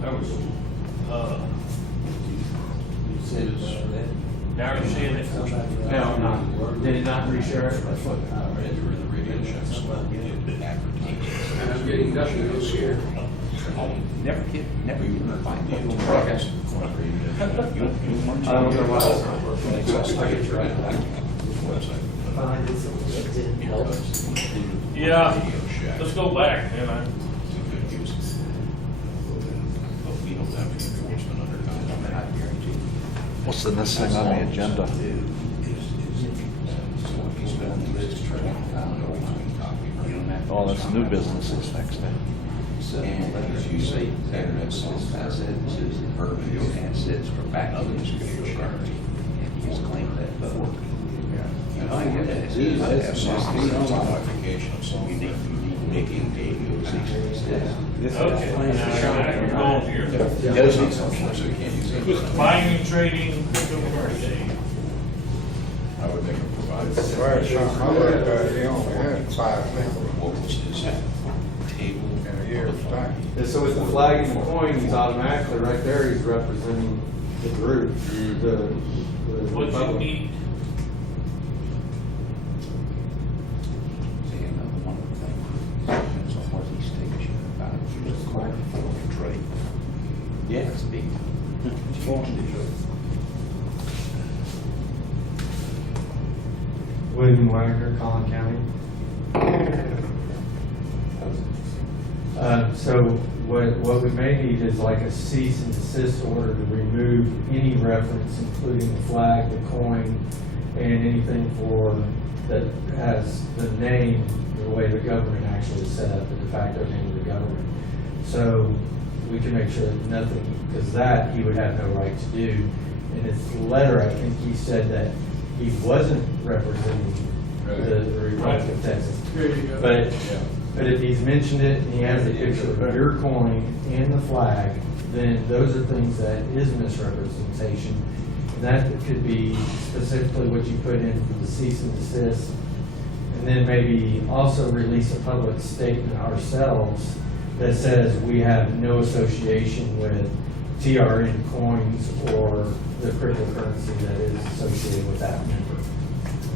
That was, now you're seeing it? No, not. Did it not reshare it? That's what I read through the radio shows. It advertised. I'm getting nothing else here. Never even find the trucks. I don't know why it's not working. Website. It didn't help. Yeah, let's go back, and I. Good use. But we don't have enforcement under contract, I guarantee. What's the next thing on the agenda? So he's been this training, copy. Oh, that's new business is next day. And he's using internet software. Urban assets for back others to he's claimed that before. I have some modification of some unique making Okay. We're going here. so you can't use it. Buying and trading cryptocurrency. I would make him provide. Last time I looked at it, he only had 5 people What was his table? in a year's time. And so with the flag and the coin, he's automatically right there, he's representing the group, the What you republic. need. See, another one of the things, depends on what he states you about, just call it for trade. Yeah, it's big. William Wagner, Collin County. So what we may need is like a cease and desist order to remove any reference, including the flag, the coin, and anything that has the name, the way the government actually is set up, the de facto name of the government. So we can make sure that nothing, because that he would have no right to do. In his letter, I think he said that he wasn't representing the Republic of Texas. There you go. But if he's mentioned it and he has a picture of your coin and the flag, then those are things that is misrepresentation. And that could be specifically what you put in for the cease and desist. And then maybe also release a public statement ourselves that says we have no association with TRN coins or the cryptocurrency that is associated with that member.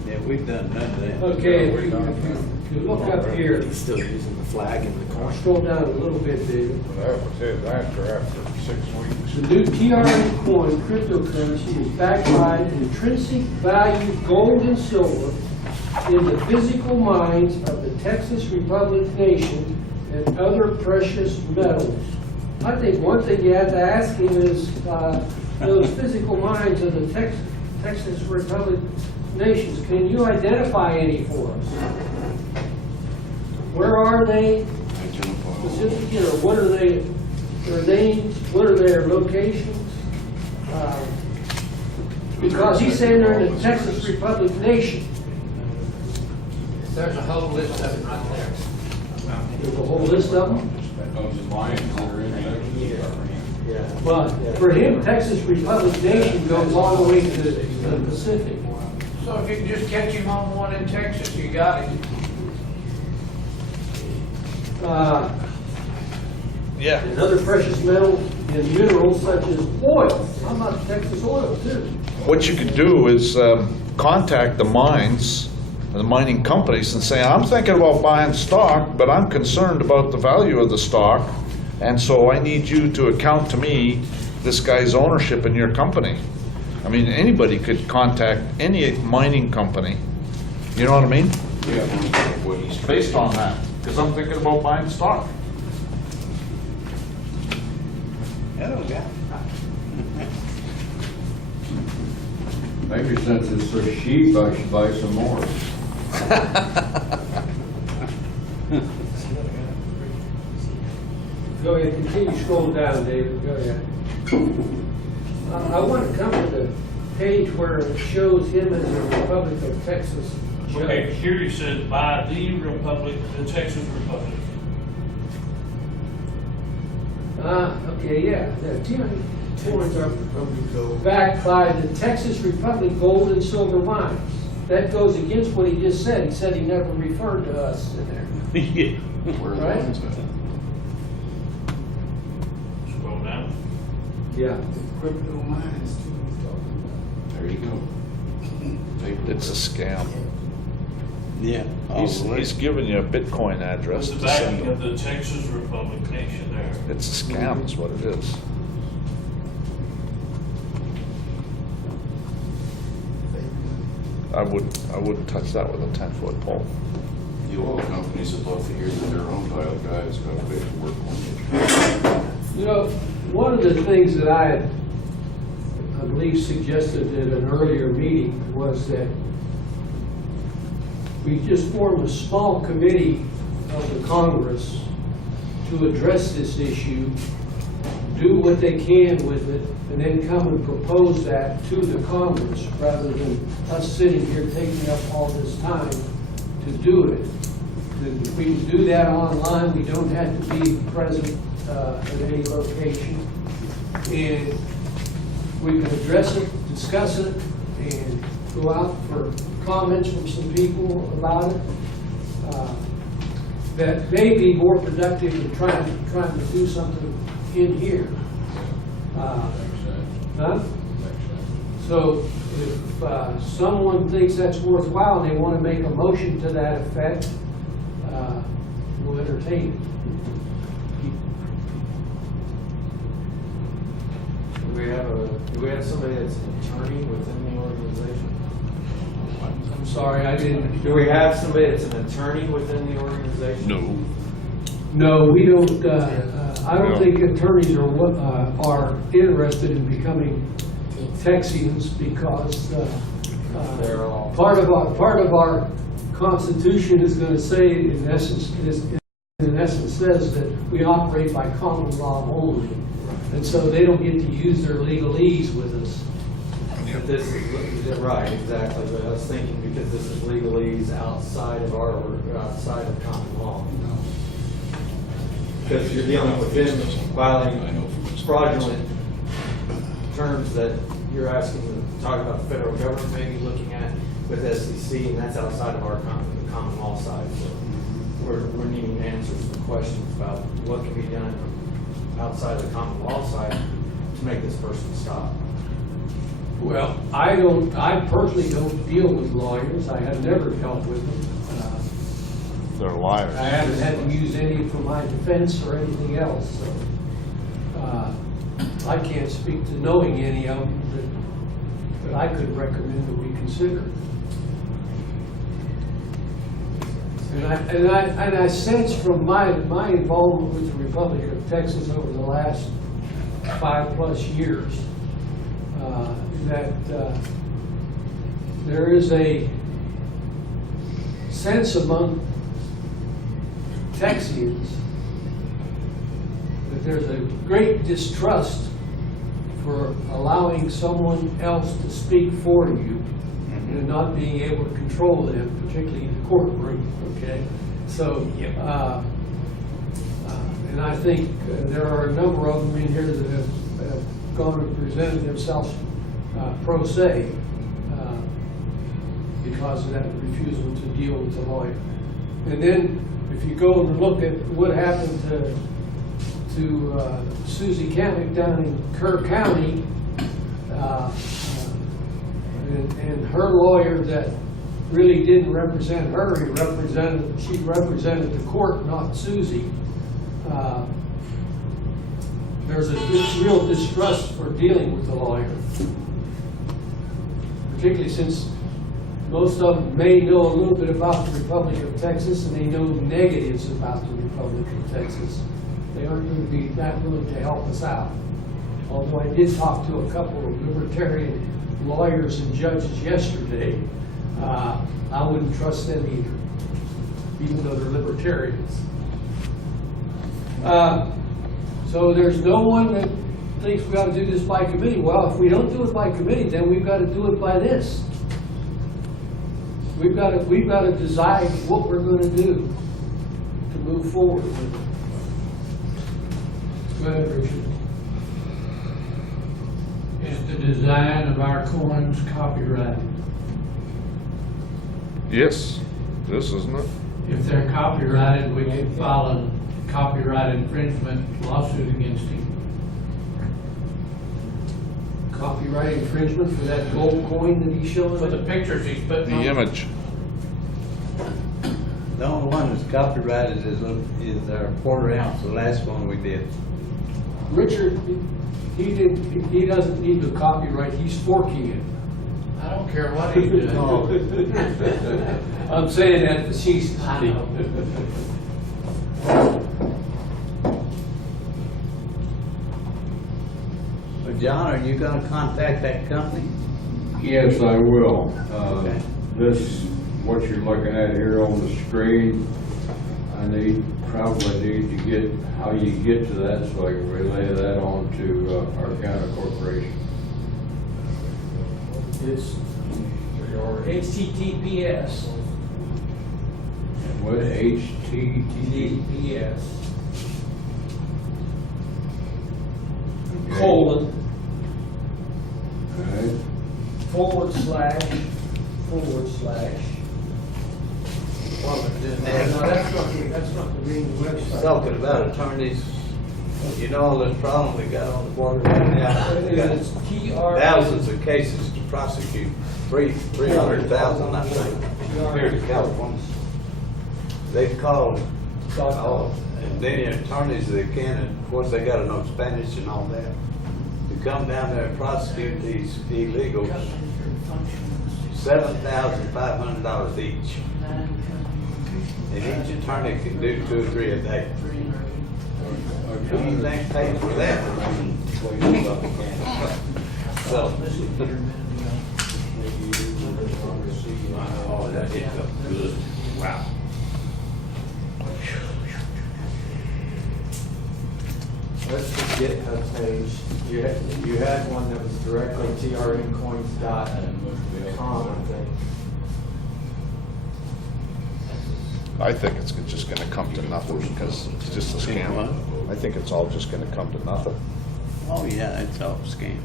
Yeah, we've done none of that. Okay, if you look up here, He's still using the flag and the I'll coin. scroll down a little bit, David. That was his answer after 6 weeks. The new TRN coin cryptocurrency is backed by intrinsic value gold and silver in the physical mines of the Texas Republic Nation and other precious metals. I think one thing you have to ask him is, those physical mines of the Texas Republic Nations, can you identify any for us? Where are they specifically, or what are they, their names, what are their locations? Because he's saying they're in the Texas Republic Nation. There's a whole list of them right there. There's a whole list of them. Of the mines that are in there. But for him, Texas Republic Nation goes all the way to the Pacific. So if you can just catch him on one in Texas, you got it. Yeah. And other precious metals and minerals such as oil. How about Texas oil too? What you could do is contact the mines and the mining companies and say, I'm thinking about buying stock, but I'm concerned about the value of the stock, and so I need you to account to me this guy's ownership in your company. I mean, anybody could contact any mining company. You know what I mean? Yeah. What he's based on that, because I'm thinking about buying stock. Hello, guy. Maybe since it's so cheap, I should buy some more. Go ahead, continue scrolling down, David, go ahead. I want to come to the page where it shows him as a Republic of Texas judge. Okay, here he says, by the Republic, the Texas Republic. Okay, yeah, the 10 coins are backed by the Texas Republic Gold and Silver Mines. That goes against what he just said. He said he never referred to us in there. Yeah. Right? Scroll down. Yeah. Crypto mines too. There you go. It's a scam. Yeah. He's giving you a Bitcoin address What's to the send backing of them. the Texas Republic Nation there? It's a scam is what it is. I wouldn't touch that with a 10-foot pole. The oil companies would love to hear that their own title guys got to work on it. You know, one of the things that I believe suggested at an earlier meeting was that we just form a small committee of the Congress to address this issue, do what they can with it, and then come and propose that to the Congress, rather than us sitting here taking up all this time to do it. We can do that online. We don't have to be present at any location. And we can address it, discuss it, and go out for comments from some people about it. That may be more productive than trying to do something in here. So if someone thinks that's worthwhile and they want to make a motion to that effect, we'll entertain it. Do we have somebody that's an attorney within the organization? I'm sorry, I didn't. Do we have somebody that's an attorney within the organization? No. No, we don't. I don't think attorneys are interested in becoming Texians because They're all. part of our Constitution is going to say, in essence, says that we operate by common law only, and so they don't get to use their legalese with us. But this is, right, exactly, but I was thinking because this is legalese outside of outside of common law. Because you're dealing with them filing fraudulent terms that you're asking to talk about the federal government maybe looking at with SEC, and that's outside of our common law side. So we're needing answers to questions about what can be done outside of the common law side to make this person stop. Well, I personally don't deal with lawyers. I have never dealt with them. They're liars. I haven't had to use any for my defense or anything else, so I can't speak to knowing any of them that I could recommend that we consider. And I sense from my involvement with the Republic of Texas over the last 5+ years that there is a sense among Texians that there's a great distrust for allowing someone else to speak for you and not being able to control them, particularly in the courtroom, okay? So, and I think there are a number of them in here that have gone and presented themselves pro se. because of that refusal to deal with the lawyer. And then, if you go and look at what happened to Susie Campick down in Kerr County, and her lawyer that really didn't represent her, she represented the court, not Susie. There's a real distrust for dealing with the lawyer, particularly since most of them may know a little bit about the Republic of Texas and they know negatives about the Republic of Texas. They aren't going to be that willing to help us out. Although I did talk to a couple of libertarian lawyers and judges yesterday, I wouldn't trust them either, even though they're libertarians. So there's no one that thinks we ought to do this by committee. Well, if we don't do it by committee, then we've got to do it by this. We've got to decide what we're going to do to move forward with it. Go ahead, Richard. Is the design of our coins copyrighted? Yes, this isn't it? If they're copyrighted, we can file a copyright infringement lawsuit against him. Copyright infringement for that gold coin that he's showing? For the pictures he's putting on. The image. The only one that's copyrighted is our quarter ounce, the last one we did. Richard, he doesn't need the copyright, he's forking it. I don't care what he's doing. I'm saying that facetiously. I know. But John, are you gonna contact that company? Yes, I will. Okay. This, what you're looking at here on the screen, I probably need to get how you get to that so I can relay that on to Arcana Corporation. It's HTTPS. What, HTTP? TPS. Okay. Colon, Alright, // No, that's not the main website. talking about attorneys, you know all this problem we got on the border right now. We got It's TR. thousands of cases to prosecute, 300,000, I think, here in California. They've called all, and then attorneys that can, and of course they gotta know Spanish and all that, to come down there and prosecute these illegals, $7,500 each. And each attorney can do 2 or 3 a day. Who do you think pays for that? So. Oh, that did look good. Wow. Let's just get a page. You had one that was directly trncoins.com, I think. I think it's just gonna come to nothing because it's just a scam. I think it's all just gonna come to nothing. Oh, yeah, it's all a scam.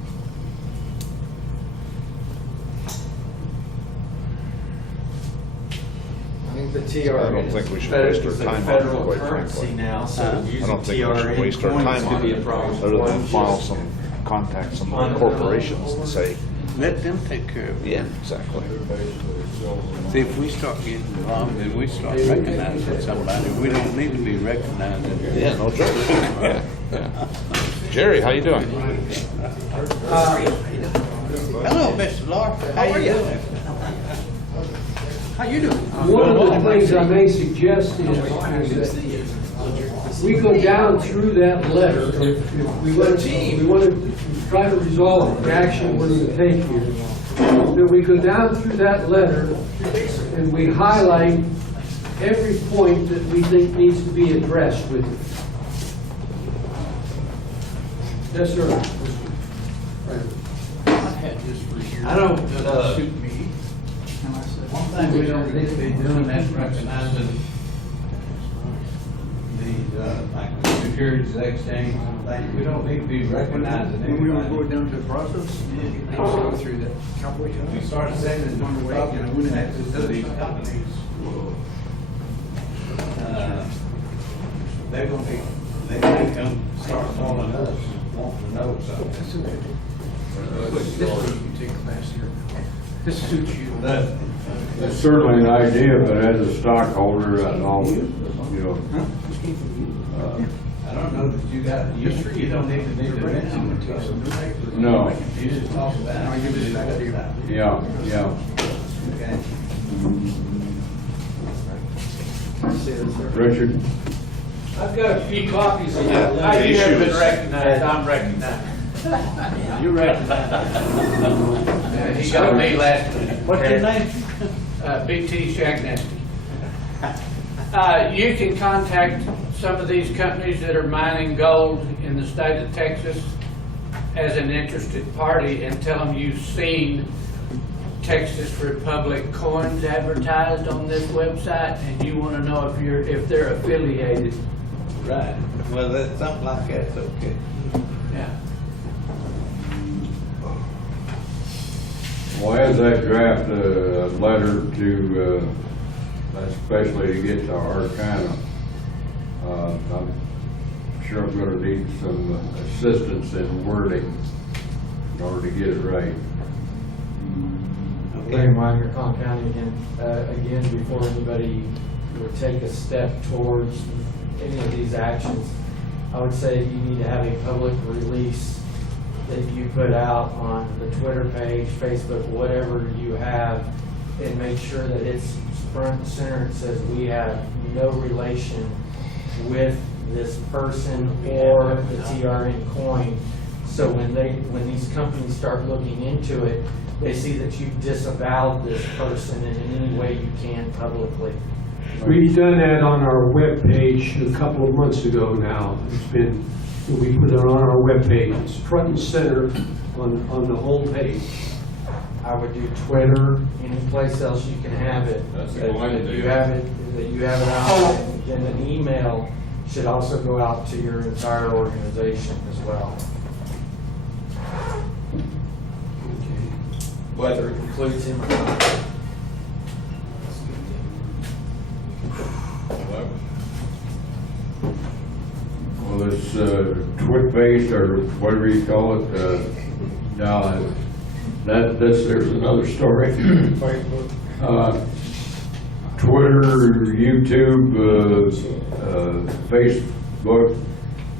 I think the TRN. I don't think we should waste our time on it, federal quite currency frankly. now, so I using don't think we should TRN waste our coins time could on be a it, problem. other than contact some of the corporations and say, Let them take care of it. yeah, exactly. See, if we start getting involved and we start recognizing somebody, we don't need to be recognizing. Yeah, no joke. Yeah, yeah. Jerry, how you doing? Hello, Mr. Lark. How are you? How you doing? One of the things I may suggest is that we go down through that letter, if we want to try to resolve the action we're going to take here, that we go down through that letter and we highlight every point that we think needs to be addressed with it. Yes, sir. I've had this for years. I don't, It doesn't suit me. One thing we don't need to be doing is recognizing these, like, securities exchange, we don't need to be recognizing When we were anybody. going down to the process, go through that cowboy shop. We start sending public taxes to these companies. They're gonna be, they may come start calling us, wanting to know something. You take a class here. This suits you. It's certainly an idea, but as a stockholder, I'd always, you know, I don't know that you got, you don't need to mention it. no, You just talk about it. I'll give this back to you. yeah, yeah. Okay. Richard? I've got a few copies of that. You haven't been recognized, I'm recognized. You're recognized. He got me last minute. What's your name? BT Shagnasty. You can contact some of these companies that are mining gold in the state of Texas as an interested party and tell them you've seen Texas Republic coins advertised on this website and you want to know if they're affiliated. Right. Well, that's something like that's okay. Yeah. Well, as I draft a letter to, especially to get to Arcana, I'm sure I'm gonna need some assistance in wording in order to get it right. William Weiner, Collin County again, before anybody would take a step towards any of these actions, I would say you need to have a public release that you put out on the Twitter page, Facebook, whatever you have, and make sure that it's front and center. It says we have no relation with this person or the TRN coin. So when these companies start looking into it, they see that you disavowed this person in any way you can publicly. We've done that on our webpage a couple of months ago now. We put it on our webpage. It's front and center on the whole page. I would do Twitter, any place else you can have it. That's that fine. you have it out. And an email should also go out to your entire organization as well. Whether it includes him or not. Well, this twit-based or whatever you call it, now, there's another story. Twitter, YouTube, Facebook,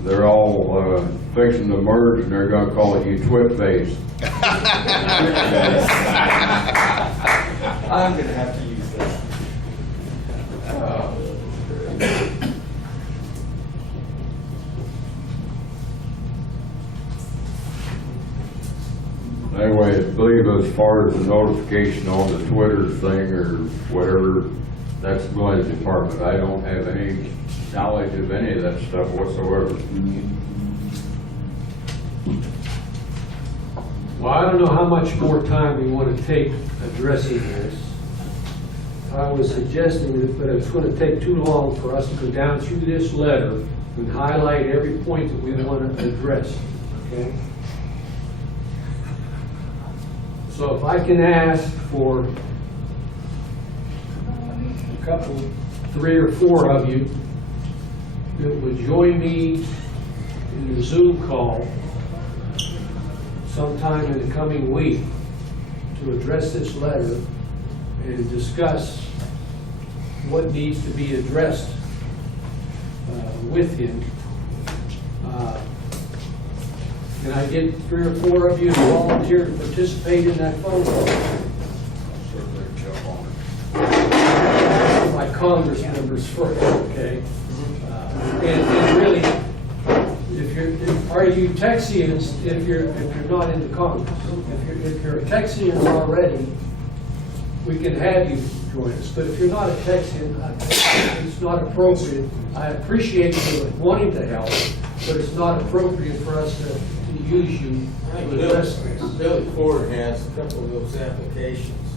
they're all fixing to merge and they're gonna call it you twit-based. I'm gonna have to use that. Anyway, I believe as far as the notification on the Twitter thing or whatever, that's Glenn's department. I don't have any knowledge of any of that stuff whatsoever. Well, I don't know how much more time we want to take addressing this. I was suggesting that, but it's going to take too long for us to go down through this letter and highlight every point that we want to address, okay? So if I can ask for a couple, 3 or 4 of you that would join me in the Zoom call sometime in the coming week to address this letter and discuss what needs to be addressed with him. Can I get 3 or 4 of you to volunteer to participate in that phone call? My Congress members first, okay? And really, are you Texians if you're not in the Congress? If you're a Texian already, we can have you join us. But if you're not a Texian, it's not appropriate. I appreciate you wanting to help, but it's not appropriate for us to use you to address this. Billy Ford has a couple of those applications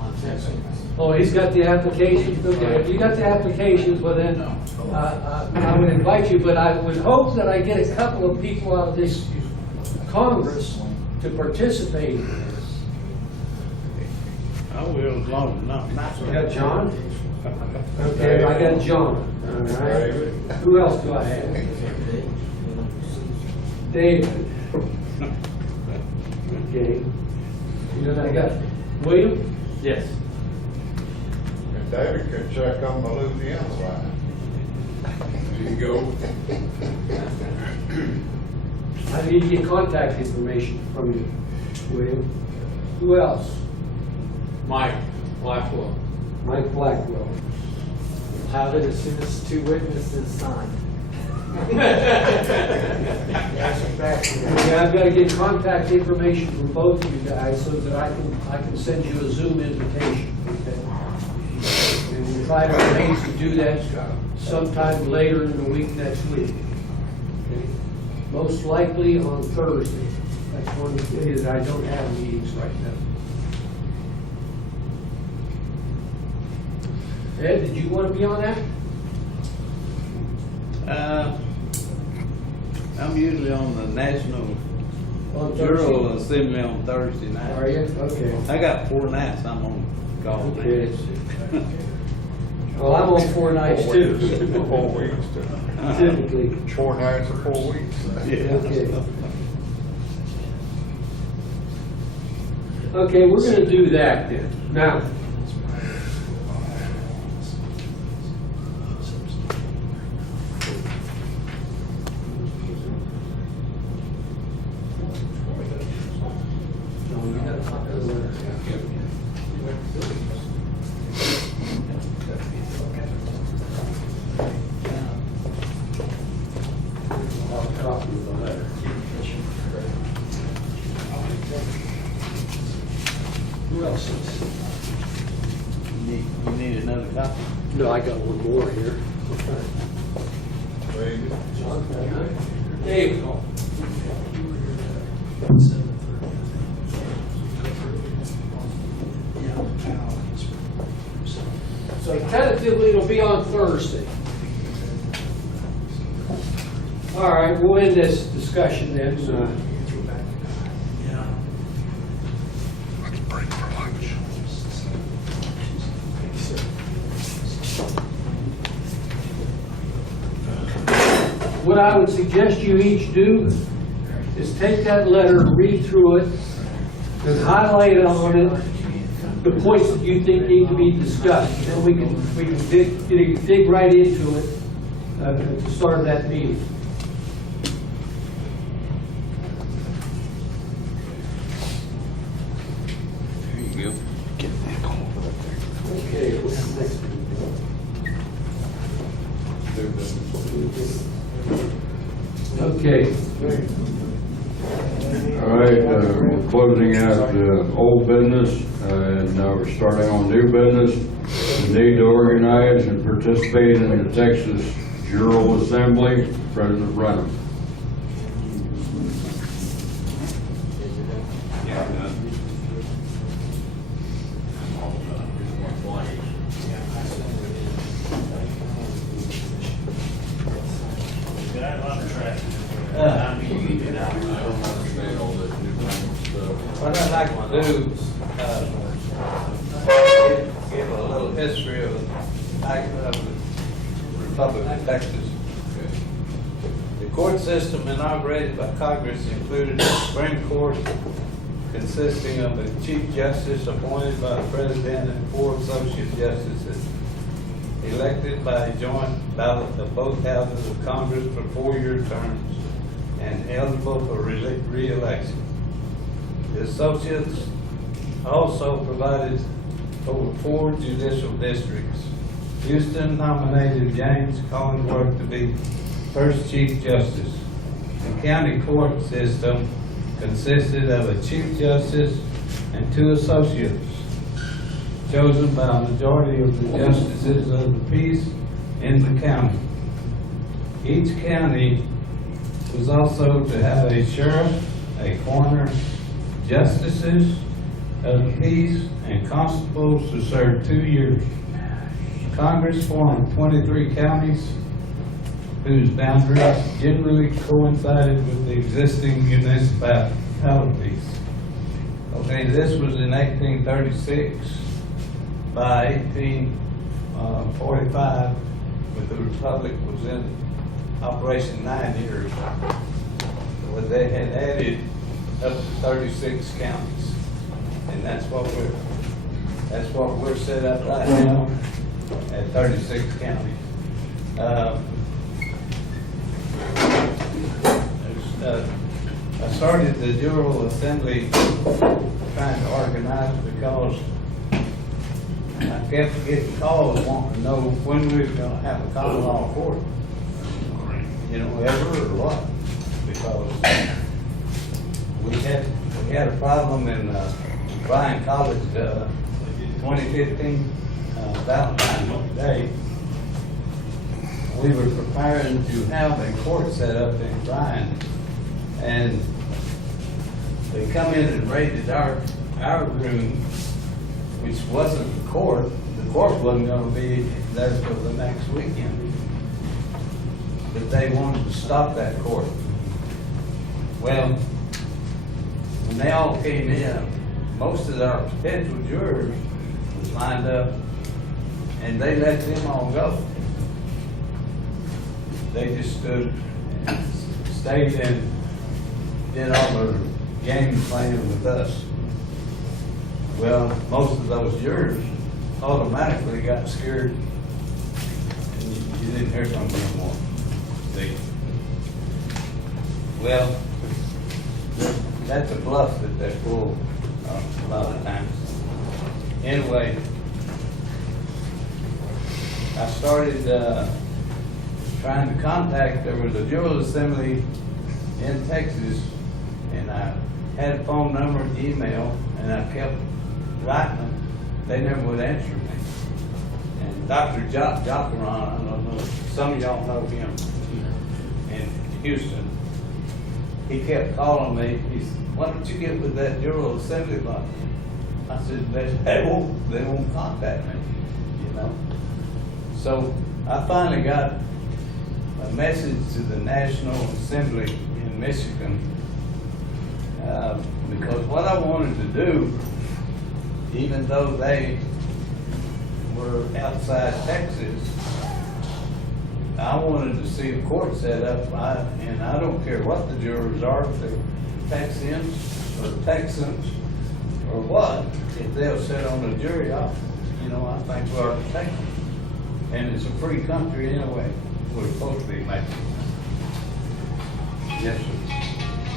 on Texas. Oh, he's got the applications, okay, if you got the applications, well then, I would invite you, but I would hope that I get a couple of people out of this Congress to participate in this. I will, as long as not. You got John? Okay, I got John, all right. Who else do I have? David. Okay. And then I got William? Yes. And David can check on the Louisiana line. There you go. I need to get contact information from you, William. Who else? Mike Blackwell. Mike Blackwell. Have it as soon as 2 witnesses sign. Okay, I've got to get contact information from both of you guys so that I can send you a Zoom invitation. Okay? And we'll try to arrange to do that sometime later in the week next week. Okay? Most likely on Thursday. That's one of the days I don't have meetings right now. Ed, did you want to be on that? I'm usually on the National On General Thursday? Assembly on Thursday night. Are you? Okay. I got 4 nights I'm on call. Okay. Well, I'm on 4 nights too. 4 weeks. Typically. 4 nights or 4 weeks. Okay. Okay, we're gonna do that then. Now. Copy of the letter. Who else is? You need another copy? No, I got one more here. Dave. So tentatively, it'll be on Thursday. All right, we'll end this discussion then. Let's break for lunch. What I would suggest you each do is take that letter, read through it, and highlight on it the points that you think need to be discussed. Then we can dig right into it to start that meeting. There you go. Get that call up there. Okay, what's the next one? Okay. All right, we're closing out old business, and now we're starting on new business. We need to organize and participate in the Texas General Assembly. President Runham. What I'd like to do, give a little history of the Republic of Texas. The court system inaugurated by Congress included a Supreme Court consisting of a Chief Justice appointed by the President and 4 Associate Justices, elected by a joint ballot of both houses of Congress for 4-year terms and eligible for re-election. The Associates also provided over 4 judicial districts. Houston nominated James Collingworth to be first Chief Justice. The county court system consisted of a Chief Justice and 2 associates, chosen by a majority of the justices of the peace in the county. Each county was also to have a sheriff, a coroner, justices, of the peace and constables to serve 2 years. Congress formed 23 counties whose boundaries generally coincided with the existing municipalities. Okay, this was in 1836. By 1845, when the Republic was in operation 9 years, but they had added up to 36 counties. And that's what we're set up right now at 36 counties. I started the General Assembly trying to organize because I kept getting calls wanting to know when we were gonna have a common law court. You know, ever or what? Because we had a problem in Bryan College, 2015, Valentine's Day. We were preparing to have a court set up in Bryan, and they come in and raided our room, which wasn't the court. The court wasn't gonna be there till the next weekend. But they wanted to stop that court. Well, when they all came in, most of our potential jurors was lined up, and they let them all go. They just stood and stayed and did all their game playing with us. Well, most of those jurors automatically got scared, and you didn't hear from them anymore. See? Well, that's a bluff that they pull a lot of times. Anyway, I started trying to contact. There was a General Assembly in Texas, and I had a phone number and email, and I kept writing them. They never would answer me. And Dr. Jocaron, I don't know, some of y'all know him in Houston. He kept calling me. He said, "Why don't you get with that General Assembly body?" I said, they won't contact me, you know. So I finally got a message to the National Assembly in Michigan, because what I wanted to do, even though they were outside Texas, I wanted to see a court set up, and I don't care what the jurors are, if they're Texians or Texans or what, if they'll sit on the jury, I think we ought to take them. And it's a free country anyway. We're supposed to be making. Yes, sir.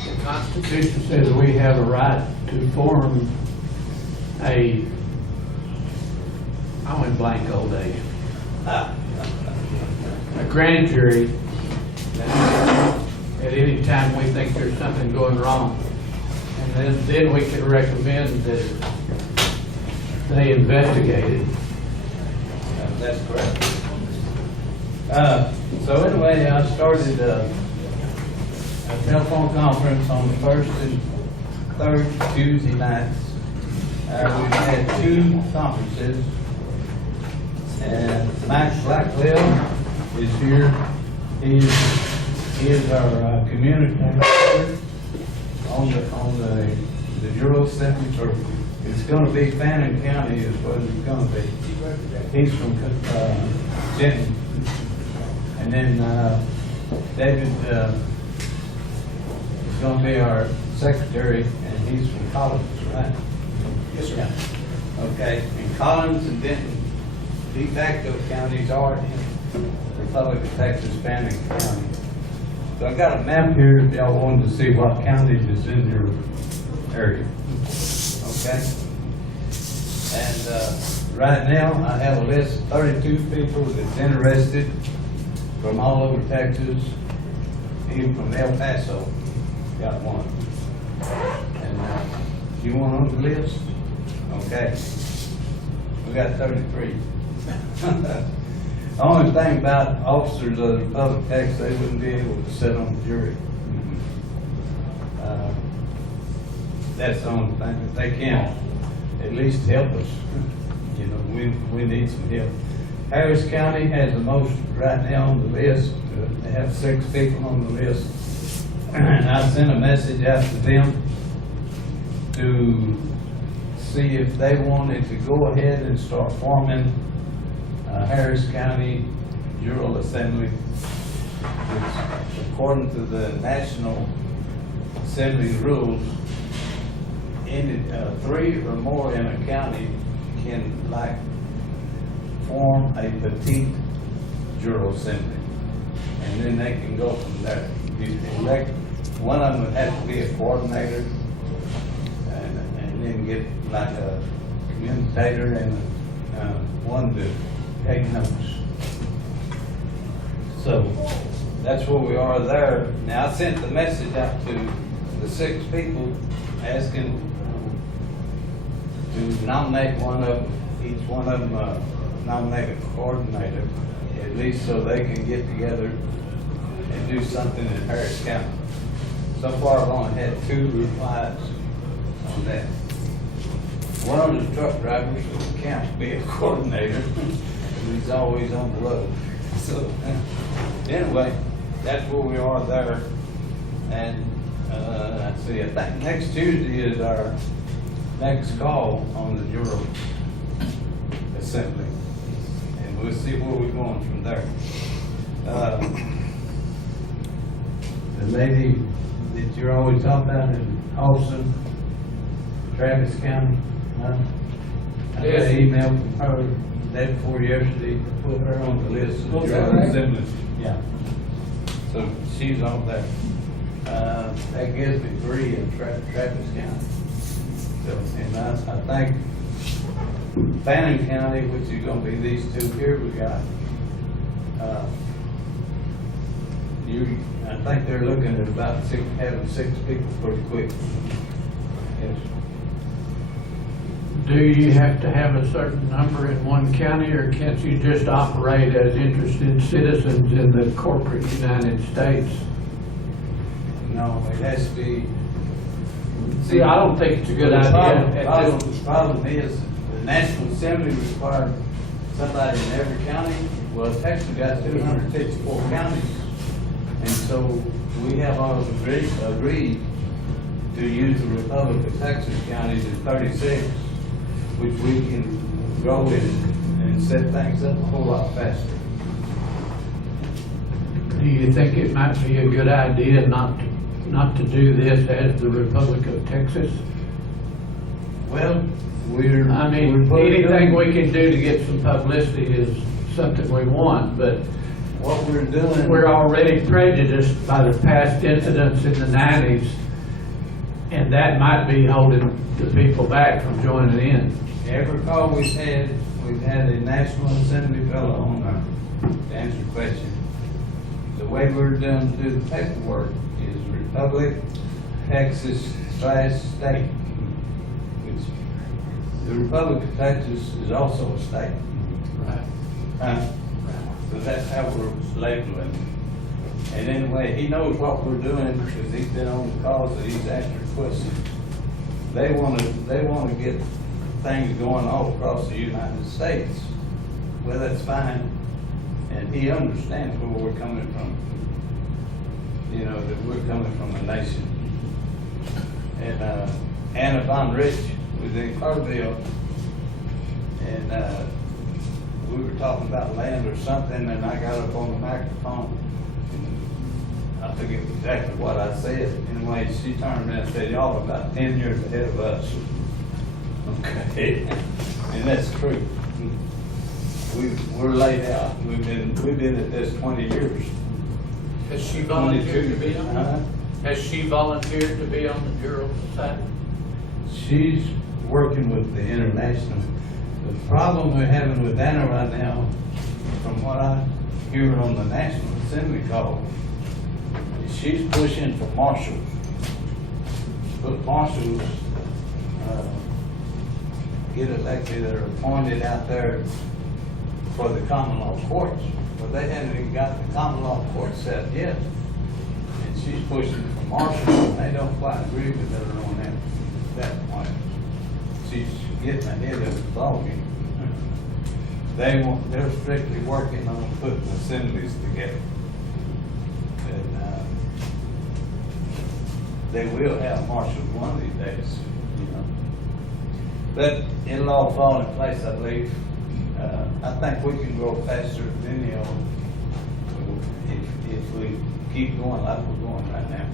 The Constitution says we have a right to form I went blank old age. A grand jury at any time we think there's something going wrong. And then we can recommend that they investigate it. That's correct. So anyway, I started a telephone conference on the first and third Tuesday nights. We've had 2 conferences, and Mike Blackwell is here. He is our communicator on the General Assembly. It's going to be Fannin County is what it's going to be. He's from Denton. And then David is going to be our secretary, and he's from Collins, right? Yes, sir. Yeah. Okay. And Collins and Denton, de facto counties are in the Republic of Texas, Fannin County. So I got a map here if y'all wanted to see what counties is in your area. Okay? And right now, I have a list of 32 people that's interested from all over Texas, even from El Paso. Got one. And you want on the list? Okay. We got 33. The only thing about officers of the Republic of Texas, they wouldn't be able to sit on the jury. That's the only thing that they can. at least help us. You know, we need some help. Harris County has the most right now on the list. They have 6 people on the list. And I sent a message out to them to see if they wanted to go ahead and start forming Harris County General Assembly, which according to the National Assembly rules, 3 or more in a county can form a petite General Assembly, and then they can go from there. You elect, one of them would have to be a coordinator, and then get like a communicator and one to take notes. So that's where we are there. Now I sent the message out to the 6 people asking to nominate one of them, each one of them nominate a coordinator, at least so they can get together and do something in Harris County. So far I've only had 2 replies on that. One of them is a truck driver, so he can't be a coordinator. He's always on the road. So anyway, that's where we are there. And let's see, I think next Tuesday is our next call on the General Assembly. And we'll see where we're going from there. The lady that you're always talking about in Austin, Travis County, I got an email from her day before yesterday to put her on the list of the General Assembly. Yeah. So she's on there. That gives me 3 in Travis County. So, and I think Fannin County, which is gonna be these 2 here we got, I think they're looking at about having 6 people pretty quick. Yes. Do you have to have a certain number in one county, or can't you just operate as interested citizens in the corporate United States? No, it has to be. See, I don't think it's a good idea. The problem is, the National Assembly required somebody in every county. Well, Texas got 254 counties. And so we have all agreed to use the Republic of Texas counties in 36, which we can grow in and set things up a whole lot faster. Do you think it might be a good idea not to do this as the Republic of Texas? Well, anything we can do to get some publicity is something we want, but what we're doing, we're already prejudiced by the past incidents in the 90s, and that might be holding the people back from joining in. Every call we've had a National Assembly fellow on there to answer the question. The way we're done to do the paperwork is Republic, Texas / state, which the Republic of Texas is also a state. Right. So that's how we're labeling. And anyway, he knows what we're doing because he's been on the calls and he's answered questions. They want to get things going all across the United States. Well, that's fine. And he understands where we're coming from. You know, that we're coming from a nation. And Anna Von Rich was in Carville, and we were talking about land or something, and I got up on the microphone. I forget exactly what I said. Anyway, she turned around and said, "Y'all are about 10 years ahead of us." Okay, and that's true. We're laid out. We've been at this 20 years. Has she volunteered to be on? Huh? Has she volunteered to be on the Bureau Society? She's working with the international. The problem we're having with Anna right now, from what I hear on the National Assembly call, is she's pushing for marshals. But marshals get elected or appointed out there for the common law courts. But they haven't even got the common law court set yet. And she's pushing for marshals, and they don't quite agree with her on that point. She's getting ahead of the ballgame. They're strictly working on putting assemblies together. And, they will have marshals one of these days, you know. But it'll all fall in place, I believe. I think we can grow faster than any of them if we keep going like we're going right now.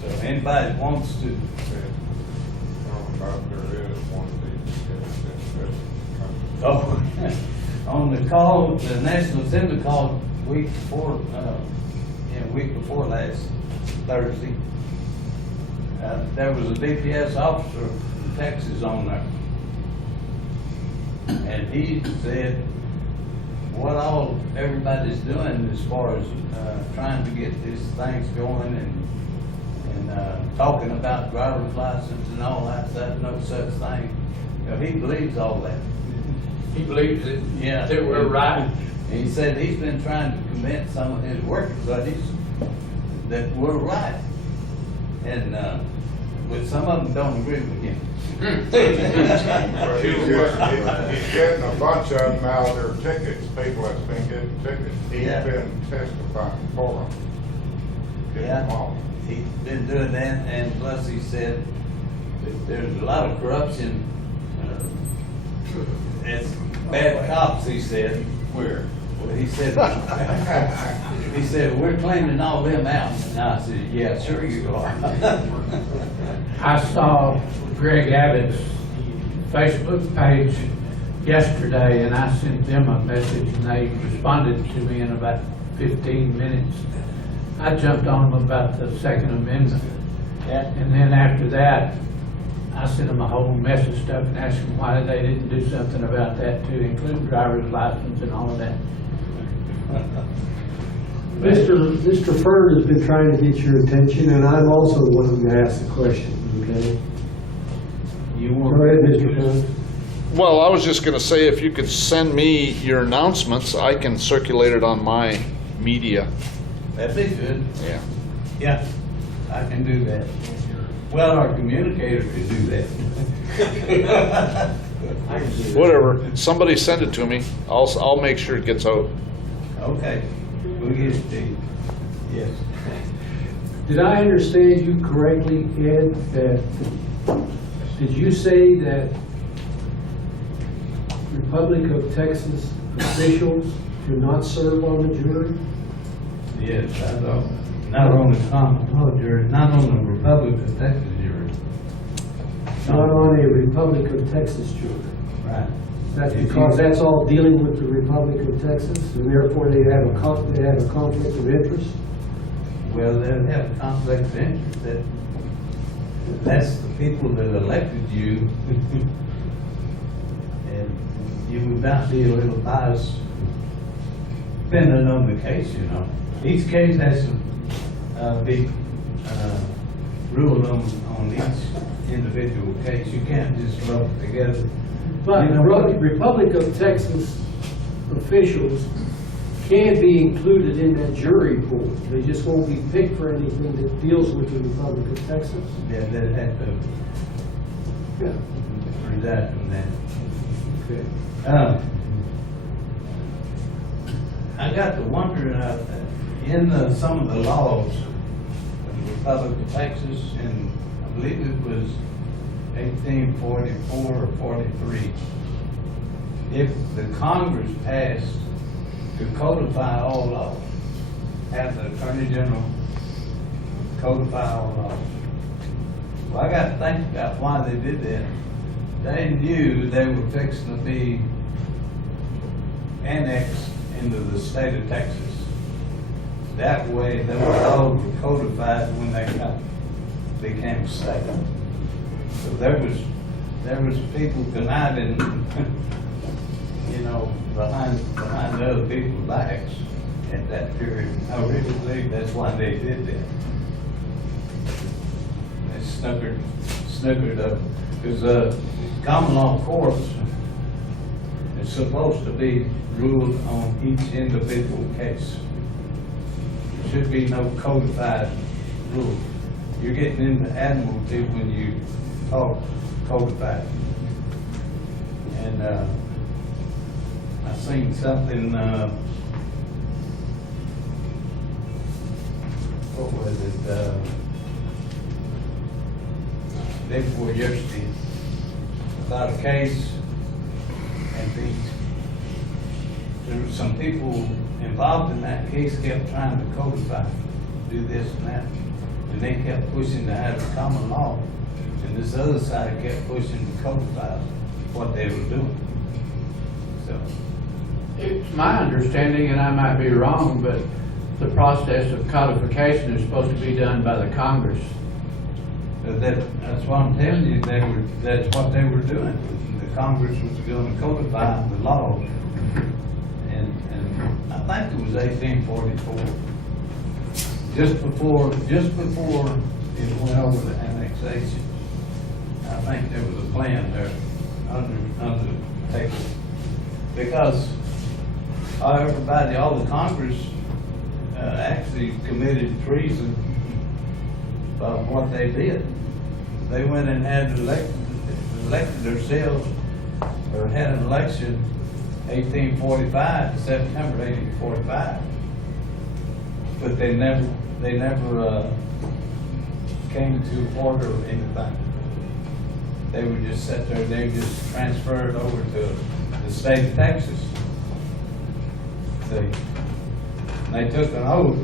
So anybody that wants to. Oh, on the call, the National Assembly called week before last Thursday. There was a DPS officer from Texas on there. And he said what all everybody's doing as far as trying to get these things going and talking about driver's license and all that stuff, no such thing. You know, he believes all that. He believes it, Yeah. that we're right. And he said he's been trying to convince some of his working buddies that we're right. And, but some of them don't agree with him. He's getting a bunch of them out of their tickets, people that's been getting tickets. He's Yeah. been testifying for them. Getting them all. He's been doing that, and plus he said that there's a lot of corruption. It's bad cops, he said. Where? Well, he said, he said, we're cleaning all them out. And I said, yeah, sure you are. I saw Greg Abbott's Facebook page yesterday, and I sent them a message, and they responded to me in about 15 minutes. I jumped on them about the Second Amendment. Yeah. And then after that, I sent them a whole mess of stuff and asked them why they didn't do something about that too, including driver's license and all of that. Mr. Ferd has been trying to get your attention, and I'm also wanting to ask a question, okay? You Go want ahead, Mr. Ferd. Well, I was just gonna say, if you could send me your announcements, I can circulate it on my media. That'd be good. Yeah. Yeah, I can do that. Well, our communicator could do that. Whatever, somebody send it to me, I'll make sure it gets out. Okay, we'll get it to you. Yes. Did I understand you correctly, Ed, that, did you say that Republic of Texas officials do not serve on the jury? Yes, I know. Not on the common law jury, not on the Republic of Texas jury. Not on a Republic of Texas jury? Right. That's because that's all dealing with the Republic of Texas, and therefore they have a conflict of interest? Well, they'll have conflict of interest. That's the people that elected you. And you would not be a little biased depending on the case, you know. Each case has to be ruled on each individual case. You can't just lump it together. But You know what? Republic of Texas officials can be included in that jury pool. They just won't be picked for anything that deals with the Republic of Texas. Yeah, they'd have to Yeah. reside from that. Okay. I got to wondering, in some of the laws of the Republic of Texas, and I believe it was 1844 or 43, if the Congress passed to codify all laws, have the Attorney General codify all laws. Well, I got to think about why they did that. They knew they were fixing to be annexed into the state of Texas. That way, those laws were codified when they became state. So there was people conniving, you know, behind other people's backs at that period. I really believe that's why they did that. They snookered up, because common law courts is supposed to be ruled on each individual case. There should be no codified rule. You're getting into admiralty when you talk codified. And, I seen something, what was it, day before yesterday, about a case, and there were some people involved in that case kept trying to codify, do this and that, and they kept pushing to have a common law, and this other side kept pushing to codify what they were doing. So, It's my understanding, and I might be wrong, but the process of codification is supposed to be done by the Congress. that's what I'm telling you, that's what they were doing. The Congress was going to codify the law, and I think it was 1844. Just before it went over the annexation, I think there was a plan there undertaken. Because everybody, all the Congress actually committed treason by what they did. They went and had elected themselves, or had an election 1845, September 1845. But they never came to order or anything. They would just sit there, they just transferred over to the state of Texas. See, and they took an oath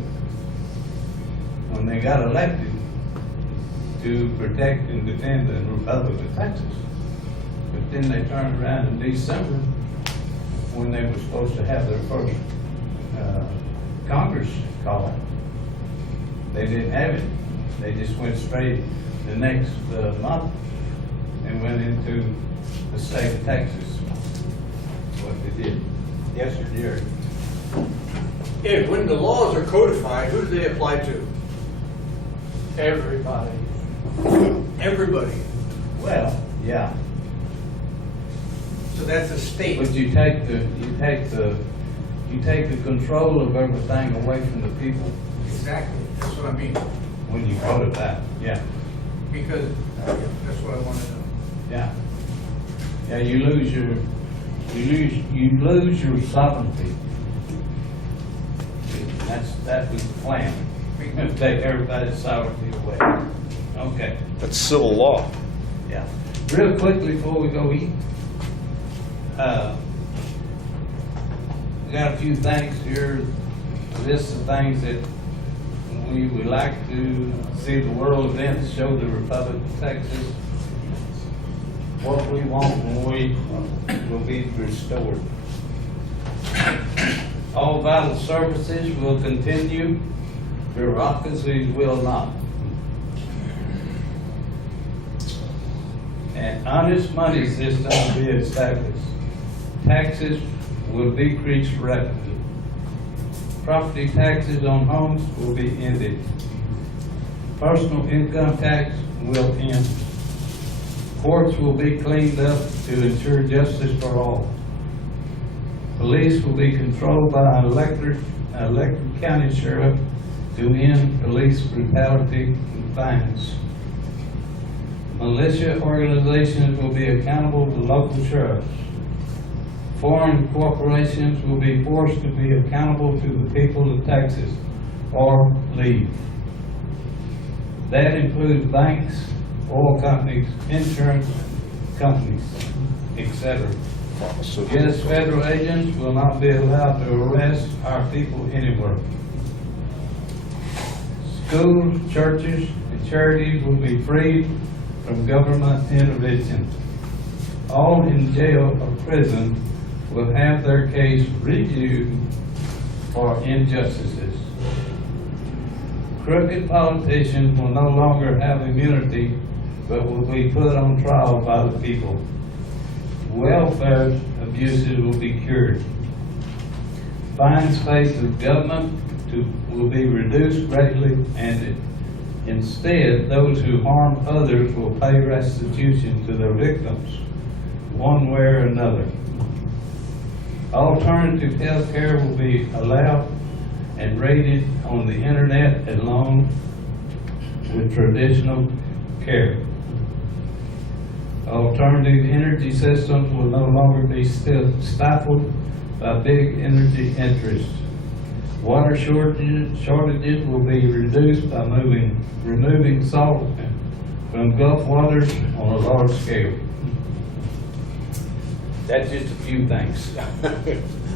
when they got elected to protect and defend the Republic of Texas. But then they turned around in December when they were supposed to have their first Congress call. They didn't have it. They just went straight the next month and went into the state of Texas. What they did. Yes, sir, Jerry. Ed, when the laws are codified, who do they apply to? Everybody. Everybody. Well, yeah. So that's a state. But you take the control of everything away from the people Exactly. That's what I mean. when you codify. Yeah. Because that's what I want to know. Yeah. Yeah, you lose your sovereignty. That was the plan. We're going to take everybody's sovereignty away. Okay. That's civil law. Yeah. Real quickly before we go eat, we got a few things here, a list of things that we would like to see the world events show the Republic of Texas what we want when we will be restored. All vital services will continue, bureaucracies will not. An honest money system will be established. Taxes will decrease rapidly. Property taxes on homes will be ended. Personal income tax will end. Courts will be cleaned up to ensure justice for all. Police will be controlled by an elected county sheriff to end police brutality and fines. Militia organizations will be accountable to local sheriffs. Foreign corporations will be forced to be accountable to the people of Texas or leave. That includes banks, oil companies, insurance companies, etc. Yes, federal agents will not be allowed to arrest our people anywhere. Schools, churches, and charities will be freed from government intervention. All in jail or prison will have their case reviewed for injustices. Crooked politicians will no longer have immunity, but will be put on trial by the people. Welfare abuses will be cured. Fines paid to government will be reduced greatly, and instead, those who harm others will pay restitution to their victims, one way or another. Alternative health care will be allowed and rated on the internet along with traditional care. Alternative energy systems will no longer be stifled by big energy interests. Water shortages will be reduced by removing salt from Gulf waters on a large scale. That's just a few things.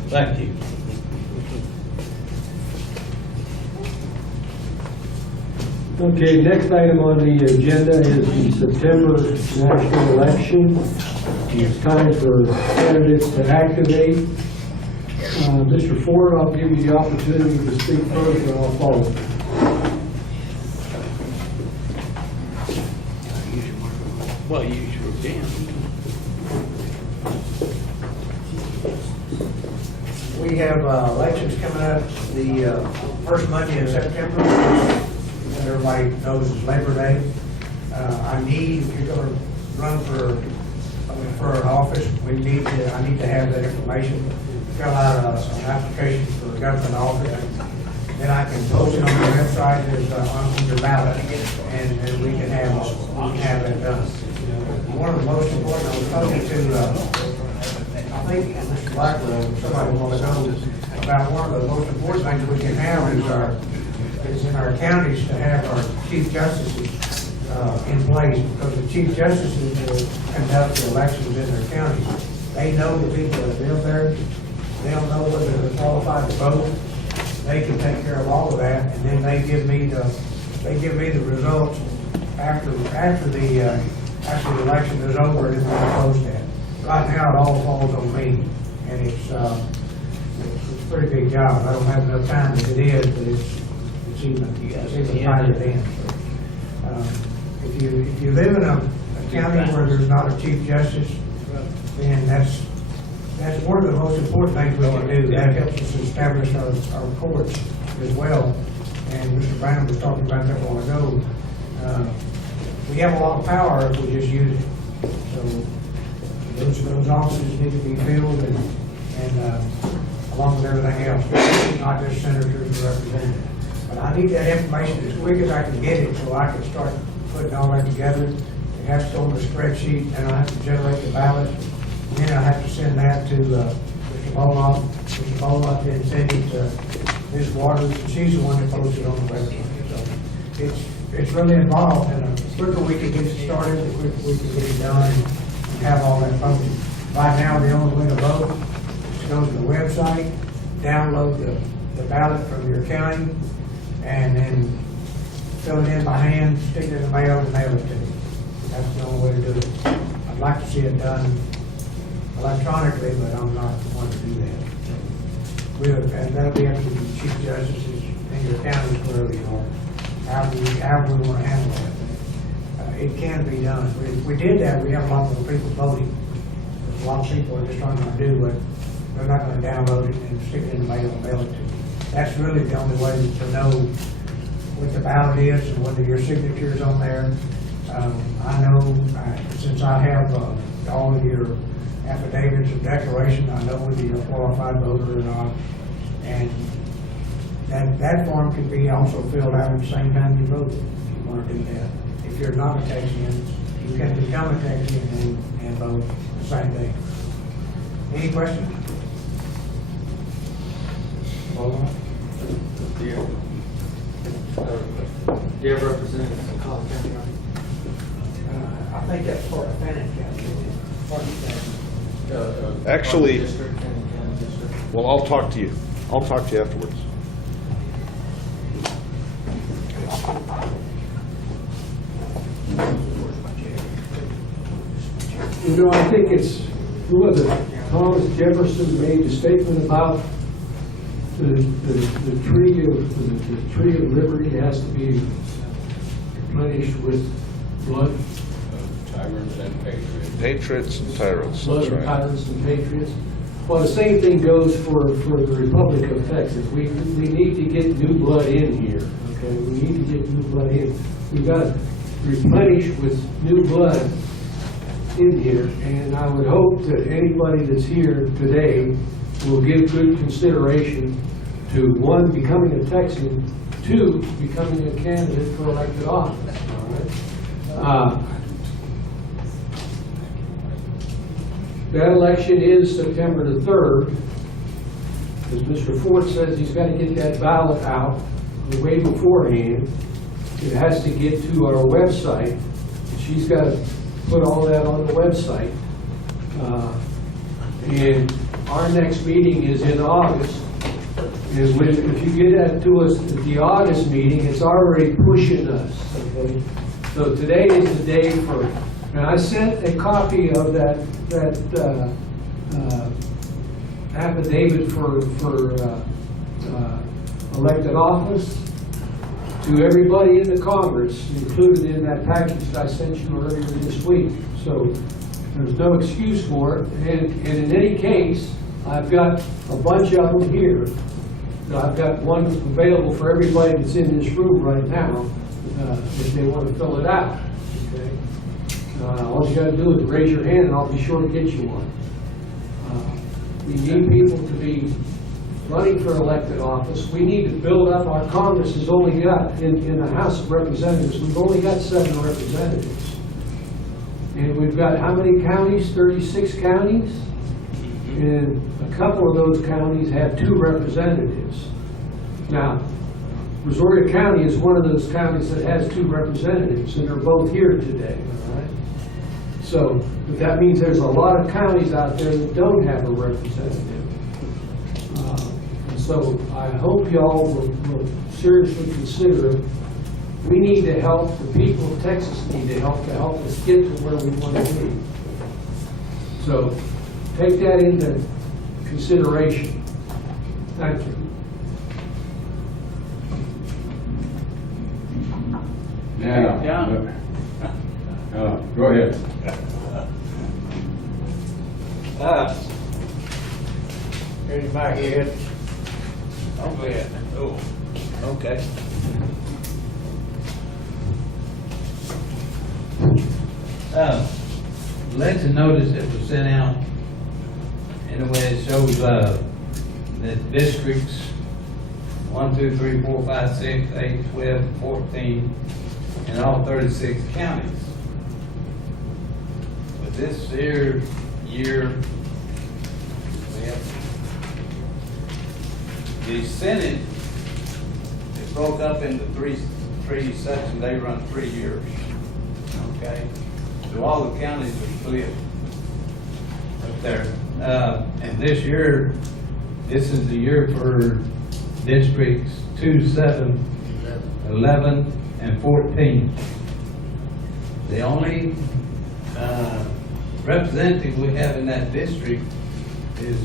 Thank you. Okay, next item on the agenda is the September national election. It's time for candidates to activate. Mr. Ford, I'll give you the opportunity to speak first, and I'll follow. Well, you sure can. We have elections coming up the first Monday in September. Everybody knows it's Labor Day. If you're going to run for an office, I need to have that information. Fill out an application for a government office. Then I can post it on the website as on your ballot, and then we can have it done. One of the most important, I was talking to, I think Mr. Blackwell, somebody want to know about one of the most important things we can have is in our counties to have our chief justices in place, because the chief justices will conduct the elections in their counties. They know the people that live there. They'll know whether they're qualified to vote. They can take care of all of that, and then they give me the results after the election is over, and then we post that. Right now, it all falls on me, and it's a pretty big job. I don't have enough time as it is, but it's even tighter than. If you live in a county where there's not a chief justice, then that's one of the most important things we can do. That helps us establish our courts as well. And Mr. Brown was talking about that a while ago. We have a lot of power if we just use it. So those offices need to be filled, and along with everything else, not just senators or representatives. But I need that information as quick as I can get it, so I can start putting all that together. It has to go on the spreadsheet, and I have to generate the ballot. And then I have to send that to Mr. Boloff. Mr. Boloff then send it to Ms. Waters, and she's the one that posts it on the website. So it's really involved, and the quicker we can get it started, the quicker we can get it done and have all that posted. Right now, the only way to vote is to go to the website, download the ballot from your county, and then fill it in by hand, stick it in the mail, and mail it to you. That's the only way to do it. I'd like to see it done electronically, but I'm not the one to do that. And that'll be up to the chief justices in your counties, wherever you are, however we want to handle that. It can be done. If we did that, we have a lot more people voting. A lot of people are just not going to do it. They're not going to download it and stick it in the mail and mail it to you. That's really the only way to know what the ballot is and whether your signature is on there. I know, since I have all of your affidavits of declaration, I know whether you're a qualified voter or not. And that form can be also filled out at the same time you vote, if you want to do that. If you're not a Texian, you can become a Texian and vote the same day. Any questions? Do you have representatives in Collin County, right? I think that's part of Fannin County. Part of that. Actually, District, Fannin County District. well, I'll talk to you. I'll talk to you afterwards. You know, I think who was it? Thomas Jefferson made the statement about the tree of liberty has to be replenished with blood. Tyrants and patriots. Patriots and tyrants, Blood that's of right. tyrants and patriots. Well, the same thing goes for the Republic of Texas. We need to get new blood in here, okay? We need to get new blood in. We've got to replenish with new blood in here, and I would hope that anybody that's here today will give good consideration to, one, becoming a Texan, two, becoming a candidate for elected office, all right? That election is September the 3rd. As Mr. Ford says, he's got to get that ballot out way beforehand. It has to get to our website. She's got to put all that on the website. And our next meeting is in August. And if you get that to us at the August meeting, it's already pushing us. Okay? So today is the day for, and I sent a copy of that affidavit for elected office to everybody in the Congress, included in that package that I sent you earlier this week. So there's no excuse for it. And in any case, I've got a bunch of them here. I've got one available for everybody that's in this room right now, if they want to fill it out. Okay? All you got to do is raise your hand, and I'll be sure to get you one. We need people to be running for elected office. We need to build up. Our Congress has only got, in the House of Representatives, we've only got 7 representatives. And we've got how many counties? 36 counties? And a couple of those counties have 2 representatives. Now, Brazoria County is one of those counties that has 2 representatives, and they're both here today, all right? So, but that means there's a lot of counties out there that don't have a representative. And so I hope y'all will seriously consider it. We need to help, the people of Texas need to help us get to where we want to be. So take that into consideration. Thank you. Now, go ahead. Here's my head. I'm glad. Oh, okay. Election notice that was sent out, anyway, it shows, the districts 1, 2, 3, 4, 5, 6, 8, 12, 14, and all 36 counties. But this year, the Senate is broke up into three sections. They run 3 years. Okay, so all the counties are split up there. And this year, this is the year for districts 2, 7, 11, and 14. The only representative we have in that district is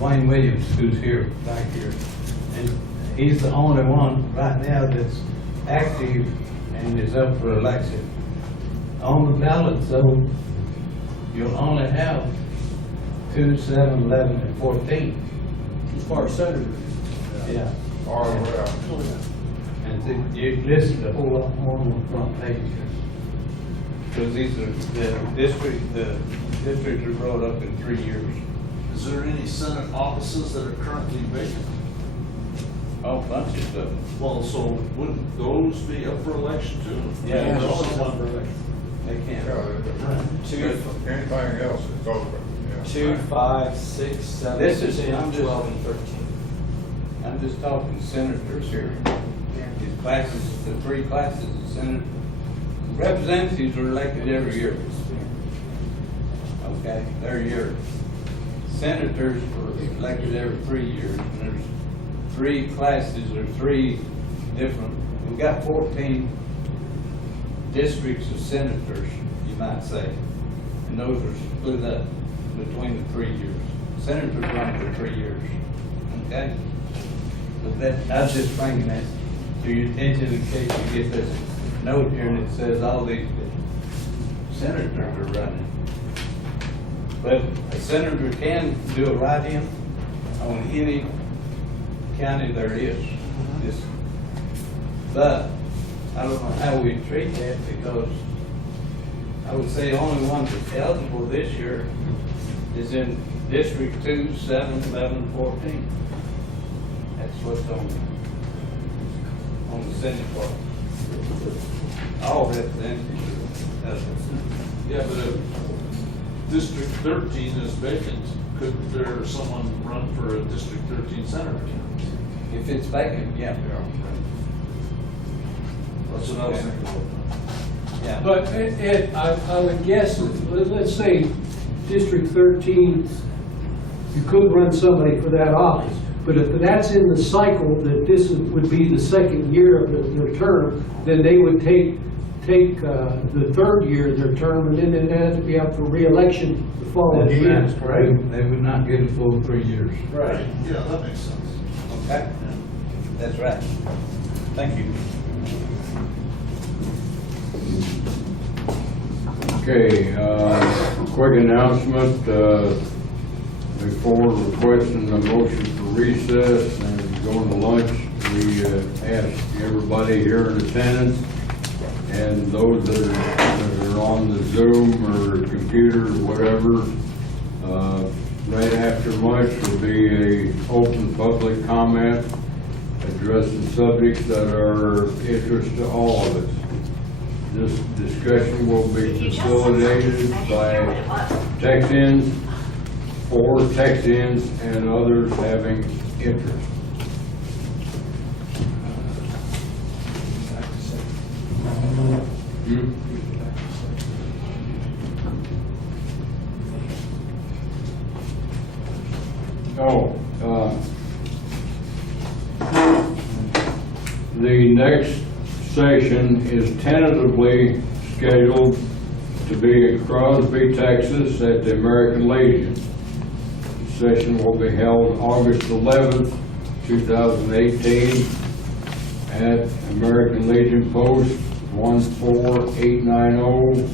Wayne Williams, who's here, back here. And he's the only one right now that's active and is up for election on the ballot. So you'll only have 2, 7, 11, and 14. As far as senators. Yeah. Or, And so you listen to a whole lot more on the front page here. Because these are the districts are brought up in 3 years. Is there any Senate offices that are currently vacant? Oh, bunches of them. Well, so wouldn't those be up for election too? Yeah, They're all someone up for election. They can't. anything else is open. Yeah. 2, 5, 6, 7, This is- 10, I'm just- 12, and 13. I'm just talking senators here. These classes, the 3 classes of senators. Representatives are elected every year. Okay, they're a year. Senators are elected every 3 years, and there's 3 classes or 3 different, we've got 14 districts of senators, you might say, and those are split up between the 3 years. Senators run for 3 years, okay? But that, I was just bringing that to your attention in case you get this note here and it says all these senators are running. But a senator can do a write-in on any county there is. But I don't know how we treat that, because I would say only one that's eligible this year is in District 2, 7, 11, 14. That's what's on the Senate part. All representatives. Yeah, but District 13 is vacant, could there someone run for a District 13 senator? If it's vacant, yeah. That's what I was thinking. Yeah. But Ed, I would guess, let's say District 13, you could run somebody for that office. But if that's in the cycle, that this would be the second year of their term, then they would take the third year of their term, and then they'd have to be up for re-election the following year. That's correct. They would not get a full 3 years. Right. Yeah, that makes sense. Okay. That's right. Thank you. Okay, quick announcement, before requesting a motion for recess and going to lunch, we ask everybody here in attendance and those that are on the Zoom or computer or whatever, right after lunch will be a open public comment addressing subjects that are of interest to all of us. This discussion will be facilitated by text-ins, for text-ins, and others having interest. The next session is tentatively scheduled to be in Crosby, Texas at the American Legion. The session will be held August 11th, 2018 at American Legion Post 14890,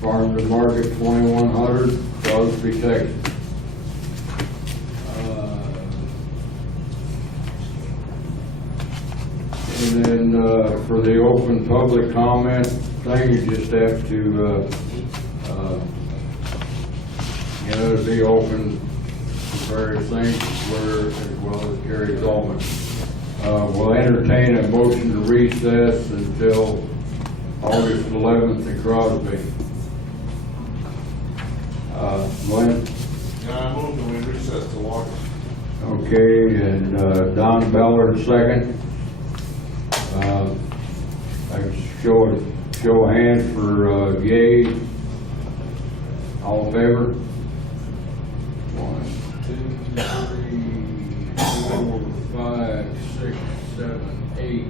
Farm to Market 2100, Crosby, Texas. And then for the open public comment thing, you just have to, to be open to various things as well as Gary Zolman. We'll entertain a motion to recess until August 11th in Crosby. Glenn? Yeah, I move that we recess till August. Okay, and Don Ballard, second. I show of hands for yea. All in favor? 1, 2, 3, 4, 5, 6, 7, 8,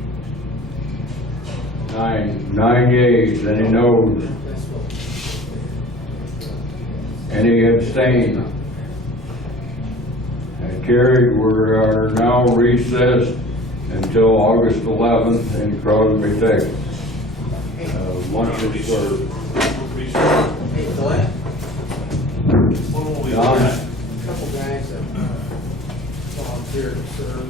9. 9 yeas. Any noes? Any abstain? Carried. We are now recessed until August 11th in Crosby, Texas. Lunch is served. Hey, Glenn? Don? A couple guys that volunteered to serve.